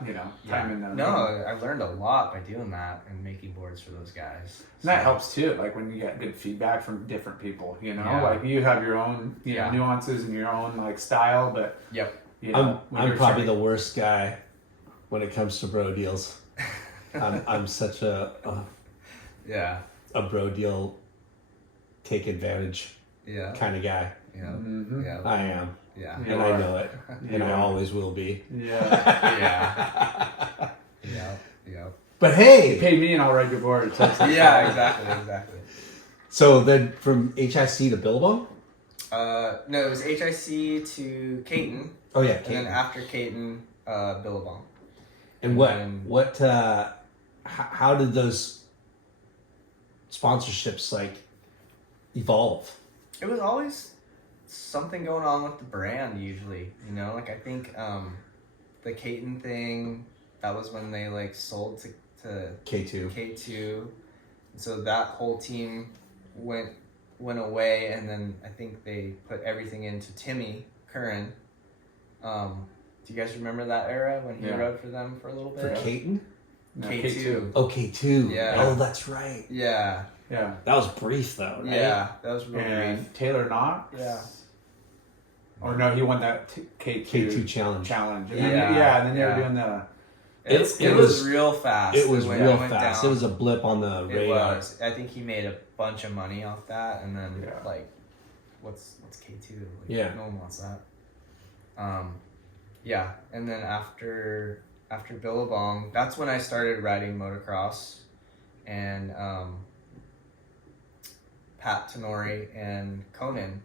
time in the No, I learned a lot by doing that and making boards for those guys. And that helps too, like when you get good feedback from different people, you know, Yeah. like you have your own, you know, nuances and your own like style, but Yep. you know, I'm probably the worst guy when it comes to bro deals. I'm such a bro deal, take advantage kind of guy. Yeah. Mm-hmm. Yeah. I am. Yeah. And I know it. And I always will be. Yeah. Yeah. But hey! Pay me and I'll ride your board. Yeah, exactly. So then from HIC to Billabong? No, it was HIC to Caton. Oh yeah, And Caton. then after Caton, Billabong. And how did those sponsorships like evolve? It was always something going on with the brand usually, you know? Like I think the Caton thing, that was when they like sold to K2. K2. So that whole team went away, and then I think they put everything into Timmy Curran. Do you guys remember that era when he rode for them for a little bit? For Caton? No, K2. Oh, K2. Yeah. Oh, that's right. Yeah. Yeah. That was brief though, right? Yeah, that was really And brief. Taylor Knox. Yeah. Or no, he won that K2 challenge. And then, Yeah. and then they were doing the. It was real fast. It was When real went fast. down, It was a blip on the It radar. was. I think he made a bunch of money off that, and then Yeah. like, what's K2? Like, Yeah. No one wants that. Yeah, and then after Billabong, that's when I started riding motocross, and Pat Tenori and Conan,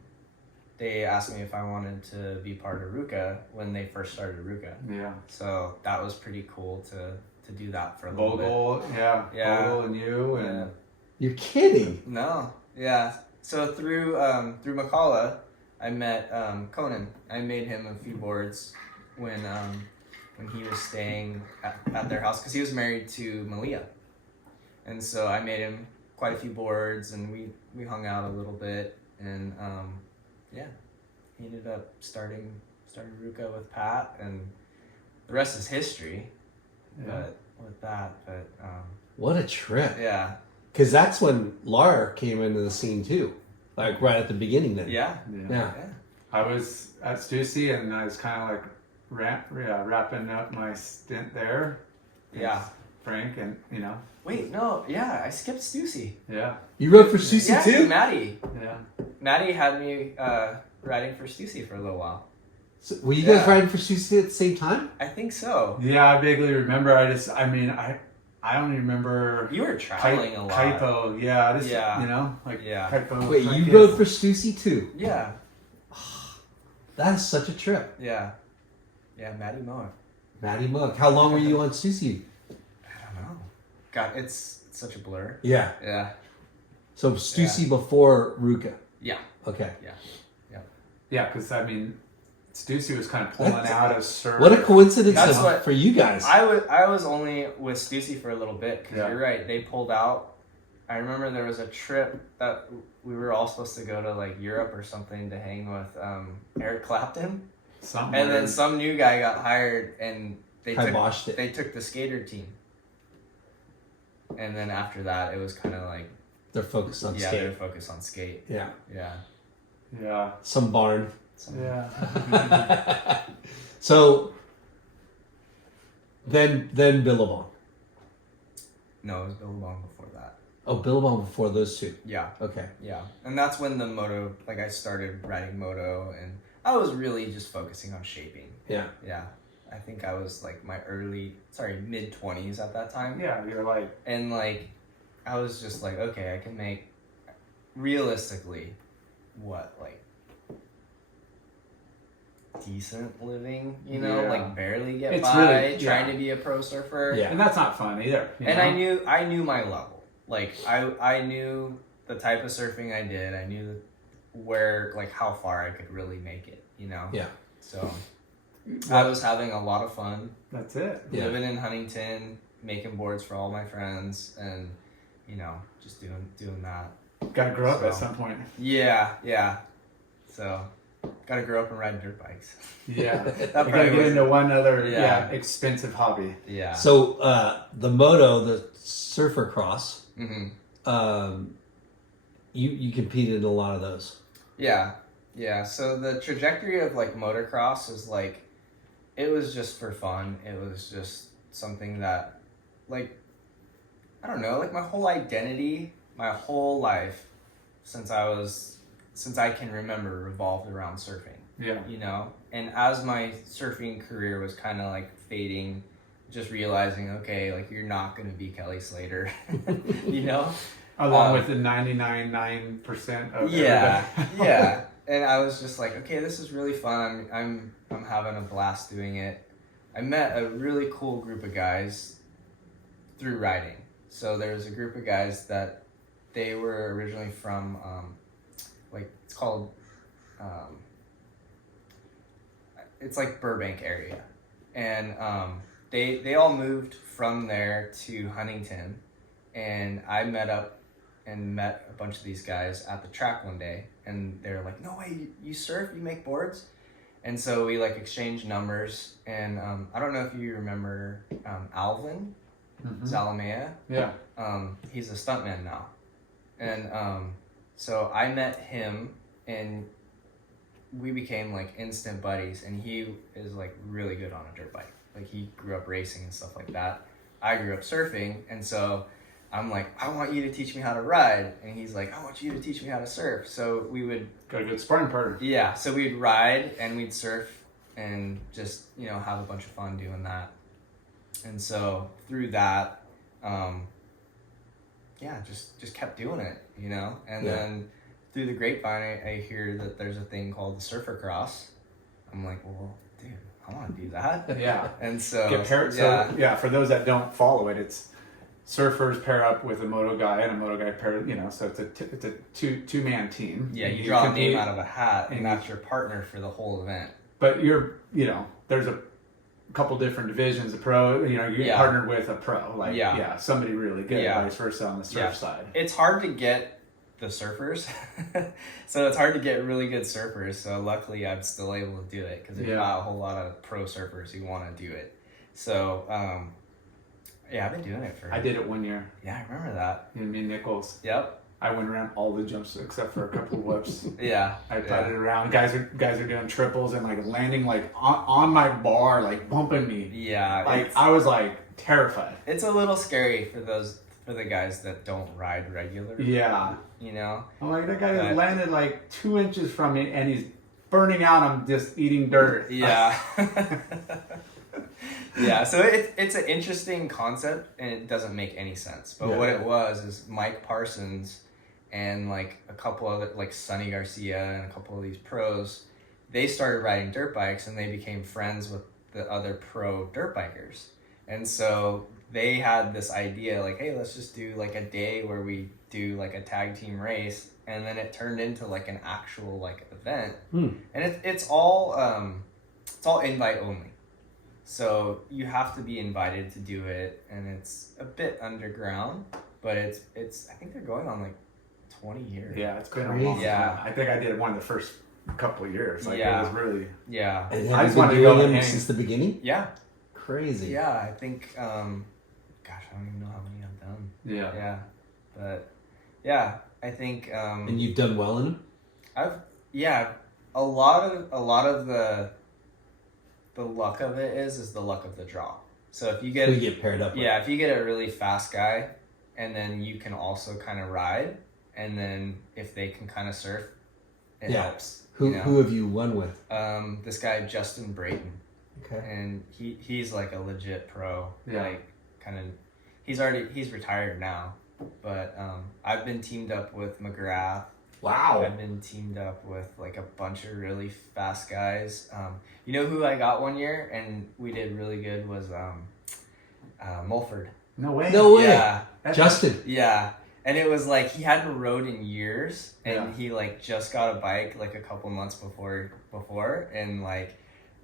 they asked me if I wanted to be part of Ruka when they first started Ruka. Yeah. So that was pretty cool to do that for a little bit. Bogle, yeah. Bogle and you and. Yeah. You're kidding. No, yeah. So through McCullough, I met Conan. I made him a few boards when he was staying at their house because he was married to Malia, and so I made him quite a few boards, and we hung out a little bit, and he ended up starting Ruka with Pat, and the rest is history. Yeah. But with that, What a trip. yeah. Because that's when Lar came into the scene too. Like right at the beginning then. Yeah. Yeah. I was at Stussy and I was kind of like wrapping up my stint there. Yeah. Frank and Wait, no, yeah, I skipped Stussy. Yeah. You rode for Stussy Yeah, too? Maddie. Yeah. Maddie had me riding for Stussy for a little while. So, were you guys riding for Stussy at the same time? I think so. Yeah, I vaguely remember. I don't even remember. You were traveling a lot. Kaipo, yeah. Yeah. Kaipo. Wait, you rode for Stussy too? Yeah. That is such a trip. Yeah. Yeah, Maddie Moa. Maddie Mug. How long were you on Stussy? I don't know. God, it's such a blur. Yeah. Yeah. So Stussy before Ruka. Yeah. Okay. Yeah, because Stussy was kind of pulling out of surf. What a coincidence That's what- for you guys. I was only with Stussy for a little bit because Yeah. you're right. They pulled out. I remember there was a trip that we were all supposed to go to like Europe or something to hang with Eric Clapton, Somewhere. and then some new guy got hired and Kiboshed it. they took the skater team. And then after that, it was kind of like They're focused on they're skate. focused on skate. Yeah. Yeah. Yeah. Some barn. Yeah. So then Billabong. No, it was Billabong before that. Oh, Billabong before those two. Yeah. Okay. Yeah, and that's when the moto, like I started riding moto, and I was really just focusing on shaping. Yeah. Yeah, I think I was like mid-20s at that time. Yeah, you're like, And like, I was just like, okay, I can make, realistically, what, like, decent living, Yeah. like barely get It's by, really- trying to be a pro surfer. Yeah. and that's not fun either. you And know? I knew my level. Like I knew the type of surfing I did. I knew where, like, how far I could really make it. Yeah. So I was having a lot of fun That's it. Yeah. living in Huntington, making boards for all my friends, and just doing that. Got to grow up at So- some point. Yeah. So gotta grow up and ride dirt bikes. Yeah. That You got to probably get was- into one other Yeah. expensive hobby. Yeah. So the moto, the Surfercross, Mm-hmm. you competed in a lot of those. Yeah. So the trajectory of like motocross is like, it was just for fun. It was just something that, like, I don't know, like my whole identity, my whole life, since I can remember, revolved around surfing. Yeah. And as my surfing career was kind of like fading, just realizing, okay, like you're not going to be Kelly Slater, Along with the 99.9% of yeah, everybody. yeah. And I was just like, okay, this is really fun. I'm having a blast doing it. I met a really cool group of guys through riding. So there's a group of guys that they were originally from, it's called, it's like Burbank area, and they all moved from there to Huntington, and I met a bunch of these guys at the track one day, and they're like, no way, you surf, you make boards? And so we like exchanged numbers, and I don't know if you remember Alvin Zalamea. Yeah. He's a stuntman now, and so I met him, and we became like instant buddies, and he is like really good on a dirt bike. Like he grew up racing and stuff like that. I grew up surfing, and so I'm like, I want you to teach me how to ride, and he's like, I want you to teach me how to surf. So we would Got a good sparring partner. Yeah, so we'd ride and we'd surf and just, have a bunch of fun doing that. And so through that, just kept doing it, And then through the grapevine, I hear that there's a thing called the Surfercross. I'm like, well, dude, I want to do that. Yeah. And so, Get paired. yeah. So, yeah, for those that don't follow it, it's surfers pair up with a moto guy and a moto guy pair, so it's a two-man team. Yeah, you And draw a compete, name out of a hat, and and that's your partner for the whole event. But there's a couple different divisions of pro, you get Yeah. partnered with a pro, somebody really good, Yeah. vice versa on the surf side. It's hard to get the surfers, so it's hard to get really good surfers. So luckily, I'm still able to do it because there's not a whole lot of pro surfers who want to do it. So I've been doing it for. I did it one year. Yeah, I remember that. Me and Nichols. Yep. I went around all the jumps except for a couple of whoops. Yeah. I putted it around. Guys are doing triples and like landing like on my bar, like bumping me. Yeah. Like I was like terrified. It's a little scary for the guys that don't ride regularly. Yeah. You know? I'm like, that guy landed like 2 inches from me and he's burning out. I'm just eating dirt. Yeah. Yeah, so it's an interesting concept and it doesn't make any sense. But what it was is Mike Parsons and like a couple other, like Sonny Garcia and a couple of these pros, they started riding dirt bikes and they became friends with the other pro dirt bikers. And so they had this idea like, hey, let's just do like a day where we do like a tag team race. And then it turned into like an actual like event. And it's all invite only. So you have to be invited to do it, and it's a bit underground, but it's I think they're going on like 20 years. Yeah, it's been Crazy. a long time. I think I did one of the first couple of years. Like it was really. Yeah. And I have just you wanted been to go doing and them hang. since the beginning? Yeah. Crazy. Yeah, I think gosh, I don't even know how many I've done. Yeah. Yeah. But yeah, I think And you've done well in them? a lot of the luck of it is the luck of the draw. So if you get We get paired up with. if you get a really fast guy and then you can also kind of ride, and then if they can kind of surf, it helps. Who you know? who have you won with? This guy Justin Brayton, Okay. and he's like a legit pro. Yeah. Like kind of, he's retired now, but I've been teamed up with McGrath. Wow. I've been teamed up with like a bunch of really fast guys. You know who I got one year and we did really good was Mulford. No way. No way. Yeah. Justin. Yeah. And it was like he hadn't rode in years and he like just got a bike like a couple months before and like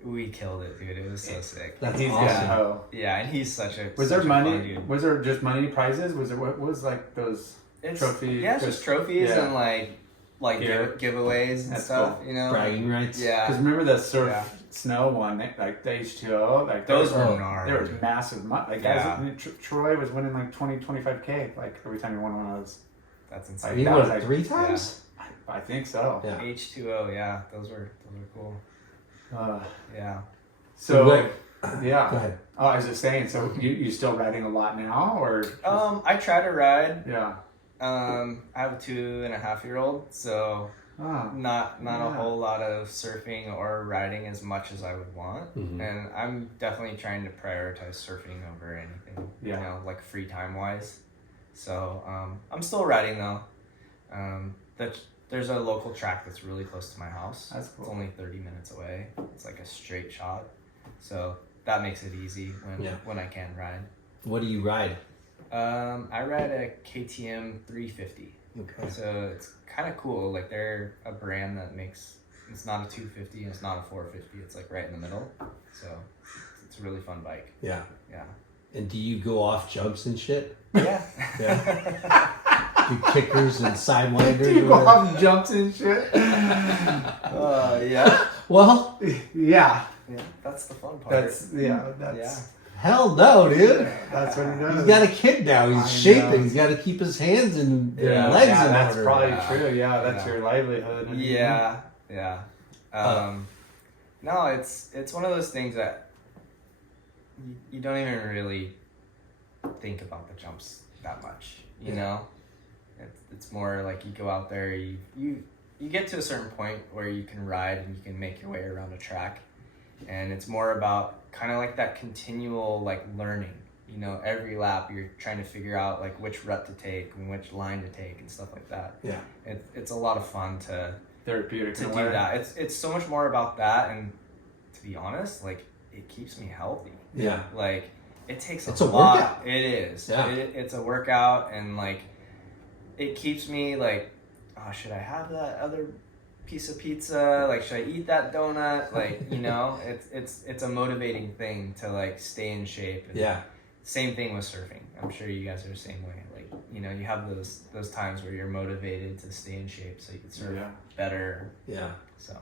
we killed it, dude. It was so sick. That's He's awesome. got hoe. Yeah, and he's such a Was such there a fun money? dude. Was there just money prizes? Was there what was like those trophies? Yeah, it's just trophies and like Gear. giveaways and That's stuff, cool. you know? Bragging rights. Yeah. Because remember the surf snow one, like the H2O, like Those were were gnarly. There was massive money. Like guys, Troy was winning like 25K like every time he won one of those. That's Like, insane. You that won was like 3 times? I think so. Yeah. H2O, yeah, those were cool. Yeah. So Go yeah. ahead. Oh, I was just saying. So you still riding a lot now, or? I try to ride. Yeah. I have a 2.5-year-old, so not a whole lot of surfing or riding as much as I would want. Mhm. And I'm definitely trying to prioritize surfing over anything. Yeah. You know, like free time wise. So I'm still riding though. There's a local track that's really close to my house. That's cool. It's only 30 minutes away. It's like a straight shot. So that makes it easy when I can ride. What do you ride? I ride a KTM 350. Okay. So it's kind of cool. Like they're a brand that makes, it's not a 250 and it's not a 450. It's like right in the middle. So it's a really fun bike. Yeah. Yeah. And do you go off jumps and shit? Yeah. Do kickers and sidewinders? Do you go off jumps and shit? Yeah. Well, Yeah. Yeah. That's the fun part. That's hell no, dude. that's what he does. He's got a kid now. He's I shaping. know. He's got to keep his hands and Yeah. legs Yeah, in that's order. probably Yeah. true. Yeah, that's Yeah. your livelihood. Yeah. Yeah. No, it's one of those things that you don't even really think about the jumps that much, you know? It's more like you go out there, you get to a certain point where you can ride and you can make your way around a track, and it's more about kind of like that continual like learning, you know, every lap you're trying to figure out like which rut to take and which line to take and stuff like that. Yeah. It's a lot of fun to Therapeutic do in a way. that. It's so much more about that, and to be honest, like it keeps me healthy. Yeah. Like it takes It's a lot. workout. It is. Yeah. It's a workout, and like it keeps me like, oh, should I have that other piece of pizza? Like, should I eat that donut? Like, you know, it's a motivating thing to like stay in shape. And Yeah. Same thing with surfing. I'm sure you guys are the same way. Like, you know, you have those times where you're motivated to stay in shape so you can surf better. Yeah. So.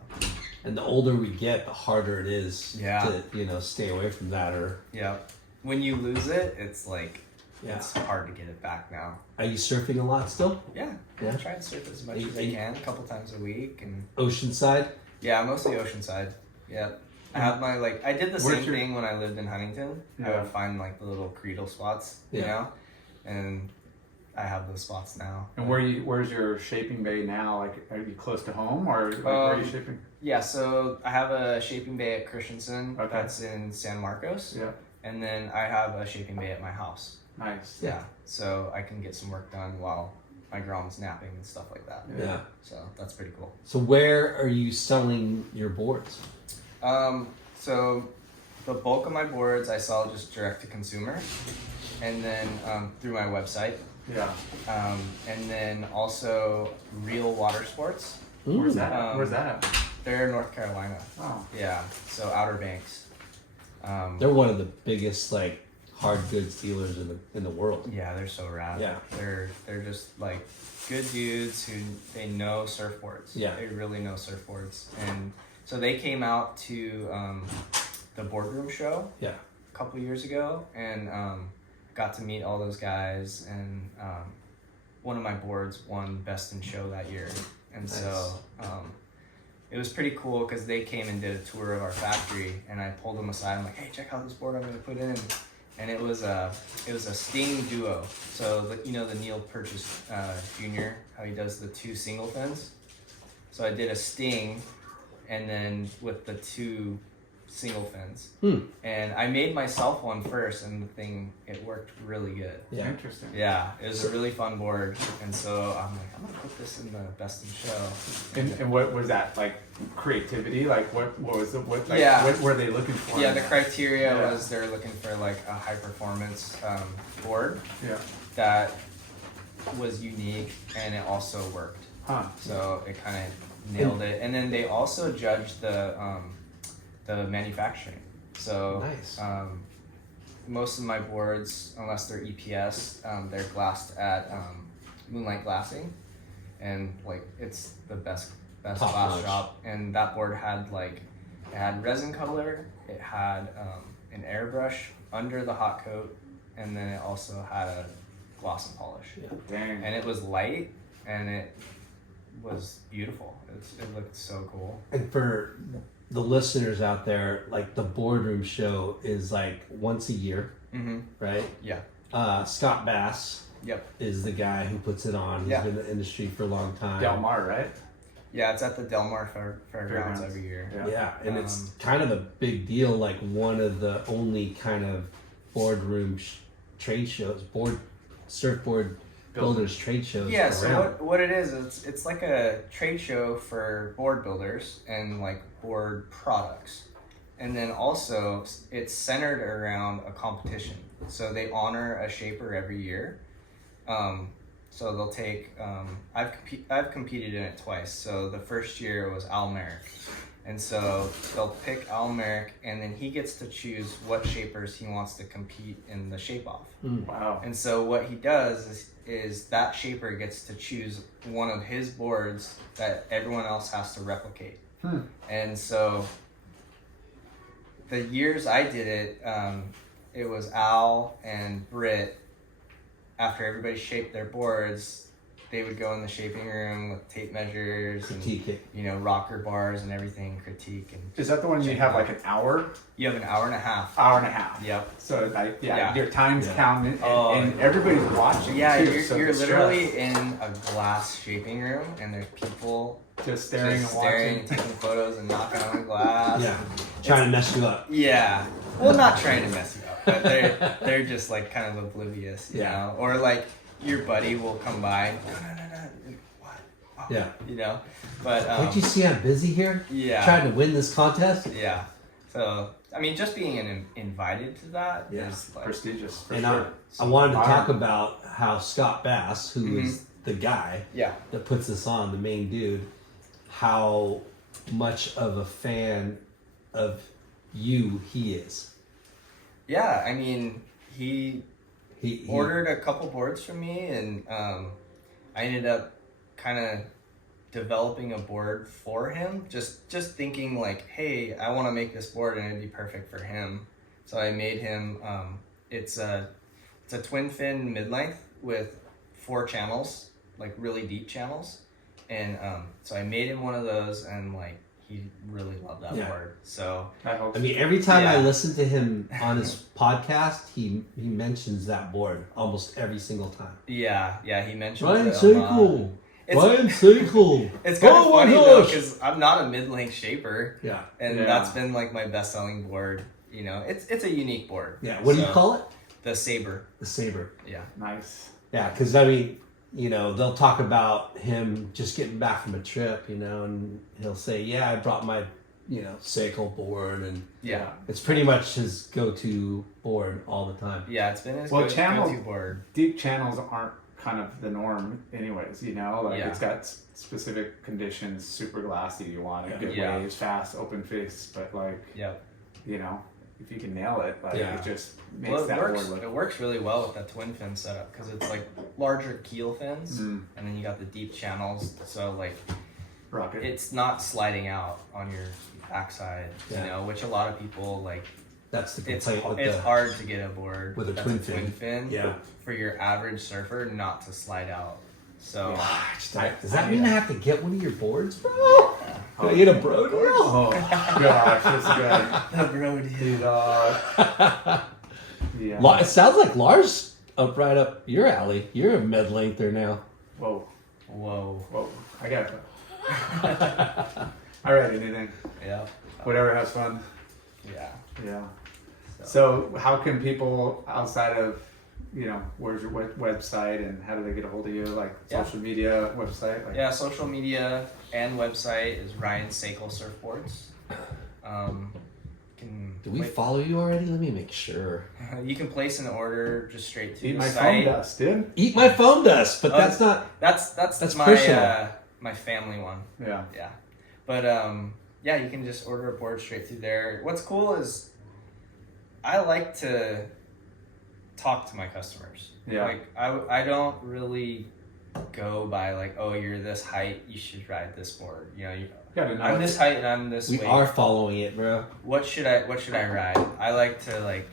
And the older we get, the harder it is Yeah. to, stay away from that or Yeah. When you lose it, it's like Yeah. It's hard to get it back now. Are you surfing a lot still? Yeah. Yeah? I try to surf as much as I can, a couple times a week. And Oceanside? yeah, mostly Oceanside. Yeah. I have my, like, I did the Where's same your- thing when I lived in Huntington. I Yeah. would find, like, the little cradle spots, you Yeah. know? And I have those spots now. And where's your shaping bay now? Like, are you close to home, or like, where are you shaping? Yeah, so I have a shaping bay at Christensen. Okay. That's in San Marcos. Yeah, And then I have a shaping bay at my house. nice. Yeah. So I can get some work done while my grom's napping and stuff like that. Yeah. So that's pretty cool. So where are you selling your boards? So the bulk of my boards I sell just direct to consumer, and then through my website, Yeah. and then also Real Water Sports. Where's that? Where's that at? They're in North Carolina. Oh, Yeah, so Outer Banks. They're one of the biggest like hard goods dealers in the world. Yeah, they're so rad. Yeah. They're just like good dudes who they know surfboards. Yeah. They really know surfboards. And so they came out to the boardroom show Yeah. a couple years ago, and got to meet all those guys, and one of my boards won best in show that year. And so it was pretty cool because they came and did a tour of our factory, and I pulled them aside. I'm like, hey, check out this board I'm going to put in. And it was a Sting duo. So the Neil Purchase Jr., how he does the two single fins. So I did a Sting, and then with the two single fins. And I made myself one first, and it worked really good. Yeah. interesting. Yeah, it was a really fun board, and so I'm like, I'm gonna put this in the best in show. And what was that, like, creativity? Like, what was the what? Like, Yeah. What were they looking for? Yeah, the criteria Yeah. was they're looking for like a high performance board Yeah. that was unique, and it also worked. Huh. So it kind of nailed it. And then they also judged the manufacturing. So Nice. most of my boards, unless they're EPS, they're glassed at Moonlight Glassing, and like it's the best Top glass notch. shop. And that board had it had resin color, it had an airbrush under the hot coat, and then it also had a gloss and polish. Yeah. Dang. And it was light, and it was beautiful. It looked so cool. And for the listeners out there, like the boardroom show is like once a year, Mm-hmm. right? Yeah. Scott Bass Yep. is the guy who puts it on. He's Yeah. been in the industry for a long time. Del Mar, right? Yeah, it's at the Del Mar Fairgrounds Fairgrounds. every year. Yeah. Yeah, and it's kind of a big deal. Like one of the only kind of boardroom trade shows, surfboard builders trade shows. Yeah, so around. what it is, it's like a trade show for board builders and like board products. And then also it's centered around a competition. So they honor a shaper every year. So they'll take, I've competed in it twice. So the first year was Al Merrick. And so they'll pick Al Merrick, and then he gets to choose what shapers he wants to compete in the shape off. Wow. And so what he does is that shaper gets to choose one of his boards that everyone else has to replicate. And so the years I did it, it was Al and Britt. After everybody shaped their boards, they would go in the shaping room with tape measures and Critique it. rocker bars and everything, critique. And Is that the one you have like an hour? you have an hour and a half. Hour and a half. Yep. So like, Yeah. your time's Yeah. counting, and, Oh. and everybody's watching. Yeah, too, so you're the literally stress, in a glass shaping room, and there's people just staring just and staring, watching. taking photos and knocking on the glass. Yeah, trying to mess you up. Yeah. Well, not trying to mess you up, but they're just like kind of oblivious, you Yeah. know? Or like your buddy will come by, no. What? Oh, Yeah. You know? But Can't you see I'm busy here? yeah. Trying to win this contest? Yeah. So I mean, just being invited to that is Yeah. like Prestigious, for And sure. I wanted to Honor. talk about how Scott Bass, who is the guy yeah. that puts this on, the main dude, how much of a fan of you he is. Yeah, I mean, he He ordered a couple boards from me, and I ended up kind of developing a board for him, just thinking like, hey, I want to make this board and it'd be perfect for him. So I made him it's It's a twin fin mid-length with 4 channels, like really deep channels. And so I made him one of those, and like he really loved that board. So I mean, every time I listen to him on his podcast, he mentions that board almost every single time. Yeah, he mentioned Ryan Sakal. Ryan Sakal. It's kind of funny though, because I'm not a mid-length shaper. Yeah. And that's been like my best-selling board. You know, it's a unique board. Yeah. What do you call it? The Saber. The Saber. Yeah. Nice. Yeah, because I mean, you know, they'll talk about him just getting back from a trip, you know, and he'll say, "Yeah, I brought my, you know, Sakal board," and it's pretty much his go-to board all the time. Yeah, it's been his go-to board. Deep channels aren't kind of the norm, anyways. You know, like it's got specific conditions. Super glassy, you want it, good waves, fast, open face, but like, you know. If you can nail it, like it just makes that board look. It works really well with that twin fin setup because it's like larger keel fins, and then you got the deep channels, so like it's not sliding out on your backside, you know, which a lot of people like. That's the complaint. It's hard to get a board with a twin fin. For your average surfer not to slide out. So does that mean I have to get one of your boards, bro? Do I get a bro deal? Oh gosh, that's good. The bro deal. It sounds like Lars right up your alley. You're a mid-lengther now. Whoa. I got it. I write anything. Yeah. Whatever has fun. Yeah. So how can people outside of, you know, where's your website and how do they get a hold of you? Like social media, website? Like... social media and website is Ryan Sakal Surfboards. Do we follow you already? Let me make sure. You can place an order just straight to Eat the my site. phone dust, dude. Eat my phone dust, but that's not. That's my personal. My family one. Yeah. But you can just order a board straight through there. What's cool is I like to talk to my customers. Yeah. Like I don't really go by like, oh, you're this height, you should ride this board. You know, I'm this height and I'm this weight. We are following it, bro. What should I ride? I like to like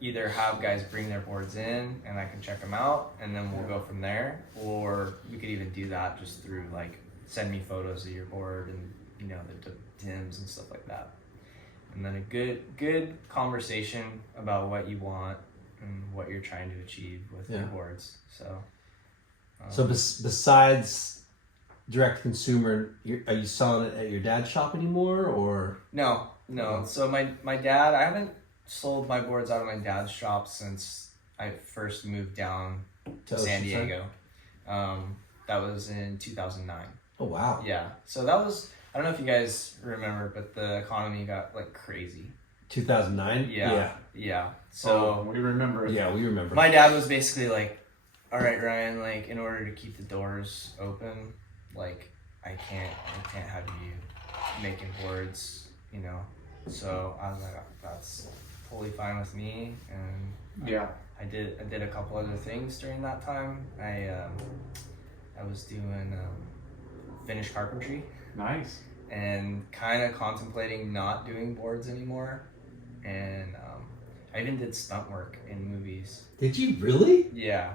either have guys bring their boards in and I can check them out and then we'll go from there, or we could even do that just through like send me photos of your board and you know the dims and stuff like that. And then a good conversation about what you want and what you're trying to achieve with your boards. So besides direct consumer, are you selling it at your dad's shop anymore, or? No. So my dad, I haven't sold my boards out of my dad's shop since I first moved down to San Diego. That was in 2009. Oh, wow. Yeah. So that was, I don't know if you guys remember, but the economy got like crazy. 2009? Yeah. So we remember it. Yeah, we remember. My dad was basically like, all right, Ryan, like in order to keep the doors open, like I can't have you making boards, you know. So I was like, that's totally fine with me. And I did a couple other things during that time. I was doing finished carpentry. Nice. And kind of contemplating not doing boards anymore. And I even did stunt work in movies. Did you really? Yeah.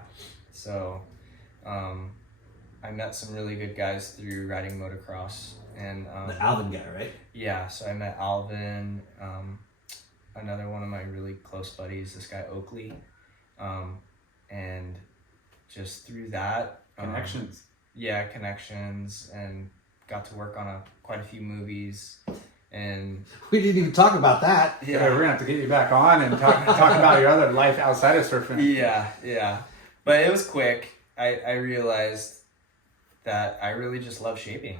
So I met some really good guys through riding motocross. And the Alvin guy, right? Yeah. So I met Alvin, another one of my really close buddies, this guy Oakley. And just through that. Connections. Connections, and got to work on quite a few movies. And we didn't even talk about that. Yeah, we're gonna have to get you back on and talk about your other life outside of surfing. Yeah. But it was quick. I realized that I really just love shaping.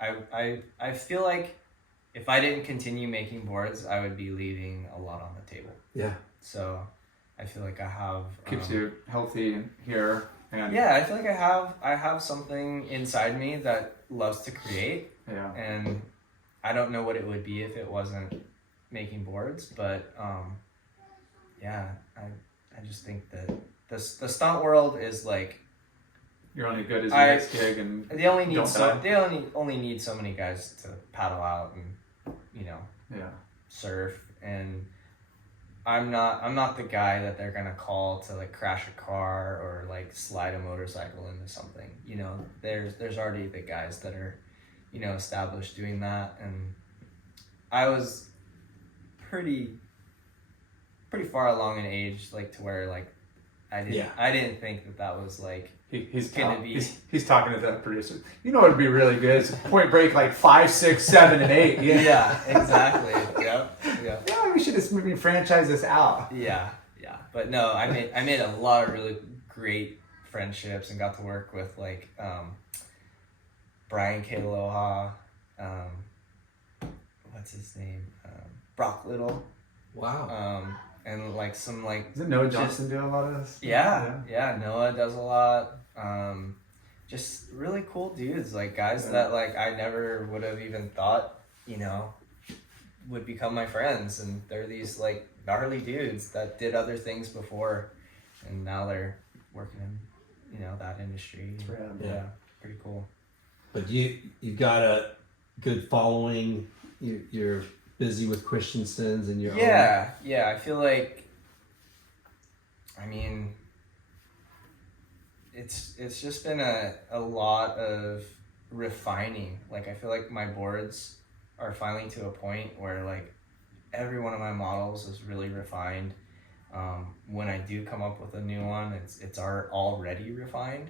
I feel like if I didn't continue making boards, I would be leaving a lot on the table. Yeah. So I feel like I have keeps you healthy here. And I feel like I have something inside me that loves to create. Yeah. And I don't know what it would be if it wasn't making boards, but I just think that the stunt world is like you're only good as your next gig, and they only need so many guys to paddle out and surf, and I'm not the guy that they're gonna call to like crash a car or like slide a motorcycle into something. You know, there's already the guys that are, you know, established doing that, and I was pretty far along in age, like to where like I didn't think that was like He's gonna be. He's talking to the producer. You know what would be really good is Point Break like 5, 6, 7, and 8. Yeah, exactly. Yep. Yeah, we should just maybe franchise this out. Yeah. But no, I made a lot of really great friendships and got to work with like Brian K. Aloha, what's his name? Brock Little. Wow. And like some like. Doesn't Noah Johnson do a lot of this? Yeah. Noah does a lot. Just really cool dudes, like guys that like I never would have even thought, you know, would become my friends, and they're these like gnarly dudes that did other things before, and now they're working in, you know, that industry. Yeah, pretty cool. But you got a good following. You're busy with Christensen's and your own. I feel like, I mean, it's just been a lot of refining. Like I feel like my boards are finally to a point where like every one of my models is really refined. When I do come up with a new one, it's already refined,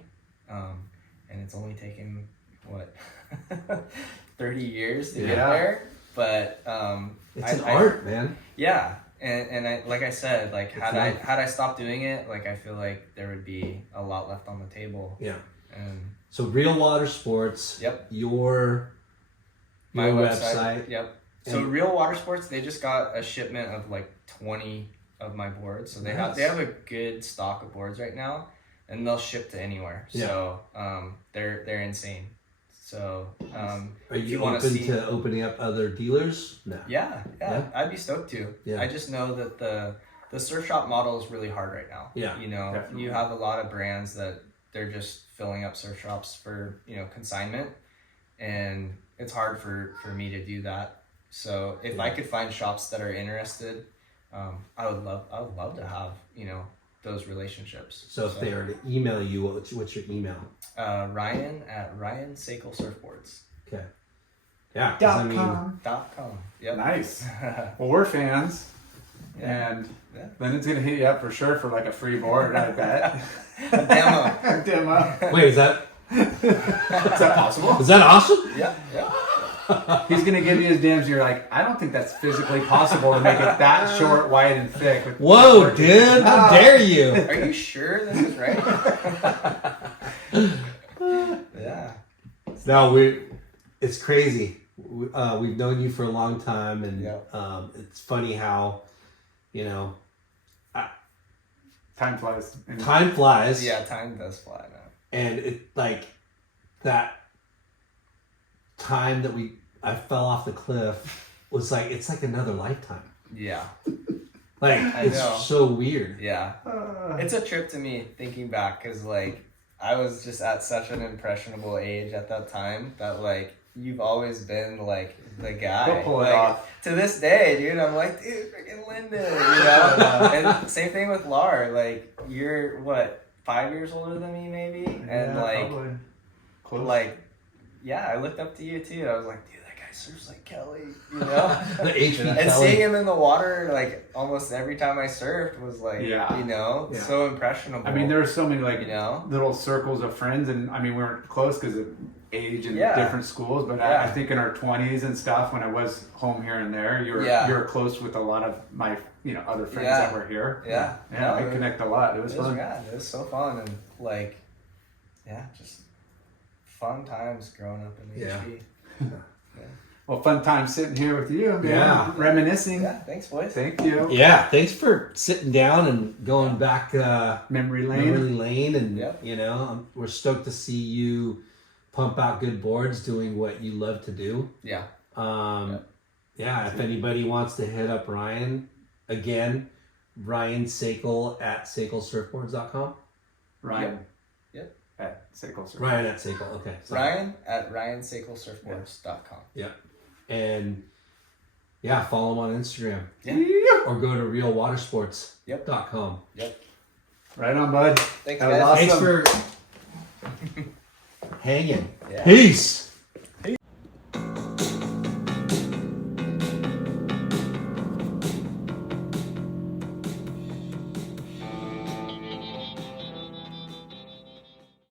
and it's only taken what 30 years to get there. But it's an art, man. Yeah. And I, like I said, like had I stopped doing it, like I feel like there would be a lot left on the table. Yeah. And so Real Water Sports. Yep. My website. Yep. So Real Water Sports, they just got a shipment of like 20 of my boards. So they have a good stock of boards right now, and they'll ship to anywhere. Yeah. So they're insane. So are you open to opening up other dealers? No. Yeah. I'd be stoked to. Yeah. I just know that the surf shop model is really hard right now. Yeah. You know, definitely. You have a lot of brands that they're just filling up surf shops for, you know, consignment, and it's hard for me to do that. So if I could find shops that are interested, I would love to have, you know, those relationships. So if they were to email you, what's your email? Ryan at Sakal Surfboards. Okay. Yeah. .com. Yep. Nice. Well, we're fans. Yeah. And then it's gonna hit you up for sure for like a free board, I bet. A demo. Wait, is that possible? Is that awesome? Yeah. He's gonna give you his DMs. You're like, I don't think that's physically possible to make it that short, wide, and thick. Whoa, dude! How dare you? Are you sure this is right? Yeah. No, it's crazy. We've known you for a long time, and it's funny how, you know, time flies. Time flies. Yeah, time does fly now. And it like that time that I fell off the cliff was like, it's like another lifetime. Yeah. Like, it's so weird. Yeah. It's a trip to me thinking back, because like I was just at such an impressionable age at that time that like you've always been like the guy. Go pull it like, off. To this day, dude, I'm like, dude, freaking Lyndon, you know? And same thing with Lar. Like, you're what, 5 years older than me maybe? And like yeah, I looked up to you too. I was like, dude, that guy surfs like Kelly, you know? The HP and Kelly. Seeing him in the water like almost every time I surfed was like, you know, so impressionable. I mean, there were so many like, you know, little circles of friends, and I mean, we weren't close because of age and different schools, but I think in our 20s and stuff, when I was home here and there, you were close with a lot of my, you know, other friends that were here. We connect a lot. It was fun. It was so fun, and like, just fun times growing up in the HP. Well, fun time sitting here with you, man. Reminiscing. Yeah, thanks, boys. Thank you. Yeah, thanks for sitting down and going back memory lane. And you know, we're stoked to see you pump out good boards, doing what you love to do. Yeah. If anybody wants to hit up Ryan, again, Ryan Sakal at sakalsurfboards.com. Ryan. At Sakal Surfboards. Ryan at Sakal, okay. Ryan at ryansakalsurfboards.com. Yeah. And Yeah, follow him on Instagram. Yeah. Or go to realwatersports.com. Yep. Right on, bud. Thanks, That was guys. awesome. Thanks for hanging. Yeah. Peace.